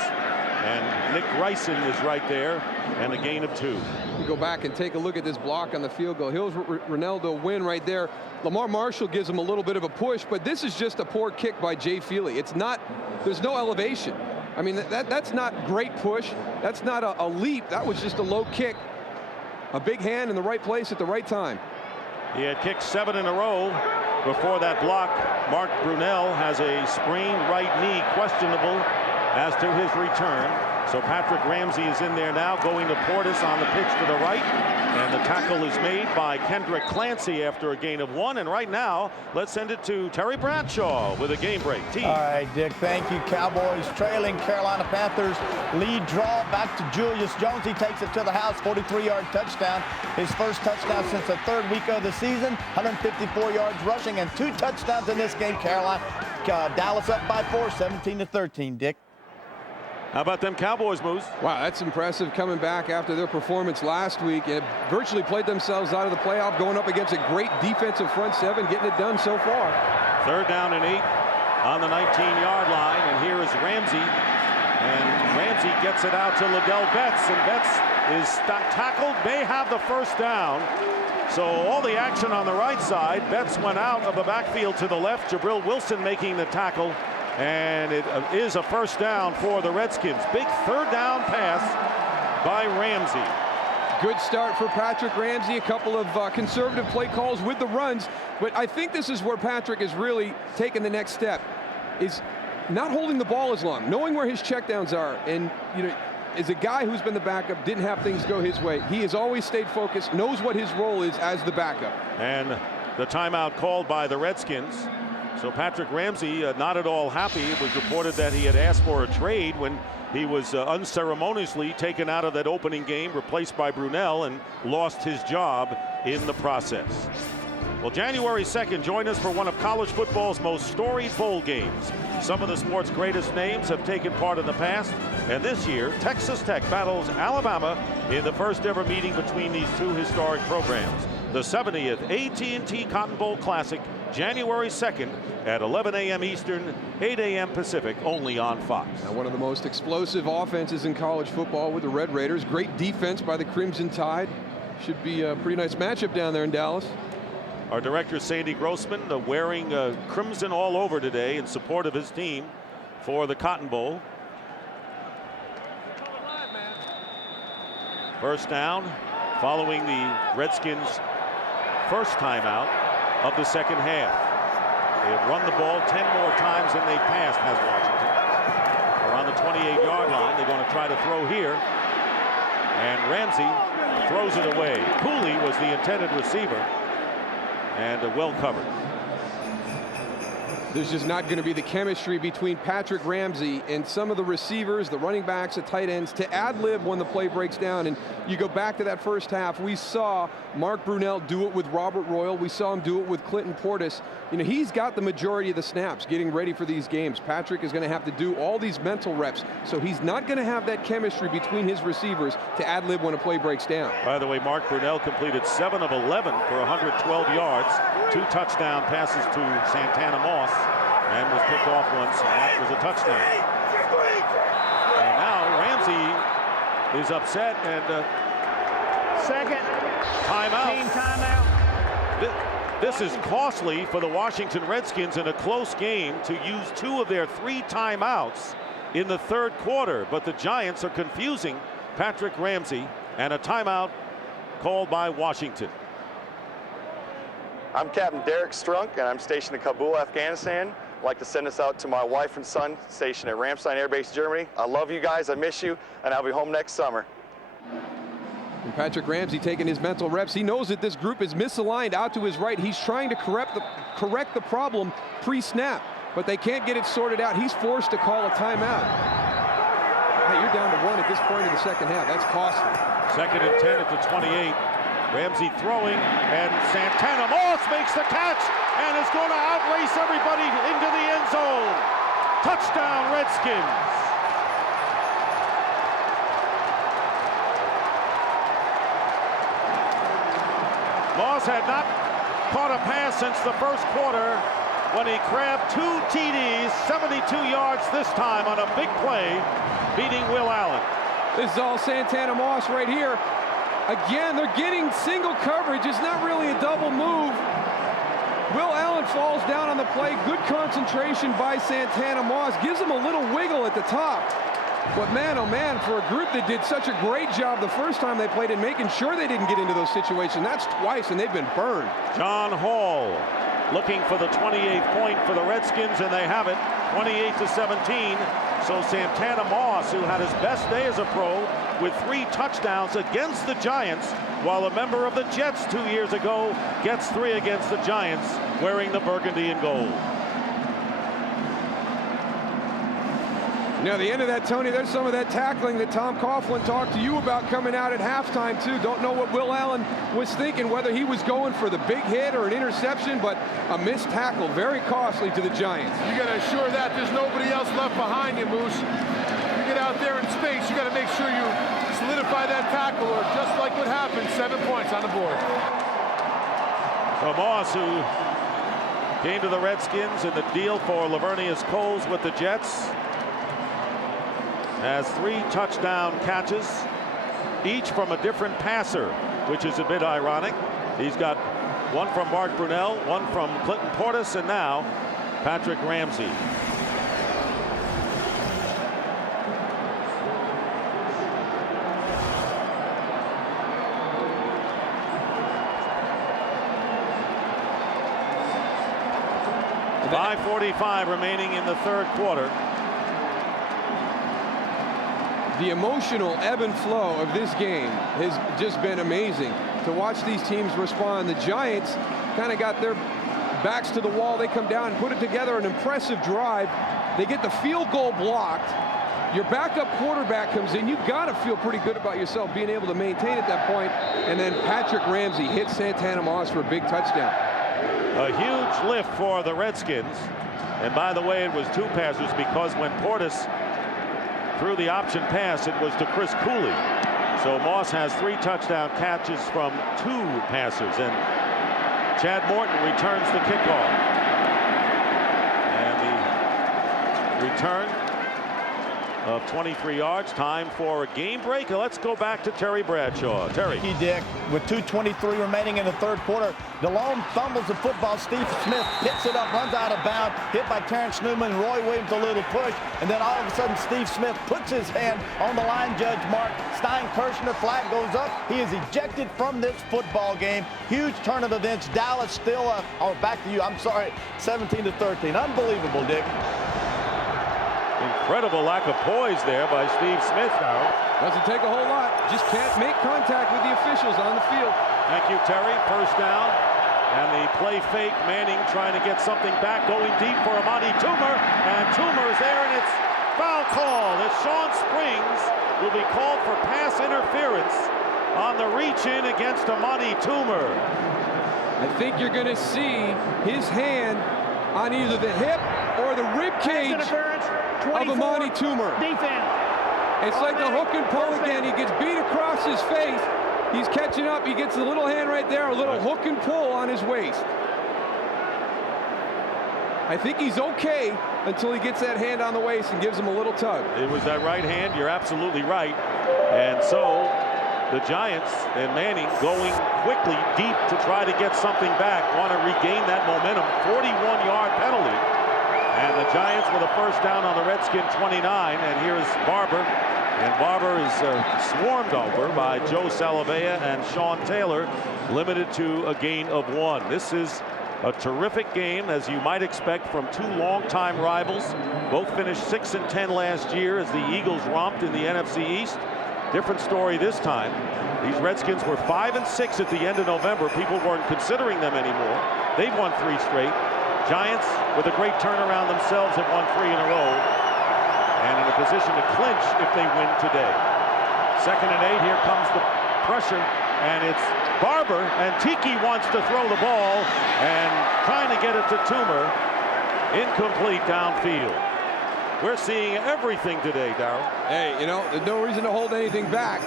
And Nick Ryson is right there, and a gain of 2. You go back and take a look at this block on the field goal. Here's Ronaldo Wynn right there. Lamar Marshall gives him a little bit of a push, but this is just a poor kick by Jay Feely. It's not, there's no elevation. I mean, that's not great push. That's not a leap. That was just a low kick. A big hand in the right place at the right time. He had kicked 7 in a row before that block. Mark Brunell has a sprained right knee, questionable as to his return. So Patrick Ramsey is in there now, going to Portis on the pitch to the right. And the tackle is made by Kendrick Clancy after a gain of 1. And right now, let's send it to Terry Bradshaw with a game break. All right, Dick, thank you. Cowboys trailing Carolina Panthers. Lead draw back to Julius Jones. He takes it to the house, 43-yard touchdown. His first touchdown since the 3rd week of the season. 154 yards rushing and 2 touchdowns in this game. Carolina, Dallas up by 4, 17-13, Dick. How about them Cowboys, Moose? Wow, that's impressive, coming back after their performance last week and virtually played themselves out of the playoff, going up against a great defensive front 7, getting it done so far. 3rd down and 8 on the 19-yard line, and here is Ramsey. And Ramsey gets it out to Liddell Betts, and Betts is tackled, may have the 1st down. So all the action on the right side. Betts went out of the backfield to the left. Jabril Wilson making the tackle. And it is a 1st down for the Redskins. Big 3rd down pass by Ramsey. Good start for Patrick Ramsey. A couple of conservative play calls with the runs. But I think this is where Patrick is really taking the next step, is not holding the ball as long, knowing where his checkdowns are. And, as a guy who's been the backup, didn't have things go his way. He has always stayed focused, knows what his role is as the backup. And the timeout called by the Redskins. So Patrick Ramsey not at all happy. It was reported that he had asked for a trade when he was unceremoniously taken out of that opening game, replaced by Brunell, and lost his job in the process. Well, January 2nd, join us for one of college football's most storied bowl games. Some of the sport's greatest names have taken part in the past, and this year, Texas Tech battles Alabama in the first ever meeting between these 2 historic programs. The 70th AT&T Cotton Bowl Classic, January 2nd at 11 a.m. Eastern, 8 a.m. Pacific, only on Fox. Now, one of the most explosive offenses in college football with the Red Raiders. Great defense by the Crimson Tide. Should be a pretty nice matchup down there in Dallas. Our director, Sandy Grossman, wearing crimson all over today in support of his team for the Cotton Bowl. First down following the Redskins' first timeout of the second half. They have run the ball 10 more times than they passed, has Washington. Around the 28-yard line, they're going to try to throw here. And Ramsey throws it away. Cooley was the intended receiver, and well covered. There's just not going to be the chemistry between Patrick Ramsey and some of the receivers, the running backs, the tight ends to ad-lib when the play breaks down. And you go back to that first half, we saw Mark Brunell do it with Robert Royal. We saw him do it with Clinton Portis. You know, he's got the majority of the snaps getting ready for these games. Patrick is going to have to do all these mental reps, so he's not going to have that chemistry between his receivers to ad-lib when a play breaks down. By the way, Mark Brunell completed 7 of 11 for 112 yards, 2 touchdown passes to Santana Moss, and was picked off once, and that was a touchdown. And now Ramsey is upset, and second timeout. Team timeout. This is costly for the Washington Redskins in a close game to use 2 of their 3 timeouts in the third quarter, but the Giants are confusing Patrick Ramsey, and a timeout called by Washington. I'm Captain Derek Strunk, and I'm stationed in Kabul, Afghanistan. I'd like to send this out to my wife and son stationed at Ramstein Air Base, Germany. I love you guys, I miss you, and I'll be home next summer. And Patrick Ramsey taking his mental reps. He knows that this group is misaligned out to his right. He's trying to correct the problem pre-snap, but they can't get it sorted out. He's forced to call a timeout. Hey, you're down to 1 at this point in the second half. That's costly. Second and 10 at the 28. Ramsey throwing, and Santana Moss makes the catch and is going to outrace everybody into the end zone. Touchdown, Redskins. Moss had not caught a pass since the first quarter when he grabbed 2 TDs, 72 yards this time on a big play, beating Will Allen. This is all Santana Moss right here. Again, they're getting single coverage. It's not really a double move. Will Allen falls down on the play. Good concentration by Santana Moss. Gives him a little wiggle at the top. But man, oh man, for a group that did such a great job the first time they played in making sure they didn't get into those situations, that's twice, and they've been burned. John Hall looking for the 28th point for the Redskins, and they have it, 28-17. So Santana Moss, who had his best day as a pro with 3 touchdowns against the Giants, while a member of the Jets 2 years ago, gets 3 against the Giants wearing the burgundy and gold. Now, the end of that, Tony, there's some of that tackling that Tom Coughlin talked to you about coming out at halftime, too. Don't know what Will Allen was thinking, whether he was going for the big hit or an interception, but a missed tackle, very costly to the Giants. You got to assure that there's nobody else left behind you, Moose. You get out there in space, you got to make sure you solidify that tackle, or just like what happened, 7 points on the board. So Moss, who came to the Redskins in the deal for Lavernius Coles with the Jets, has 3 touchdown catches, each from a different passer, which is a bit ironic. He's got 1 from Mark Brunell, 1 from Clinton Portis, and now Patrick Ramsey. .5:45 remaining in the third quarter. The emotional ebb and flow of this game has just been amazing to watch these teams respond. The Giants kind of got their backs to the wall. They come down and put it together, an impressive drive. They get the field goal blocked. Your backup quarterback comes in. You've got to feel pretty good about yourself being able to maintain at that point. And then Patrick Ramsey hits Santana Moss for a big touchdown. A huge lift for the Redskins. And by the way, it was 2 passers, because when Portis threw the option pass, it was to Chris Cooley. So Moss has 3 touchdown catches from 2 passers, and Chad Morton returns the kickoff. And the return of 23 yards. Time for a game break. Let's go back to Terry Bradshaw. Terry. Thank you, Dick. With 2:23 remaining in the third quarter, DeLome fumbles the football. Steve Smith picks it up, runs out of bounds, hit by Terrence Newman. Roy Williams a little push, and then all of a sudden Steve Smith puts his hand on the line judge mark. Stein Kirshner, flag goes up. He is ejected from this football game. Huge turn of events. Dallas still up. Oh, back to you. I'm sorry. 17-13. Unbelievable, Dick. Incredible lack of poise there by Steve Smith now. Doesn't take a whole lot. Just can't make contact with the officials on the field. Thank you, Terry. First down. And the play fake. Manning trying to get something back, going deep for Amani Toomer. And Toomer's there, and it's foul call. As Sean Springs will be called for pass interference on the reach-in against Amani Toomer. I think you're going to see his hand on either the hip or the rib cage of Amani Toomer. Defense. It's like the hook and pull again. He gets beat across his face. He's catching up. He gets a little hand right there, a little hook and pull on his waist. I think he's okay until he gets that hand on the waist and gives him a little tug. It was that right hand. You're absolutely right. And so the Giants and Manning going quickly deep to try to get something back, want to regain that momentum. 41-yard penalty. And the Giants with a first down on the Redskin 29. And here's Barber. And Barber is swarmed over by Joe Salavea and Sean Taylor, limited to a gain of 1. This is a terrific game, as you might expect from two longtime rivals. Both finished 6-10 last year as the Eagles romped in the NFC East. Different story this time. These Redskins were 5-6 at the end of November. People weren't considering them anymore. They've won 3 straight. Giants, with a great turnaround themselves, have won 3 in a row and in a position to clinch if they win today. 2nd and 8. Here comes the pressure, and it's Barber, and Tiki wants to throw the ball and trying to get it to Toomer. Incomplete downfield. We're seeing everything today, Darryl. Hey, you know, there's no reason to hold anything back.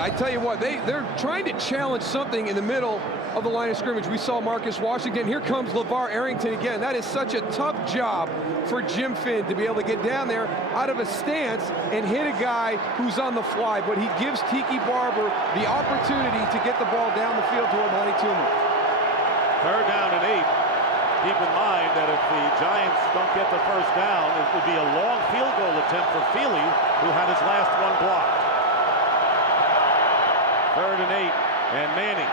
I tell you what, they're trying to challenge something in the middle of the line of scrimmage. We saw Marcus Washington. Here comes LeVar Arrington again. That is such a tough job for Jim Finn to be able to get down there out of a stance and hit a guy who's on the fly. But he gives Tiki Barber the opportunity to get the ball down the field to Amani Toomer. 3rd down and 8. Keep in mind that if the Giants don't get the first down, it would be a long field goal attempt for Feely, who had his last one blocked. 3rd and 8, and Manning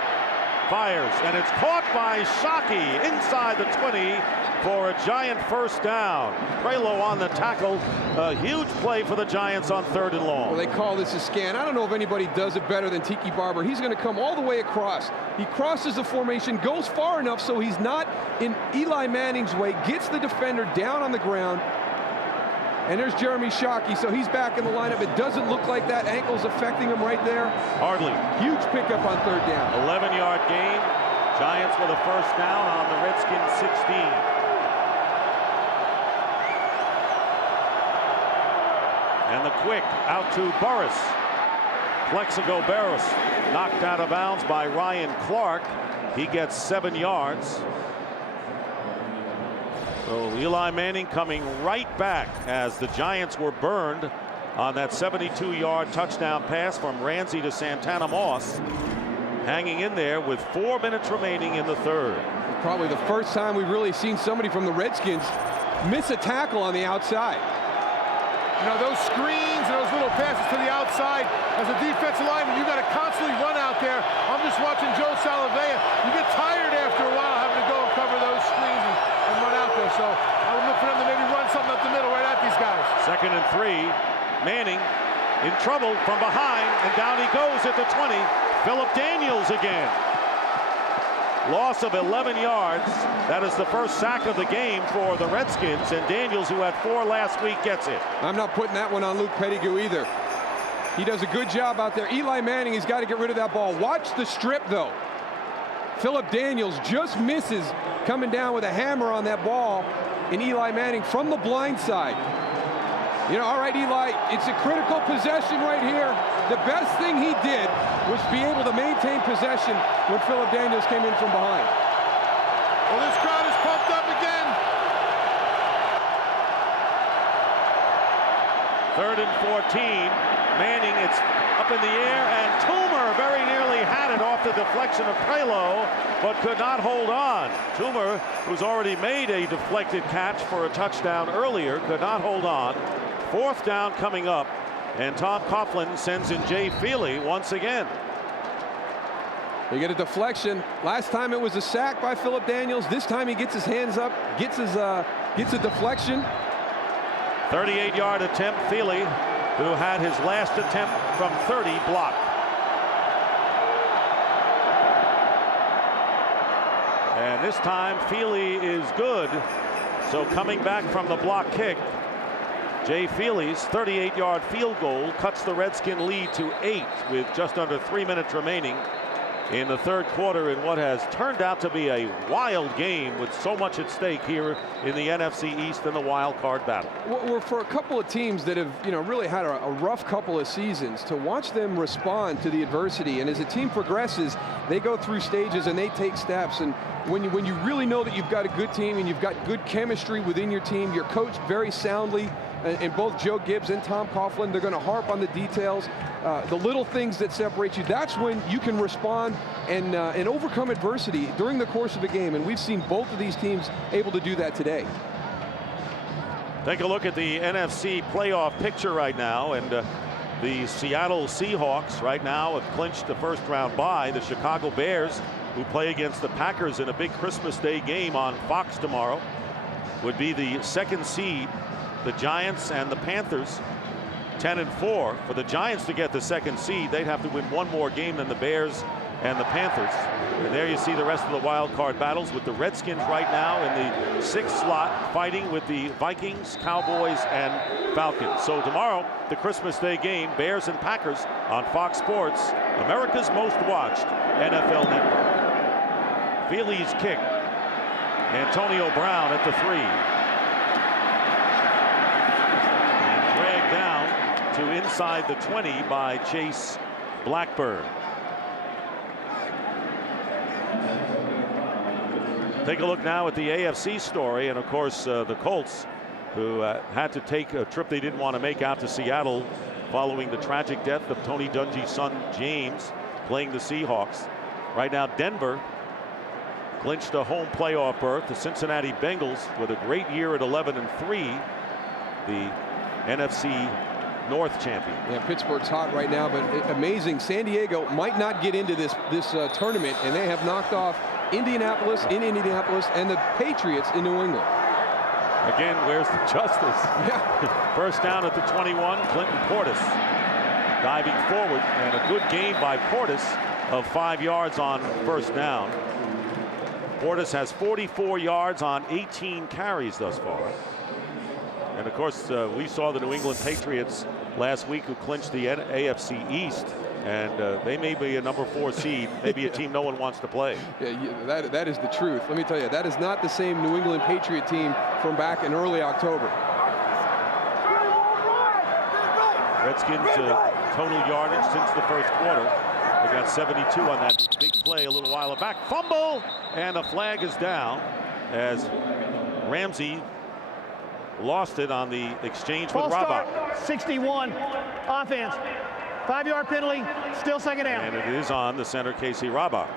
fires, and it's caught by Shockey inside the 20 for a Giant first down. Prelo on the tackle. A huge play for the Giants on 3rd and long. Well, they call this a scan. I don't know if anybody does it better than Tiki Barber. He's going to come all the way across. He crosses the formation, goes far enough so he's not in Eli Manning's way, gets the defender down on the ground. And there's Jeremy Shockey, so he's back in the lineup. It doesn't look like that ankle's affecting him right there. Hardly. Huge pickup on 3rd down. 11-yard gain. Giants with a first down on the Redskins 16. And the quick out to Burris. Plexico Burris knocked out of bounds by Ryan Clark. He gets 7 yards. So Eli Manning coming right back as the Giants were burned on that 72-yard touchdown pass from Ramsey to Santana Moss. Hanging in there with 4 minutes remaining in the 3rd. Probably the first time we've really seen somebody from the Redskins miss a tackle on the outside. You know, those screens and those little passes to the outside, as a defensive lineman, you got to constantly run out there. I'm just watching Joe Salavea. You get tired after a while having to go and cover those screens and run out there. So I would look for them to maybe run something up the middle right at these guys. 2nd and 3. Manning in trouble from behind, and down he goes at the 20. Philip Daniels again. Loss of 11 yards. That is the first sack of the game for the Redskins, and Daniels, who had 4 last week, gets it. I'm not putting that one on Luke Pettigrew either. He does a good job out there. Eli Manning, he's got to get rid of that ball. Watch the strip, though. Philip Daniels just misses coming down with a hammer on that ball, and Eli Manning from the blind side. You know, all right, Eli, it's a critical possession right here. The best thing he did was be able to maintain possession when Philip Daniels came in from behind. Well, this crowd is pumped up again. 3rd and 14. Manning, it's up in the air, and Toomer very nearly had it off the deflection of Prelo, but could not hold on. Toomer, who's already made a deflected catch for a touchdown earlier, could not hold on. 4th down coming up, and Tom Coughlin sends in Jay Feely once again. They get a deflection. Last time it was a sack by Philip Daniels. This time he gets his hands up, gets a deflection. 38-yard attempt. Feely, who had his last attempt from 30, blocked. And this time Feely is good. So coming back from the block kick, Jay Feely's 38-yard field goal cuts the Redskin lead to 8 with just under 3 minutes remaining in the 3rd quarter in what has turned out to be a wild game with so much at stake here in the NFC East in the wild card battle. Well, for a couple of teams that have, really had a rough couple of seasons, to watch them respond to the adversity, and as a team progresses, they go through stages and they take steps. And when you really know that you've got a good team and you've got good chemistry within your team, you're coached very soundly, and both Joe Gibbs and Tom Coughlin, they're going to harp on the details, the little things that separate you. That's when you can respond and overcome adversity during the course of a game. And we've seen both of these teams able to do that today. Take a look at the NFC playoff picture right now. And the Seattle Seahawks right now have clinched the 1st round bye. The Chicago Bears, who play against the Packers in a big Christmas Day game on Fox tomorrow, would be the 2nd seed. The Giants and the Panthers 10-4. For the Giants to get the 2nd seed, they'd have to win one more game than the Bears and the Panthers. And there you see the rest of the wild card battles, with the Redskins right now in the 6th slot fighting with the Vikings, Cowboys, and Falcons. So tomorrow, the Christmas Day game, Bears and Packers on Fox Sports, America's most watched NFL network. Feely's kick. Antonio Brown at the 3. To inside the 20 by Chase Blackburn. Take a look now at the AFC story, and of course the Colts, who had to take a trip they didn't want to make out to Seattle following the tragic death of Tony Dungy's son James playing the Seahawks. Right now Denver clinched a home playoff berth. The Cincinnati Bengals, with a great year at 11-3, the NFC North champion. Yeah, Pittsburgh's hot right now, but amazing. San Diego might not get into this tournament, and they have knocked off Indianapolis in Indianapolis and the Patriots in New England. Again, where's the justice? Yeah. 1st down at the 21. Clinton Portis diving forward, and a good game by Portis of 5 yards on 1st down. Portis has 44 yards on 18 carries thus far. And of course, we saw the New England Patriots last week, who clinched the AFC East, and they may be a number 4 seed, maybe a team no one wants to play. Yeah, that is the truth. Let me tell you, that is not the same New England Patriot team from back in early October. Redskins total yardage since the 1st quarter. They got 72 on that big play a little while back. Fumble, and the flag is down as Ramsey lost it on the exchange with Rabach. 61 offense. 5-yard penalty, still 2nd down. And it is on the center, Casey Rabach.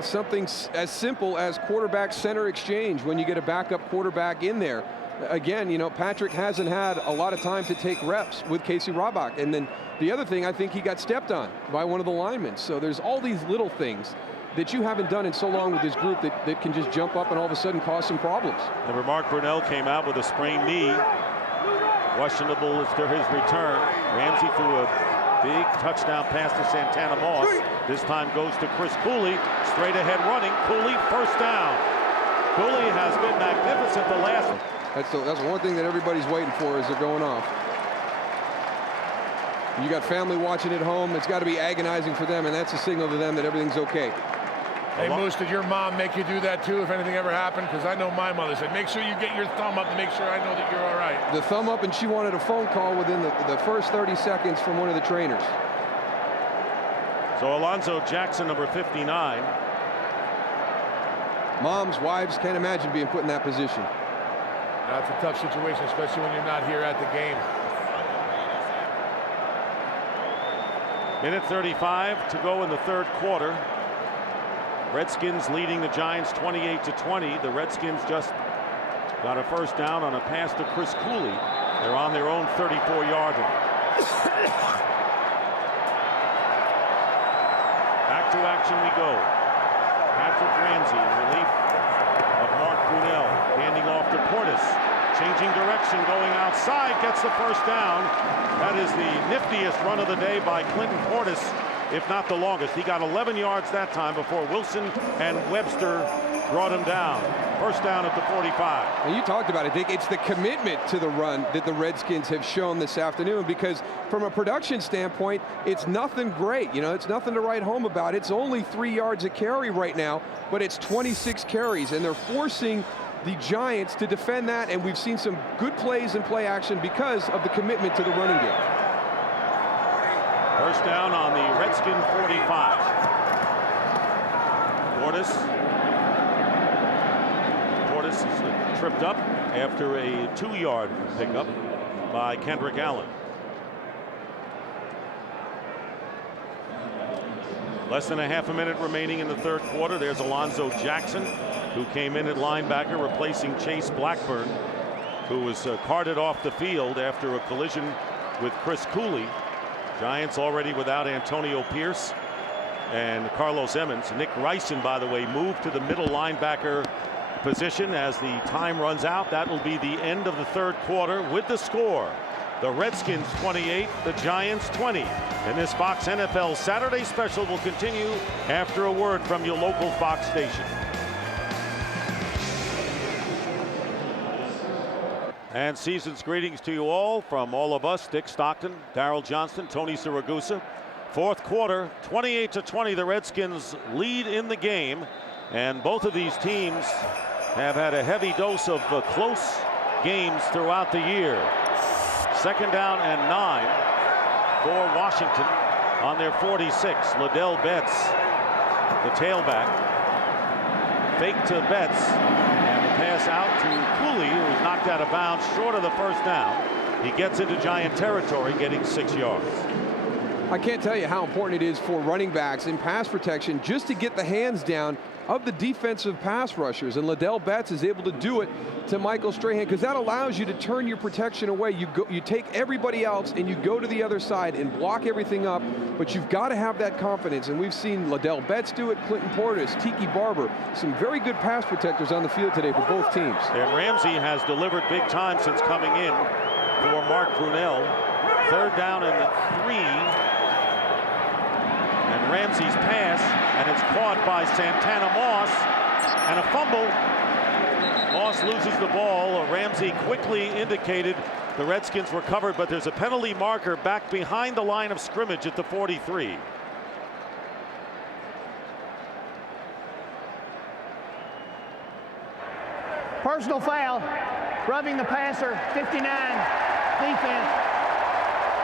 Something as simple as quarterback center exchange when you get a backup quarterback in there. Again, Patrick hasn't had a lot of time to take reps with Casey Rabach. And then the other thing, I think he got stepped on by one of the linemen. So there's all these little things that you haven't done in so long with this group that can just jump up and all of a sudden cause some problems. Remember, Mark Brunell came out with a sprained knee. Questionable as to his return. Ramsey threw a big touchdown pass to Santana Moss. This time goes to Chris Cooley. Straight ahead running. Cooley, 1st down. Cooley has been magnificent the last. That's one thing that everybody's waiting for as they're going off. You got family watching at home. It's got to be agonizing for them, and that's a signal to them that everything's okay. Hey, Moose, did your mom make you do that too if anything ever happened? Because I know my mother said, make sure you get your thumb up to make sure I know that you're all right. The thumb up, and she wanted a phone call within the first 30 seconds from one of the trainers. So Alonzo Jackson, number 59. Moms, wives, can't imagine being put in that position. That's a tough situation, especially when you're not here at the game. Minute 35 to go in the third quarter. Redskins leading the Giants 28-20. The Redskins just got a first down on a pass to Chris Cooley. They're on their own 34-yard line. Back to action we go. Patrick Ramsey in relief of Mark Brunell. Handing off to Portis. Changing direction, going outside, gets the first down. That is the niftiest run of the day by Clinton Portis, if not the longest. He got 11 yards that time before Wilson and Webster brought him down. First down at the 45. And you talked about it, Dick. It's the commitment to the run that the Redskins have shown this afternoon, because from a production standpoint, it's nothing great. You know, it's nothing to write home about. It's only 3 yards a carry right now, but it's 26 carries, and they're forcing the Giants to defend that, and we've seen some good plays and play action because of the commitment to the running game. First down on the Redskin 45. Portis is tripped up after a 2-yard pickup by Kendrick Allen. Less than a half a minute remaining in the third quarter. There's Alonzo Jackson, who came in at linebacker, replacing Chase Blackburn, who was carted off the field after a collision with Chris Cooley. Giants already without Antonio Pierce and Carlos Emmons. Nick Ryson, by the way, moved to the middle linebacker position as the time runs out. That will be the end of the third quarter with the score. The Redskins 28, the Giants 20. And this Fox NFL Saturday special will continue after a word from your local Fox station. And season's greetings to you all from all of us, Dick Stockton, Darrell Johnston, Tony Siragusa. Fourth quarter, 28-20, the Redskins lead in the game. And both of these teams have had a heavy dose of close games throughout the year. Second down and 9 for Washington on their 46. Liddell Betts, the tailback, fake to Betts, and the pass out to Cooley, who was knocked out of bounds short of the first down. He gets into Giant territory, getting 6 yards. I can't tell you how important it is for running backs in pass protection just to get the hands down of the defensive pass rushers, and Liddell Betts is able to do it to Michael Strahan, because that allows you to turn your protection away. You take everybody else and you go to the other side and block everything up, but you've got to have that confidence, and we've seen Liddell Betts do it, Clinton Portis, Tiki Barber, some very good pass protectors on the field today for both teams. And Ramsey has delivered big time since coming in for Mark Brunell. Third down and 3. And Ramsey's pass, and it's caught by Santana Moss, and a fumble. Moss loses the ball. Ramsey quickly indicated the Redskins were covered, but there's a penalty marker back behind the line of scrimmage at the 43. Personal foul, rubbing the passer, 59, defense,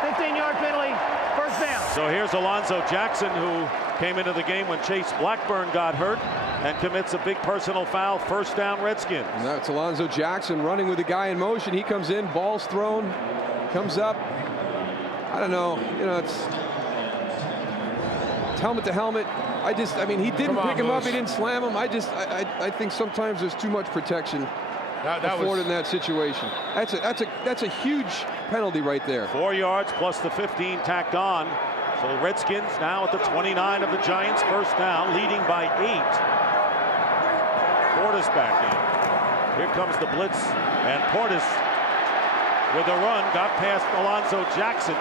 15-yard penalty, first down. So here's Alonzo Jackson, who came into the game when Chase Blackburn got hurt and commits a big personal foul. First down, Redskins. And that's Alonzo Jackson running with the guy in motion. He comes in, ball's thrown, comes up. I don't know, it's helmet to helmet. I mean, he didn't pick him up, he didn't slam him. I think sometimes there's too much protection afforded in that situation. That's a huge penalty right there. 4 yards plus the 15 tacked on. So the Redskins now at the 29 of the Giants, first down, leading by 8. Portis back in. Here comes the blitz, and Portis with a run got past Alonzo Jackson,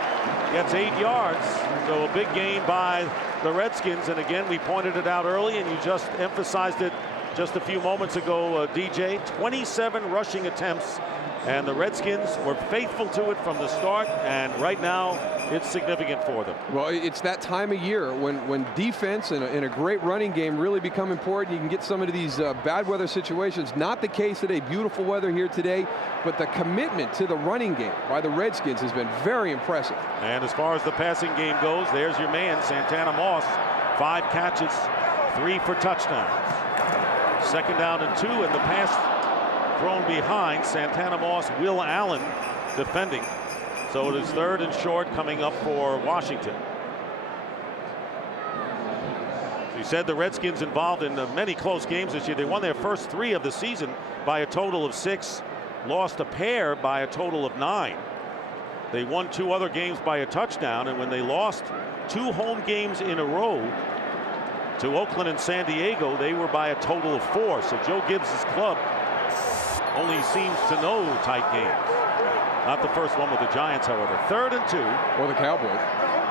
gets 8 yards. So a big gain by the Redskins, and again, we pointed it out early, and you just emphasized it just a few moments ago, DJ. 27 rushing attempts, and the Redskins were faithful to it from the start, and right now it's significant for them. Well, it's that time of year when defense and a great running game really become important. You can get some of these bad weather situations. Not the case today. Beautiful weather here today, but the commitment to the running game by the Redskins has been very impressive. And as far as the passing game goes, there's your man, Santana Moss. 5 catches, 3 for touchdowns. Second down and 2, and the pass thrown behind. Santana Moss, Will Allen defending. So it is third and short coming up for Washington. You said the Redskins involved in many close games this year. They won their first 3 of the season by a total of 6, lost a pair by a total of 9. They won 2 other games by a touchdown, and when they lost 2 home games in a row to Oakland and San Diego, they were by a total of 4. So Joe Gibbs' club only seems to know tight games. Not the first one with the Giants, however. 3rd and 2. Or the Cowboys.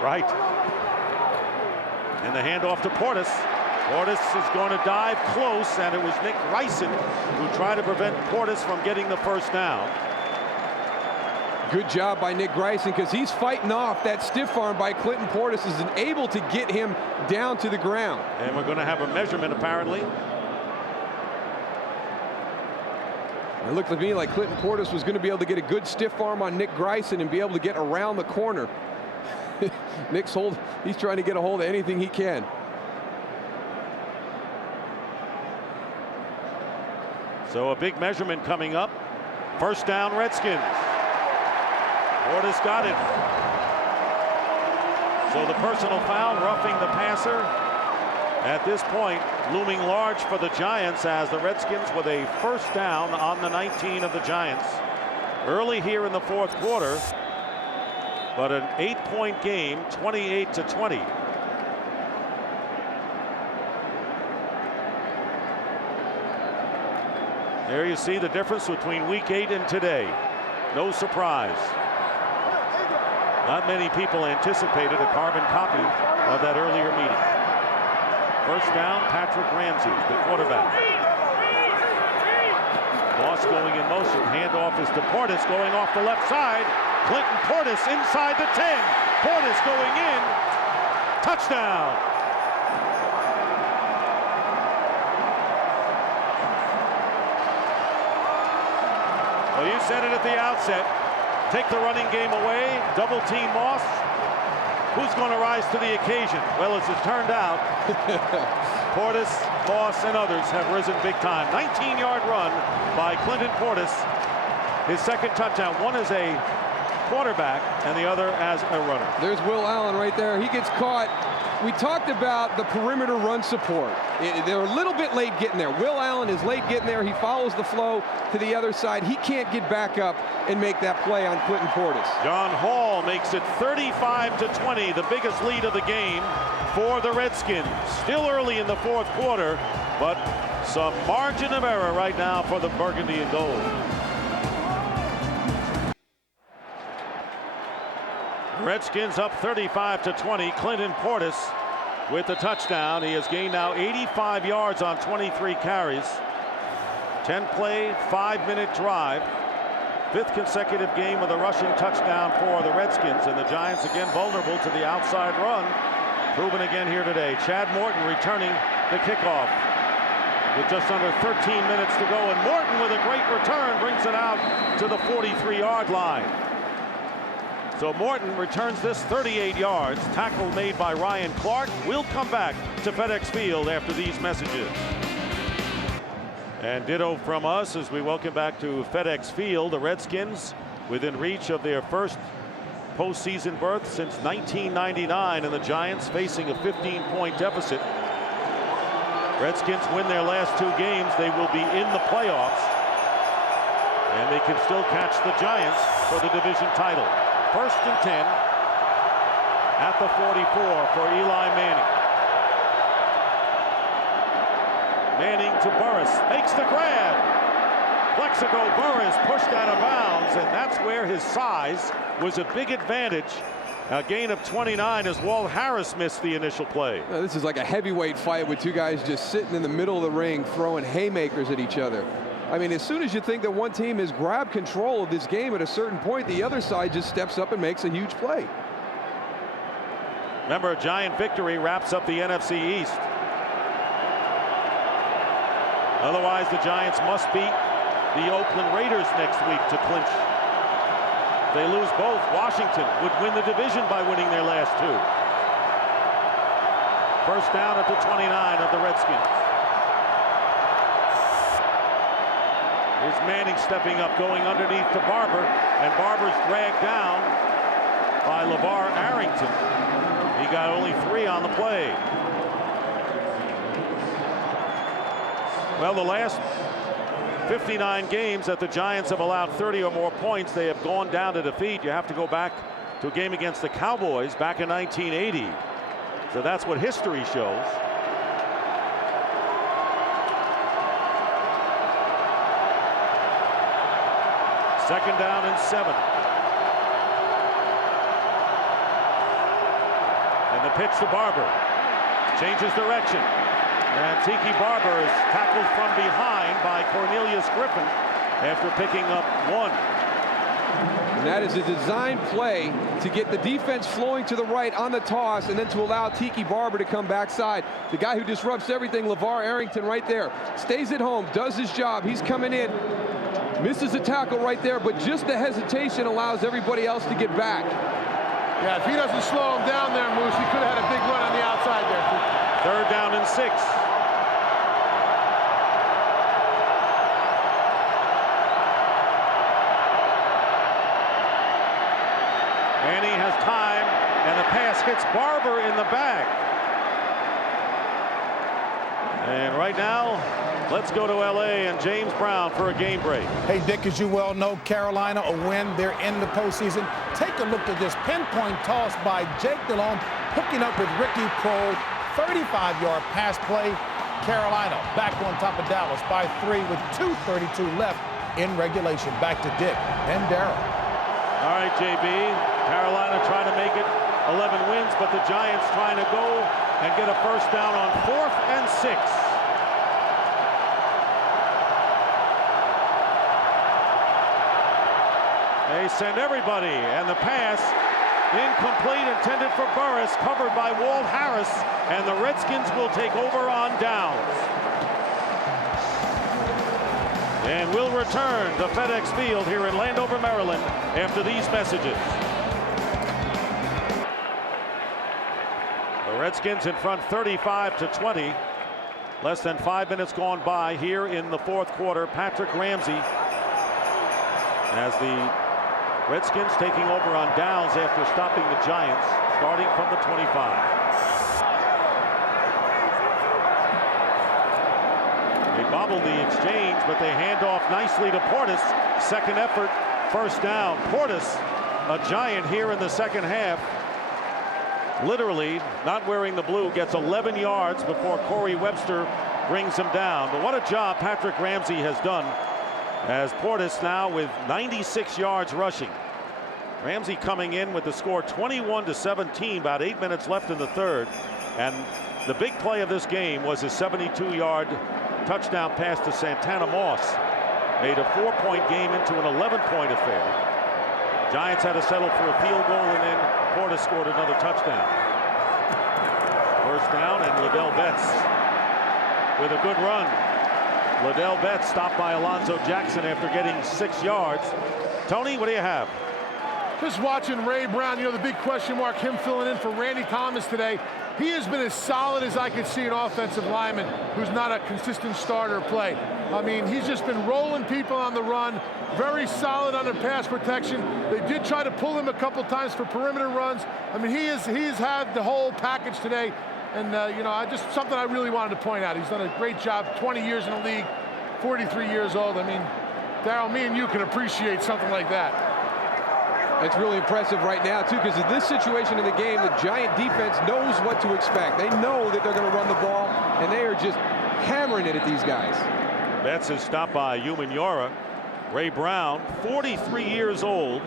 Right. And the handoff to Portis. Portis is going to dive close, and it was Nick Ryson who tried to prevent Portis from getting the first down. Good job by Nick Grayson, because he's fighting off that stiff arm by Clinton Portis, is able to get him down to the ground. And we're going to have a measurement, apparently. It looked to me like Clinton Portis was going to be able to get a good stiff arm on Nick Grayson and be able to get around the corner. He's trying to get a hold of anything he can. So a big measurement coming up. First down, Redskins. Portis got it. So the personal foul, roughing the passer. At this point, looming large for the Giants, as the Redskins with a first down on the 19 of the Giants. Early here in the 4th quarter, but an 8-point game, 28-20. There you see the difference between week 8 and today. No surprise. Not many people anticipated a carbon copy of that earlier meeting. First down, Patrick Ramsey, the quarterback. Moss going in motion. Handoff is to Portis, going off the left side. Clinton Portis inside the 10. Portis going in. Touchdown. Well, you said it at the outset. Take the running game away. Double team Moss. Who's going to rise to the occasion? Well, as it turned out, Portis, Moss, and others have risen big time. 19-yard run by Clinton Portis. His second touchdown. One as a quarterback and the other as a runner. There's Will Allen right there. He gets caught. We talked about the perimeter run support. They're a little bit late getting there. Will Allen is late getting there. He follows the flow to the other side. He can't get back up and make that play on Clinton Portis. John Hall makes it 35-20, the biggest lead of the game for the Redskins. Still early in the 4th quarter, but some margin of error right now for the burgundy and gold. Redskins up 35-20. Clinton Portis with the touchdown. He has gained now 85 yards on 23 carries. 10-play, 5-minute drive. 5th consecutive game with a rushing touchdown for the Redskins, and the Giants again vulnerable to the outside run. Proven again here today. Chad Morton returning the kickoff with just under 13 minutes to go, and Morton with a great return brings it out to the 43-yard line. So Morton returns this 38 yards. Tackle made by Ryan Clark. We'll come back to FedEx Field after these messages. And ditto from us as we welcome back to FedEx Field. The Redskins within reach of their first postseason berth since 1999, and the Giants facing a 15-point deficit. Redskins win their last 2 games. They will be in the playoffs, and they can still catch the Giants for the division title. 1st and 10 at the 44 for Eli Manning. Manning to Burris, makes the grab. Plexico Burris pushed out of bounds, and that's where his size was a big advantage. A gain of 29 as Walt Harris missed the initial play. Now, this is like a heavyweight fight with 2 guys just sitting in the middle of the ring throwing haymakers at each other. I mean, as soon as you think that one team has grabbed control of this game at a certain point, the other side just steps up and makes a huge play. Remember, a Giant victory wraps up the NFC East. Otherwise, the Giants must beat the Oakland Raiders next week to clinch. If they lose both, Washington would win the division by winning their last 2. First down at the 29 of the Redskins. Here's Manning stepping up, going underneath to Barber, and Barber's dragged down by LeVar Arrington. He got only 3 on the play. Well, the last 59 games that the Giants have allowed 30 or more points, they have gone down to defeat. You have to go back to a game against the Cowboys back in 1980. So that's what history shows. Second down and 7. And the pitch to Barber. Changes direction. And Tiki Barber is tackled from behind by Cornelius Griffin after picking up 1. And that is a design play to get the defense flowing to the right on the toss and then to allow Tiki Barber to come backside. The guy who disrupts everything, LeVar Arrington, right there. Stays at home, does his job. He's coming in, misses a tackle right there, but just the hesitation allows everybody else to get back. Yeah, if he doesn't slow him down there, Moose, he could have had a big run on the outside there. Third down and 6. And he has time, and the pass hits Barber in the back. And right now, let's go to LA and James Brown for a game break. Hey, Dick, as you well know, Carolina a win. They're in the postseason. Take a look at this pinpoint toss by Jake Delhomme, hooking up with Ricky Prohl. 35-yard pass play. Carolina back on top of Dallas by 3 with 2:32 left in regulation. Back to Dick and Darryl. All right, JB. Carolina trying to make it 11 wins, but the Giants trying to go and get a first down on 4th and 6. They send everybody, and the pass incomplete, intended for Burris, covered by Walt Harris, and the Redskins will take over on downs. And we'll return to FedEx Field here in Landover, Maryland, after these messages. The Redskins in front 35-20. Less than 5 minutes gone by here in the 4th quarter. Patrick Ramsey as the Redskins taking over on downs after stopping the Giants, starting from the 25. They bobbled the exchange, but they hand off nicely to Portis. Second effort, first down. Portis, a Giant here in the second half. Literally, not wearing the blue, gets 11 yards before Corey Webster brings him down. But what a job Patrick Ramsey has done, as Portis now with 96 yards rushing. Ramsey coming in with the score 21-17, about 8 minutes left in the third. And the big play of this game was his 72-yard touchdown pass to Santana Moss. Made a 4-point game into an 11-point affair. Giants had to settle for a field goal, and then Portis scored another touchdown. First down, and Liddell Betts with a good run. Liddell Betts stopped by Alonzo Jackson after getting 6 yards. Tony, what do you have? Just watching Ray Brown, you know, the big question mark, him filling in for Randy Thomas today. He has been as solid as I could see an offensive lineman who's not a consistent starter play. I mean, he's just been rolling people on the run, very solid under pass protection. They did try to pull him a couple times for perimeter runs. I mean, he has had the whole package today. And, you know, something I really wanted to point out. He's done a great job, 20 years in the league, 43 years old. I mean, Darryl, me and you can appreciate something like that. It's really impressive right now, too, because in this situation in the game, the Giant defense knows what to expect. They know that they're going to run the ball, and they are just hammering it at these guys. Betts is stopped by Umenyiora. Ray Brown, 43 years old,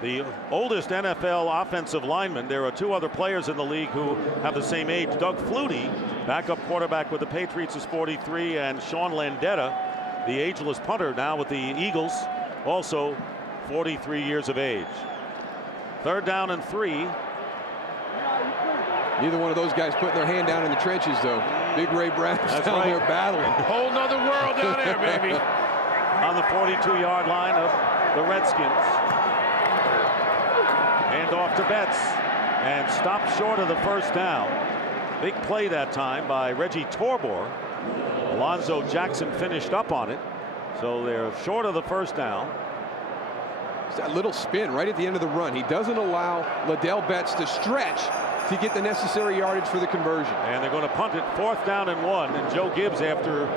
the oldest NFL offensive lineman. There are 2 other players in the league who have the same age. Doug Flutie, backup quarterback with the Patriots, is 43, and Sean Landetta, the ageless punter now with the Eagles, also 43 years of age. Third down and 3. Neither one of those guys putting their hand down in the trenches, though. Big Ray Brown's down there battling. Whole nother world down there, baby. On the 42-yard line of the Redskins. Hand off to Betts and stopped short of the first down. Big play that time by Reggie Torbor. Alonzo Jackson finished up on it. So they're short of the first down. That little spin right at the end of the run. He doesn't allow Liddell Betts to stretch to get the necessary yardage for the conversion. And they're going to punt it, 4th down and 1. And Joe Gibbs, after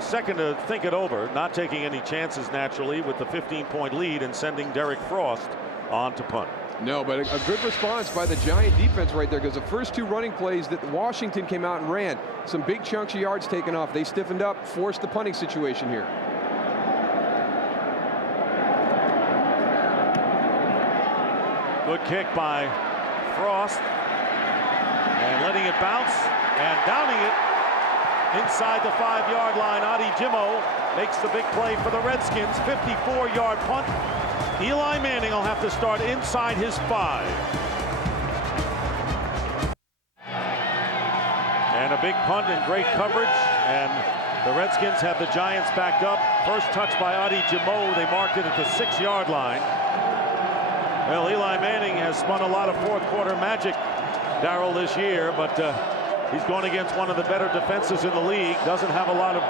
second to think it over, not taking any chances naturally with the 15-point lead and sending Derek Frost on to punt. No, but a good response by the Giant defense right there, because the first 2 running plays that Washington came out and ran, some big chunks of yards taken off. They stiffened up, forced the punting situation here. Good kick by Frost, and letting it bounce and downing it inside the 5-yard line. Adi Jimmo makes the big play for the Redskins. 54-yard punt. Eli Manning will have to start inside his 5. And a big punt and great coverage, and the Redskins have the Giants backed up. First touch by Adi Jimmo. They marked it at the 6-yard line. Well, Eli Manning has spun a lot of fourth-quarter magic, Darryl, this year, but he's going against one of the better defenses in the league. Doesn't have a lot of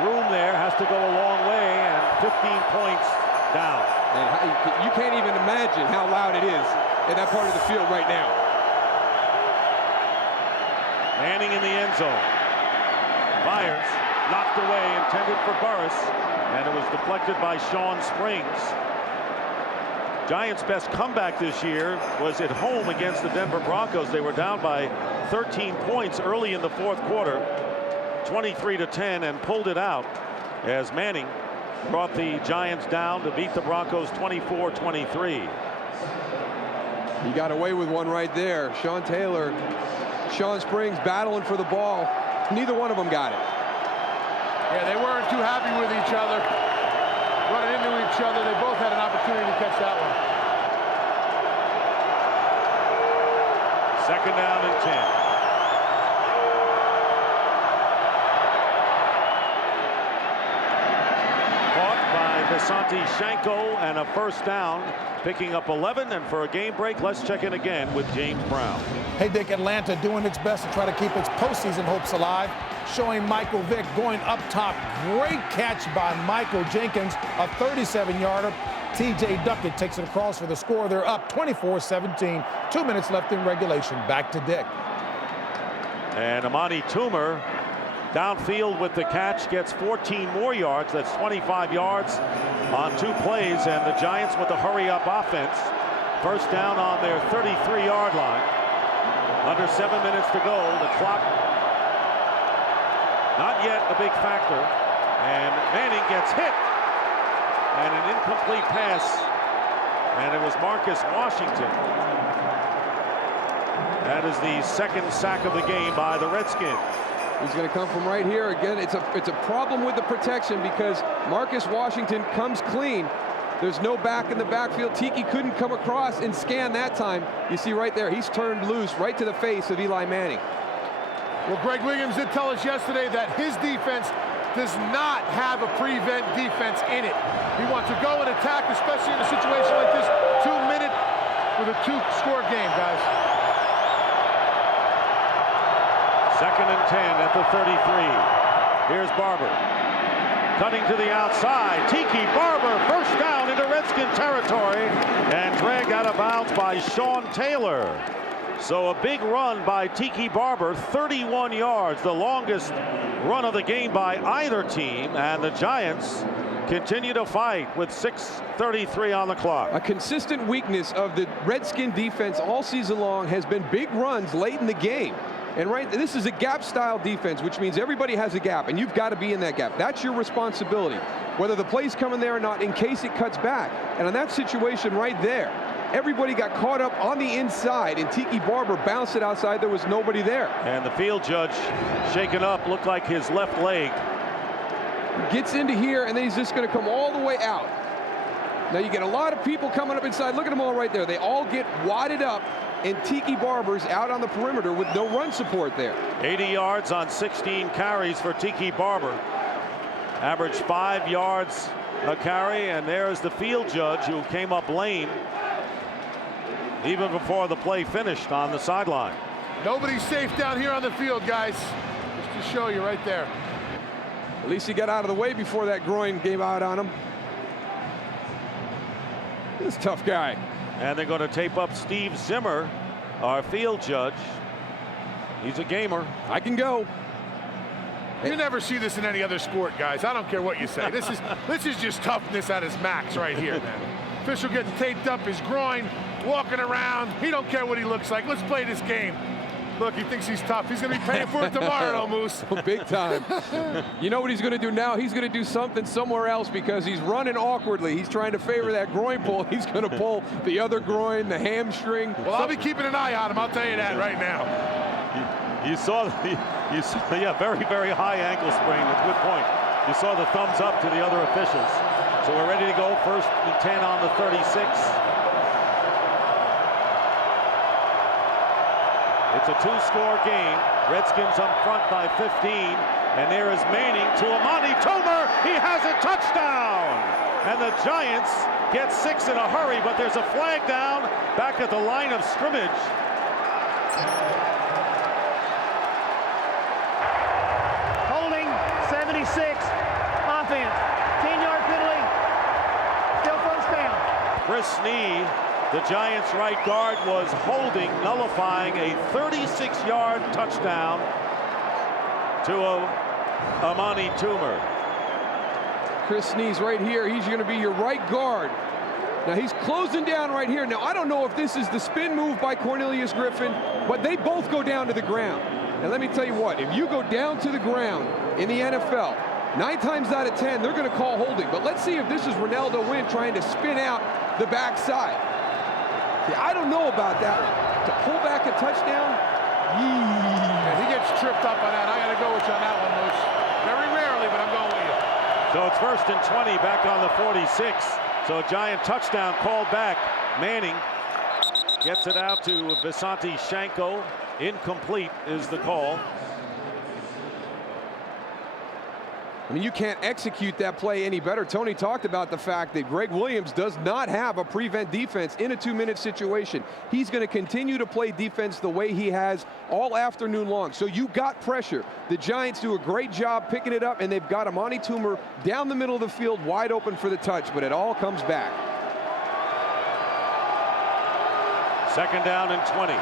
room there. Has to go a long way, and 15 points down. And you can't even imagine how loud it is in that part of the field right now. Manning in the end zone. Fires, knocked away, intended for Burris, and it was deflected by Sean Springs. Giants' best comeback this year was at home against the Denver Broncos. They were down by 13 points early in the fourth quarter, 23-10, and pulled it out as Manning brought the Giants down to beat the Broncos 24-23. He got away with one right there. Sean Taylor, Sean Springs battling for the ball. Neither one of them got it. Yeah, they weren't too happy with each other. Running into each other. They both had an opportunity to catch that one. Second down and 10. Vasante Shanko, and a first down, picking up 11. And for a game break, let's check in again with James Brown. Hey, Dick, Atlanta doing its best to try to keep its postseason hopes alive. Showing Michael Vick going up top. Great catch by Michael Jenkins, a 37-yarder. TJ Duckett takes it across for the score. They're up 24-17. 2 minutes left in regulation. Back to Dick. And Amani Toomer downfield with the catch, gets 14 more yards. That's 25 yards on 2 plays, and the Giants with the hurry-up offense. First down on their 33-yard line. Under 7 minutes to go. The clock not yet a big factor, and Manning gets hit, and an incomplete pass, and it was Marcus Washington. That is the second sack of the game by the Redskins. He's going to come from right here again. It's a problem with the protection because Marcus Washington comes clean. There's no back in the backfield. Tiki couldn't come across and scan that time. You see right there, he's turned loose right to the face of Eli Manning. Well, Greg Williams did tell us yesterday that his defense does not have a prevent defense in it. He wants to go and attack, especially in a situation like this. 2 minute with a 2-score game, guys. Second and 10 at the 33. Here's Barber. Cutting to the outside. Tiki Barber, first down into Redskin territory, and dragged out of bounds by Sean Taylor. So a big run by Tiki Barber, 31 yards, the longest run of the game by either team, and the Giants continue to fight with 6:33 on the clock. A consistent weakness of the Redskin defense all season long has been big runs late in the game. And this is a gap-style defense, which means everybody has a gap, and you've got to be in that gap. That's your responsibility, whether the play's coming there or not, in case it cuts back. And in that situation right there, everybody got caught up on the inside, and Tiki Barber bounced it outside. There was nobody there. And the field judge shaken up, looked like his left leg. Gets into here, and then he's just going to come all the way out. Now you get a lot of people coming up inside. Look at them all right there. They all get wadded up, and Tiki Barber's out on the perimeter with no run support there. 80 yards on 16 carries for Tiki Barber. Averaged 5 yards a carry, and there's the field judge who came up lame even before the play finished on the sideline. Nobody's safe down here on the field, guys. Just to show you right there. At least he got out of the way before that groin gave out on him. This tough guy. And they're going to tape up Steve Zimmer, our field judge. He's a gamer. I can go. You never see this in any other sport, guys. I don't care what you say. This is just toughness at its max right here, man. Official gets taped up his groin, walking around. He don't care what he looks like. Let's play this game. Look, he thinks he's tough. He's going to be paying for it tomorrow, though, Moose. Big time. You know what he's going to do now? He's going to do something somewhere else because he's running awkwardly. He's trying to favor that groin pull. He's going to pull the other groin, the hamstring. Well, I'll be keeping an eye on him. I'll tell you that right now. You saw yeah, very, very high ankle sprain. That's a good point. You saw the thumbs up to the other officials. So we're ready to go. First and 10 on the 36. It's a two-score game. Redskins up front by 15. And there is Manning to Amani Toomer. He has a touchdown. And the Giants get 6 in a hurry, but there's a flag down back at the line of scrimmage. Holding 76. Offense. 10-yard penalty. Still first down. Chris Snee, the Giants' right guard, was holding, nullifying a 36-yard touchdown to Amani Toomer. Chris Snee's right here. He's going to be your right guard. Now he's closing down right here. Now I don't know if this is the spin move by Cornelius Griffin, but they both go down to the ground. And let me tell you what, if you go down to the ground in the NFL, 9 times out of 10, they're going to call holding. But let's see if this is Ronaldo Wynn trying to spin out the backside. Yeah, I don't know about that one. To pull back a touchdown, yeah, he gets tripped up on that. I got to go with you on that one, Moose. Very rarely, but I'm going with you. So it's first and 20 back on the 46. So a Giant touchdown called back. Manning gets it out to Visanti Shanko. Incomplete is the call. I mean, you can't execute that play any better. Tony talked about the fact that Greg Williams does not have a prevent defense in a 2-minute situation. He's going to continue to play defense the way he has all afternoon long. So you got pressure. The Giants do a great job picking it up, and they've got Amani Toomer down the middle of the field wide open for the touch, but it all comes back. Second down and 20.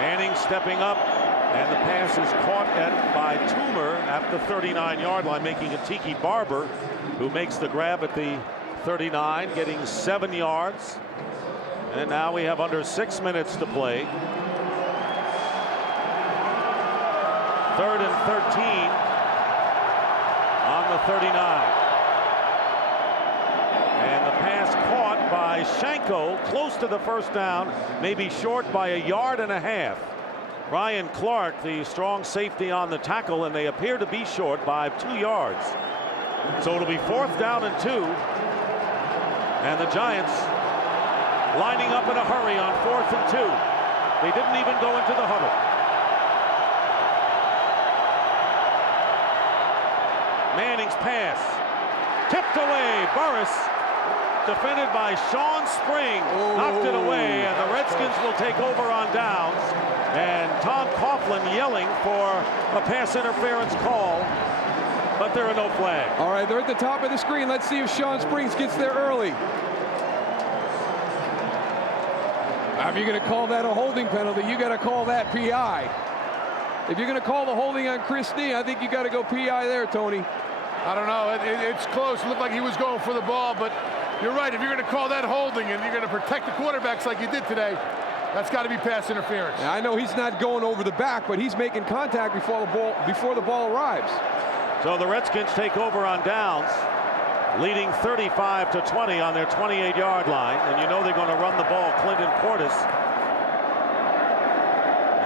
Manning stepping up, and the pass is caught by Toomer at the 39-yard line, making it Tiki Barber, who makes the grab at the 39, getting 7 yards. And now we have under 6 minutes to play. 3rd and 13 on the 39. And the pass caught by Shanko, close to the first down, maybe short by 1.5 yards. Ryan Clark, the strong safety on the tackle, and they appear to be short by 2 yards. So it'll be 4th down and 2. And the Giants lining up in a hurry on 4th and 2. They didn't even go into the huddle. Manning's pass tipped away. Burris, defended by Sean Spring, knocked it away, and the Redskins will take over on downs. And Tom Coughlin yelling for a pass interference call, but there are no flags. All right, they're at the top of the screen. Let's see if Sean Springs gets there early. If you're going to call that a holding penalty, you got to call that PI. If you're going to call the holding on Chris Snee, I think you got to go PI there, Tony. I don't know. It's close. It looked like he was going for the ball, but you're right. If you're going to call that holding and you're going to protect the quarterbacks like you did today, that's got to be pass interference. Now, I know he's not going over the back, but he's making contact before the ball arrives. So the Redskins take over on downs, leading 35-20 on their 28-yard line. And you know they're going to run the ball. Clinton Portis.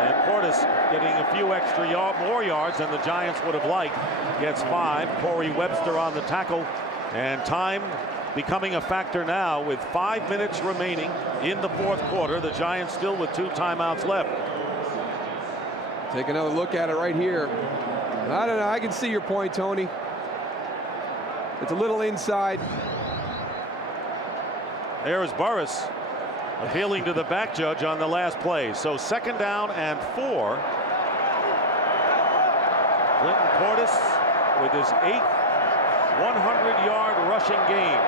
And Portis getting a few extra more yards than the Giants would have liked. Gets 5. Corey Webster on the tackle. And time becoming a factor now with 5 minutes remaining in the 4th quarter. The Giants still with 2 timeouts left. Take another look at it right here. I don't know. I can see your point, Tony. It's a little inside. There's Burris appealing to the back judge on the last play. So 2nd down and 4. Clinton Portis with his 8th 100-yard rushing game.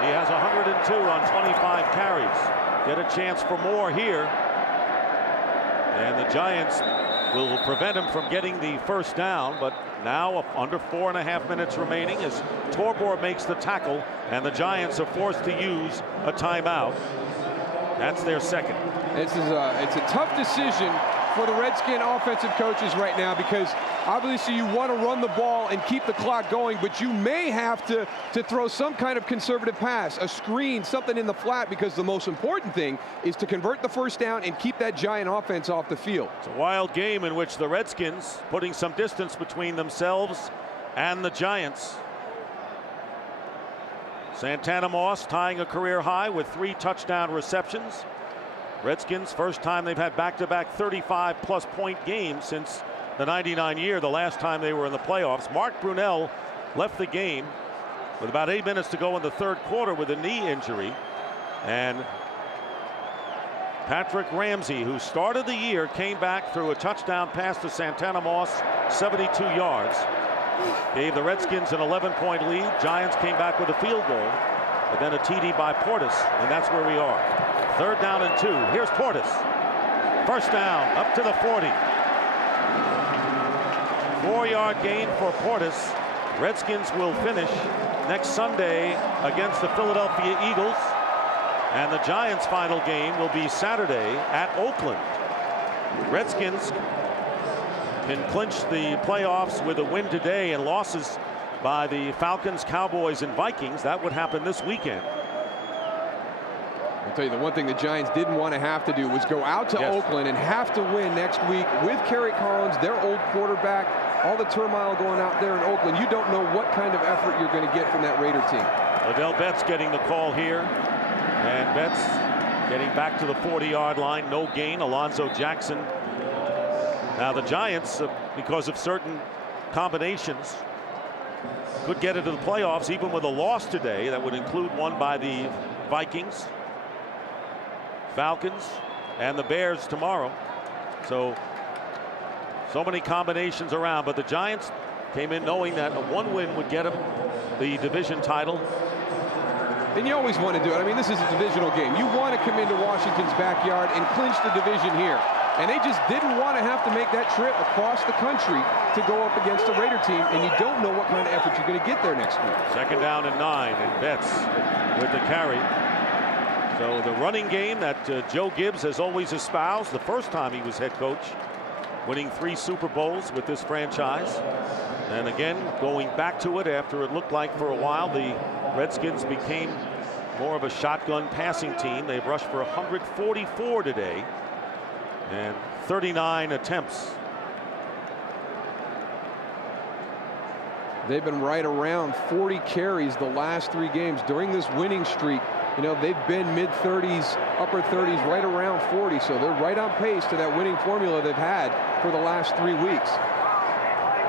He has 102 on 25 carries. get a chance for more here. And the Giants will prevent him from getting the first down, but now under 4.5 minutes remaining as Torbor makes the tackle, and the Giants are forced to use a timeout. That's their second. It's a tough decision for the Redskin offensive coaches right now, because obviously you want to run the ball and keep the clock going, but you may have to throw some kind of conservative pass, a screen, something in the flat, because the most important thing is to convert the first down and keep that Giant offense off the field. It's a wild game in which the Redskins putting some distance between themselves and the Giants. Santana Moss tying a career high with 3 touchdown receptions. Redskins, first time they've had back-to-back 35-plus point games since the '99 year, the last time they were in the playoffs. Mark Brunell left the game with about 8 minutes to go in the third quarter with a knee injury. And Patrick Ramsey, who started the year, came back through a touchdown pass to Santana Moss, 72 yards. Gave the Redskins an 11-point lead. Giants came back with a field goal, but then a TD by Portis, and that's where we are. 3rd down and 2. Here's Portis. First down, up to the 40. 4-yard gain for Portis. Redskins will finish next Sunday against the Philadelphia Eagles, and the Giants' final game will be Saturday at Oakland. Redskins can clinch the playoffs with a win today and losses by the Falcons, Cowboys, and Vikings. That would happen this weekend. I'll tell you, the one thing the Giants didn't want to have to do was go out to Oakland and have to win next week with Kerry Collins, their old quarterback, all the turmoil going out there in Oakland. You don't know what kind of effort you're going to get from that Raider team. Odell Betts getting the call here, and Betts getting back to the 40-yard line. No gain. Alonzo Jackson. Now the Giants, because of certain combinations, could get into the playoffs even with a loss today. That would include one by the Vikings, Falcons, and the Bears tomorrow. So many combinations around, but the Giants came in knowing that a 1 win would get them the division title. And you always want to do it. I mean, this is a divisional game. You want to come into Washington's backyard and clinch the division here. And they just didn't want to have to make that trip across the country to go up against the Raider team, and you don't know what kind of effort you're going to get there next week. 2nd down and 9, and Betts with the carry. So the running game that Joe Gibbs has always espoused, the first time he was head coach, winning 3 Super Bowls with this franchise. And again, going back to it after it looked like for a while the Redskins became more of a shotgun passing team. They've rushed for 144 today and 39 attempts. They've been right around 40 carries the last 3 games during this winning streak. You know, they've been mid-30s, upper 30s, right around 40. So they're right on pace to that winning formula they've had for the last 3 weeks.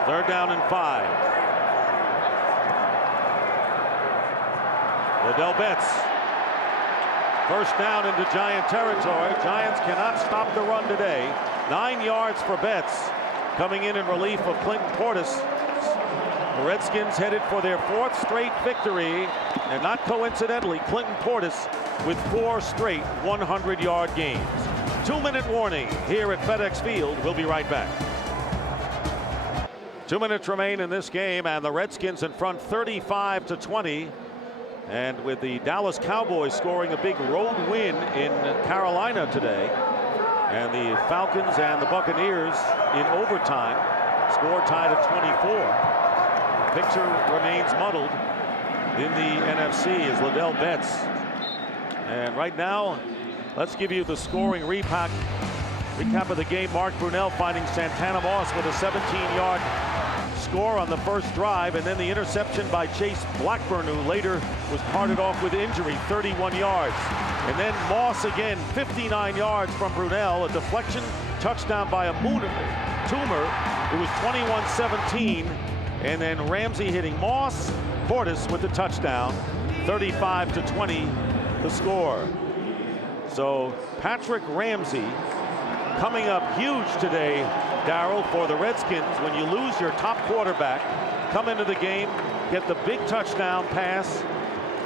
3rd down and 5. Odell Betts. First down into Giant territory. Giants cannot stop the run today. 9 yards for Betts, coming in relief of Clinton Portis. The Redskins headed for their 4th straight victory, and not coincidentally, Clinton Portis with 4 straight 100-yard games. 2-minute warning here at FedEx Field. We'll be right back. 2 minutes remain in this game, and the Redskins in front 35-20. And with the Dallas Cowboys scoring a big road win in Carolina today, and the Falcons and the Buccaneers in overtime, score tied at 24. Picture remains muddled in the NFC as Liddell Betts. And right now, let's give you the scoring recap of the game. Mark Brunell finding Santana Moss with a 17-yard score on the first drive, and then the interception by Chase Blackburn, who later was parted off with injury, 31 yards. And then Moss again, 59 yards from Brunell, a deflection touchdown by a Toomer. It was 21-17. And then Ramsey hitting Moss, Portis with the touchdown, 35-20 the score. So Patrick Ramsey coming up huge today, Darryl, for the Redskins. When you lose your top quarterback, come into the game, get the big touchdown pass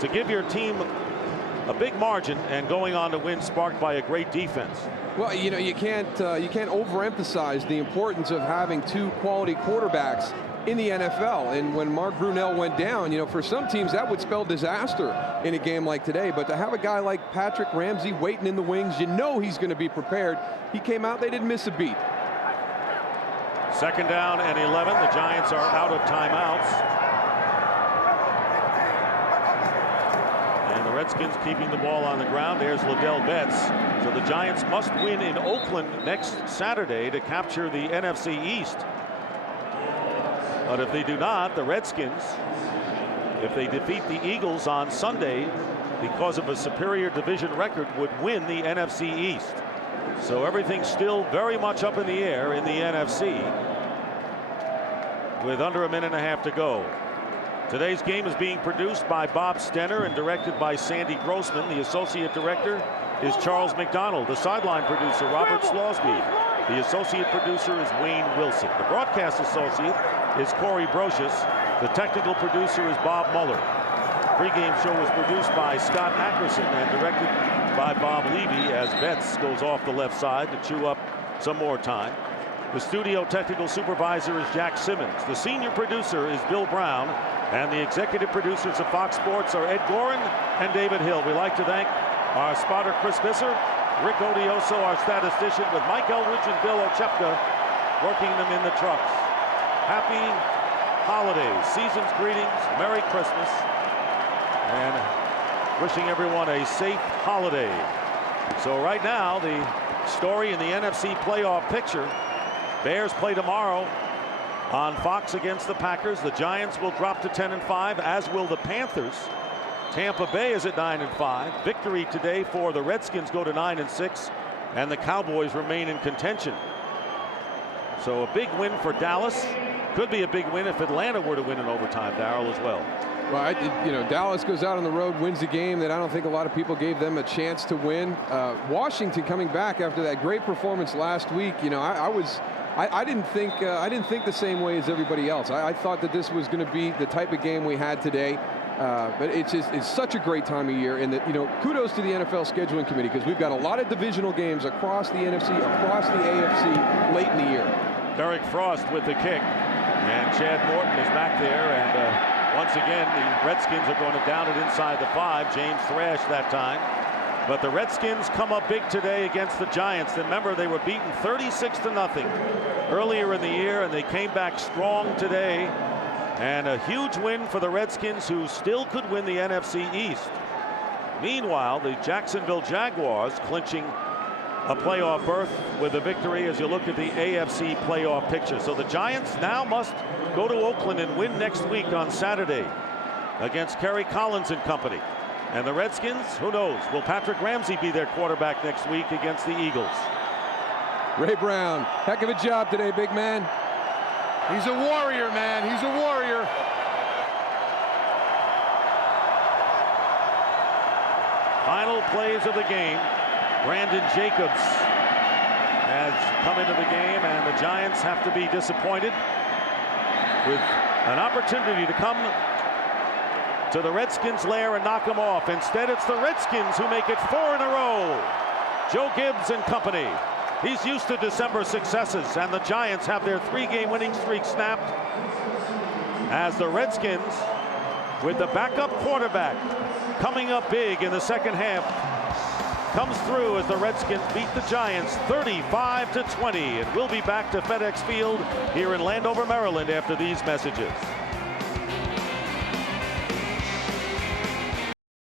to give your team a big margin and going on to win, sparked by a great defense. Well, you know, you can't overemphasize the importance of having two quality quarterbacks in the NFL. And when Mark Brunell went down, you know, for some teams that would spell disaster in a game like today. But to have a guy like Patrick Ramsey waiting in the wings, you know he's going to be prepared. He came out, they didn't miss a beat. 2nd down and 11. The Giants are out of timeouts. And the Redskins keeping the ball on the ground. There's Liddell Betts. So the Giants must win in Oakland next Saturday to capture the NFC East. But if they do not, the Redskins, if they defeat the Eagles on Sunday because of a superior division record, would win the NFC East. So everything's still very much up in the air in the NFC with under a minute and a half to go. Today's game is being produced by Bob Stenner and directed by Sandy Grossman. The associate director is Charles McDonald. The sideline producer, Robert Slosby. The associate producer is Wayne Wilson. The broadcast associate is Corey Brocious. The technical producer is Bob Mueller. The pregame show was produced by Scott Ackerson and directed by Bob Levy as Betts goes off the left side to chew up some more time. The studio technical supervisor is Jack Simmons. The senior producer is Bill Brown. And the executive producers of Fox Sports are Ed Gorin and David Hill. We'd like to thank our spotter Chris Visser, Rick Odioso, our statistician, with Mike Eldridge and Bill Ochepka working them in the trucks. Happy holidays, season's greetings, Merry Christmas, and wishing everyone a safe holiday. So right now, the story in the NFC playoff picture, Bears play tomorrow on Fox against the Packers. The Giants will drop to 10-5, as will the Panthers. Tampa Bay is at 9-5. Victory today for the Redskins go to 9-6, and the Cowboys remain in contention. So a big win for Dallas. Could be a big win if Atlanta were to win in overtime, Darryl, as well. Well, you know, Dallas goes out on the road, wins a game that I don't think a lot of people gave them a chance to win. Washington coming back after that great performance last week. You know, I didn't think the same way as everybody else. I thought that this was going to be the type of game we had today. But it's such a great time of year, and that, you know, kudos to the NFL scheduling committee, because we've got a lot of divisional games across the NFC, across the AFC late in the year. Derek Frost with the kick, and Chad Morton is back there, and once again the Redskins are going to down it inside the 5. James Thrash that time. But the Redskins come up big today against the Giants. Remember, they were beaten 36-0 earlier in the year, and they came back strong today. And a huge win for the Redskins, who still could win the NFC East. Meanwhile, the Jacksonville Jaguars clinching a playoff berth with a victory as you look at the AFC playoff picture. So the Giants now must go to Oakland and win next week on Saturday against Kerry Collins and company. And the Redskins, who knows, will Patrick Ramsey be their quarterback next week against the Eagles? Ray Brown, heck of a job today, big man. He's a warrior, man. He's a warrior. Final plays of the game. Brandon Jacobs has come into the game, and the Giants have to be disappointed with an opportunity to come to the Redskins' lair and knock them off. Instead, it's the Redskins who make it 4 in a row. Joe Gibbs and company. He's used to December successes, and the Giants have their 3-game winning streak snapped as the Redskins, with the backup quarterback coming up big in the second half, comes through as the Redskins beat the Giants 35-20. And we'll be back to FedEx Field here in Landover, Maryland after these messages.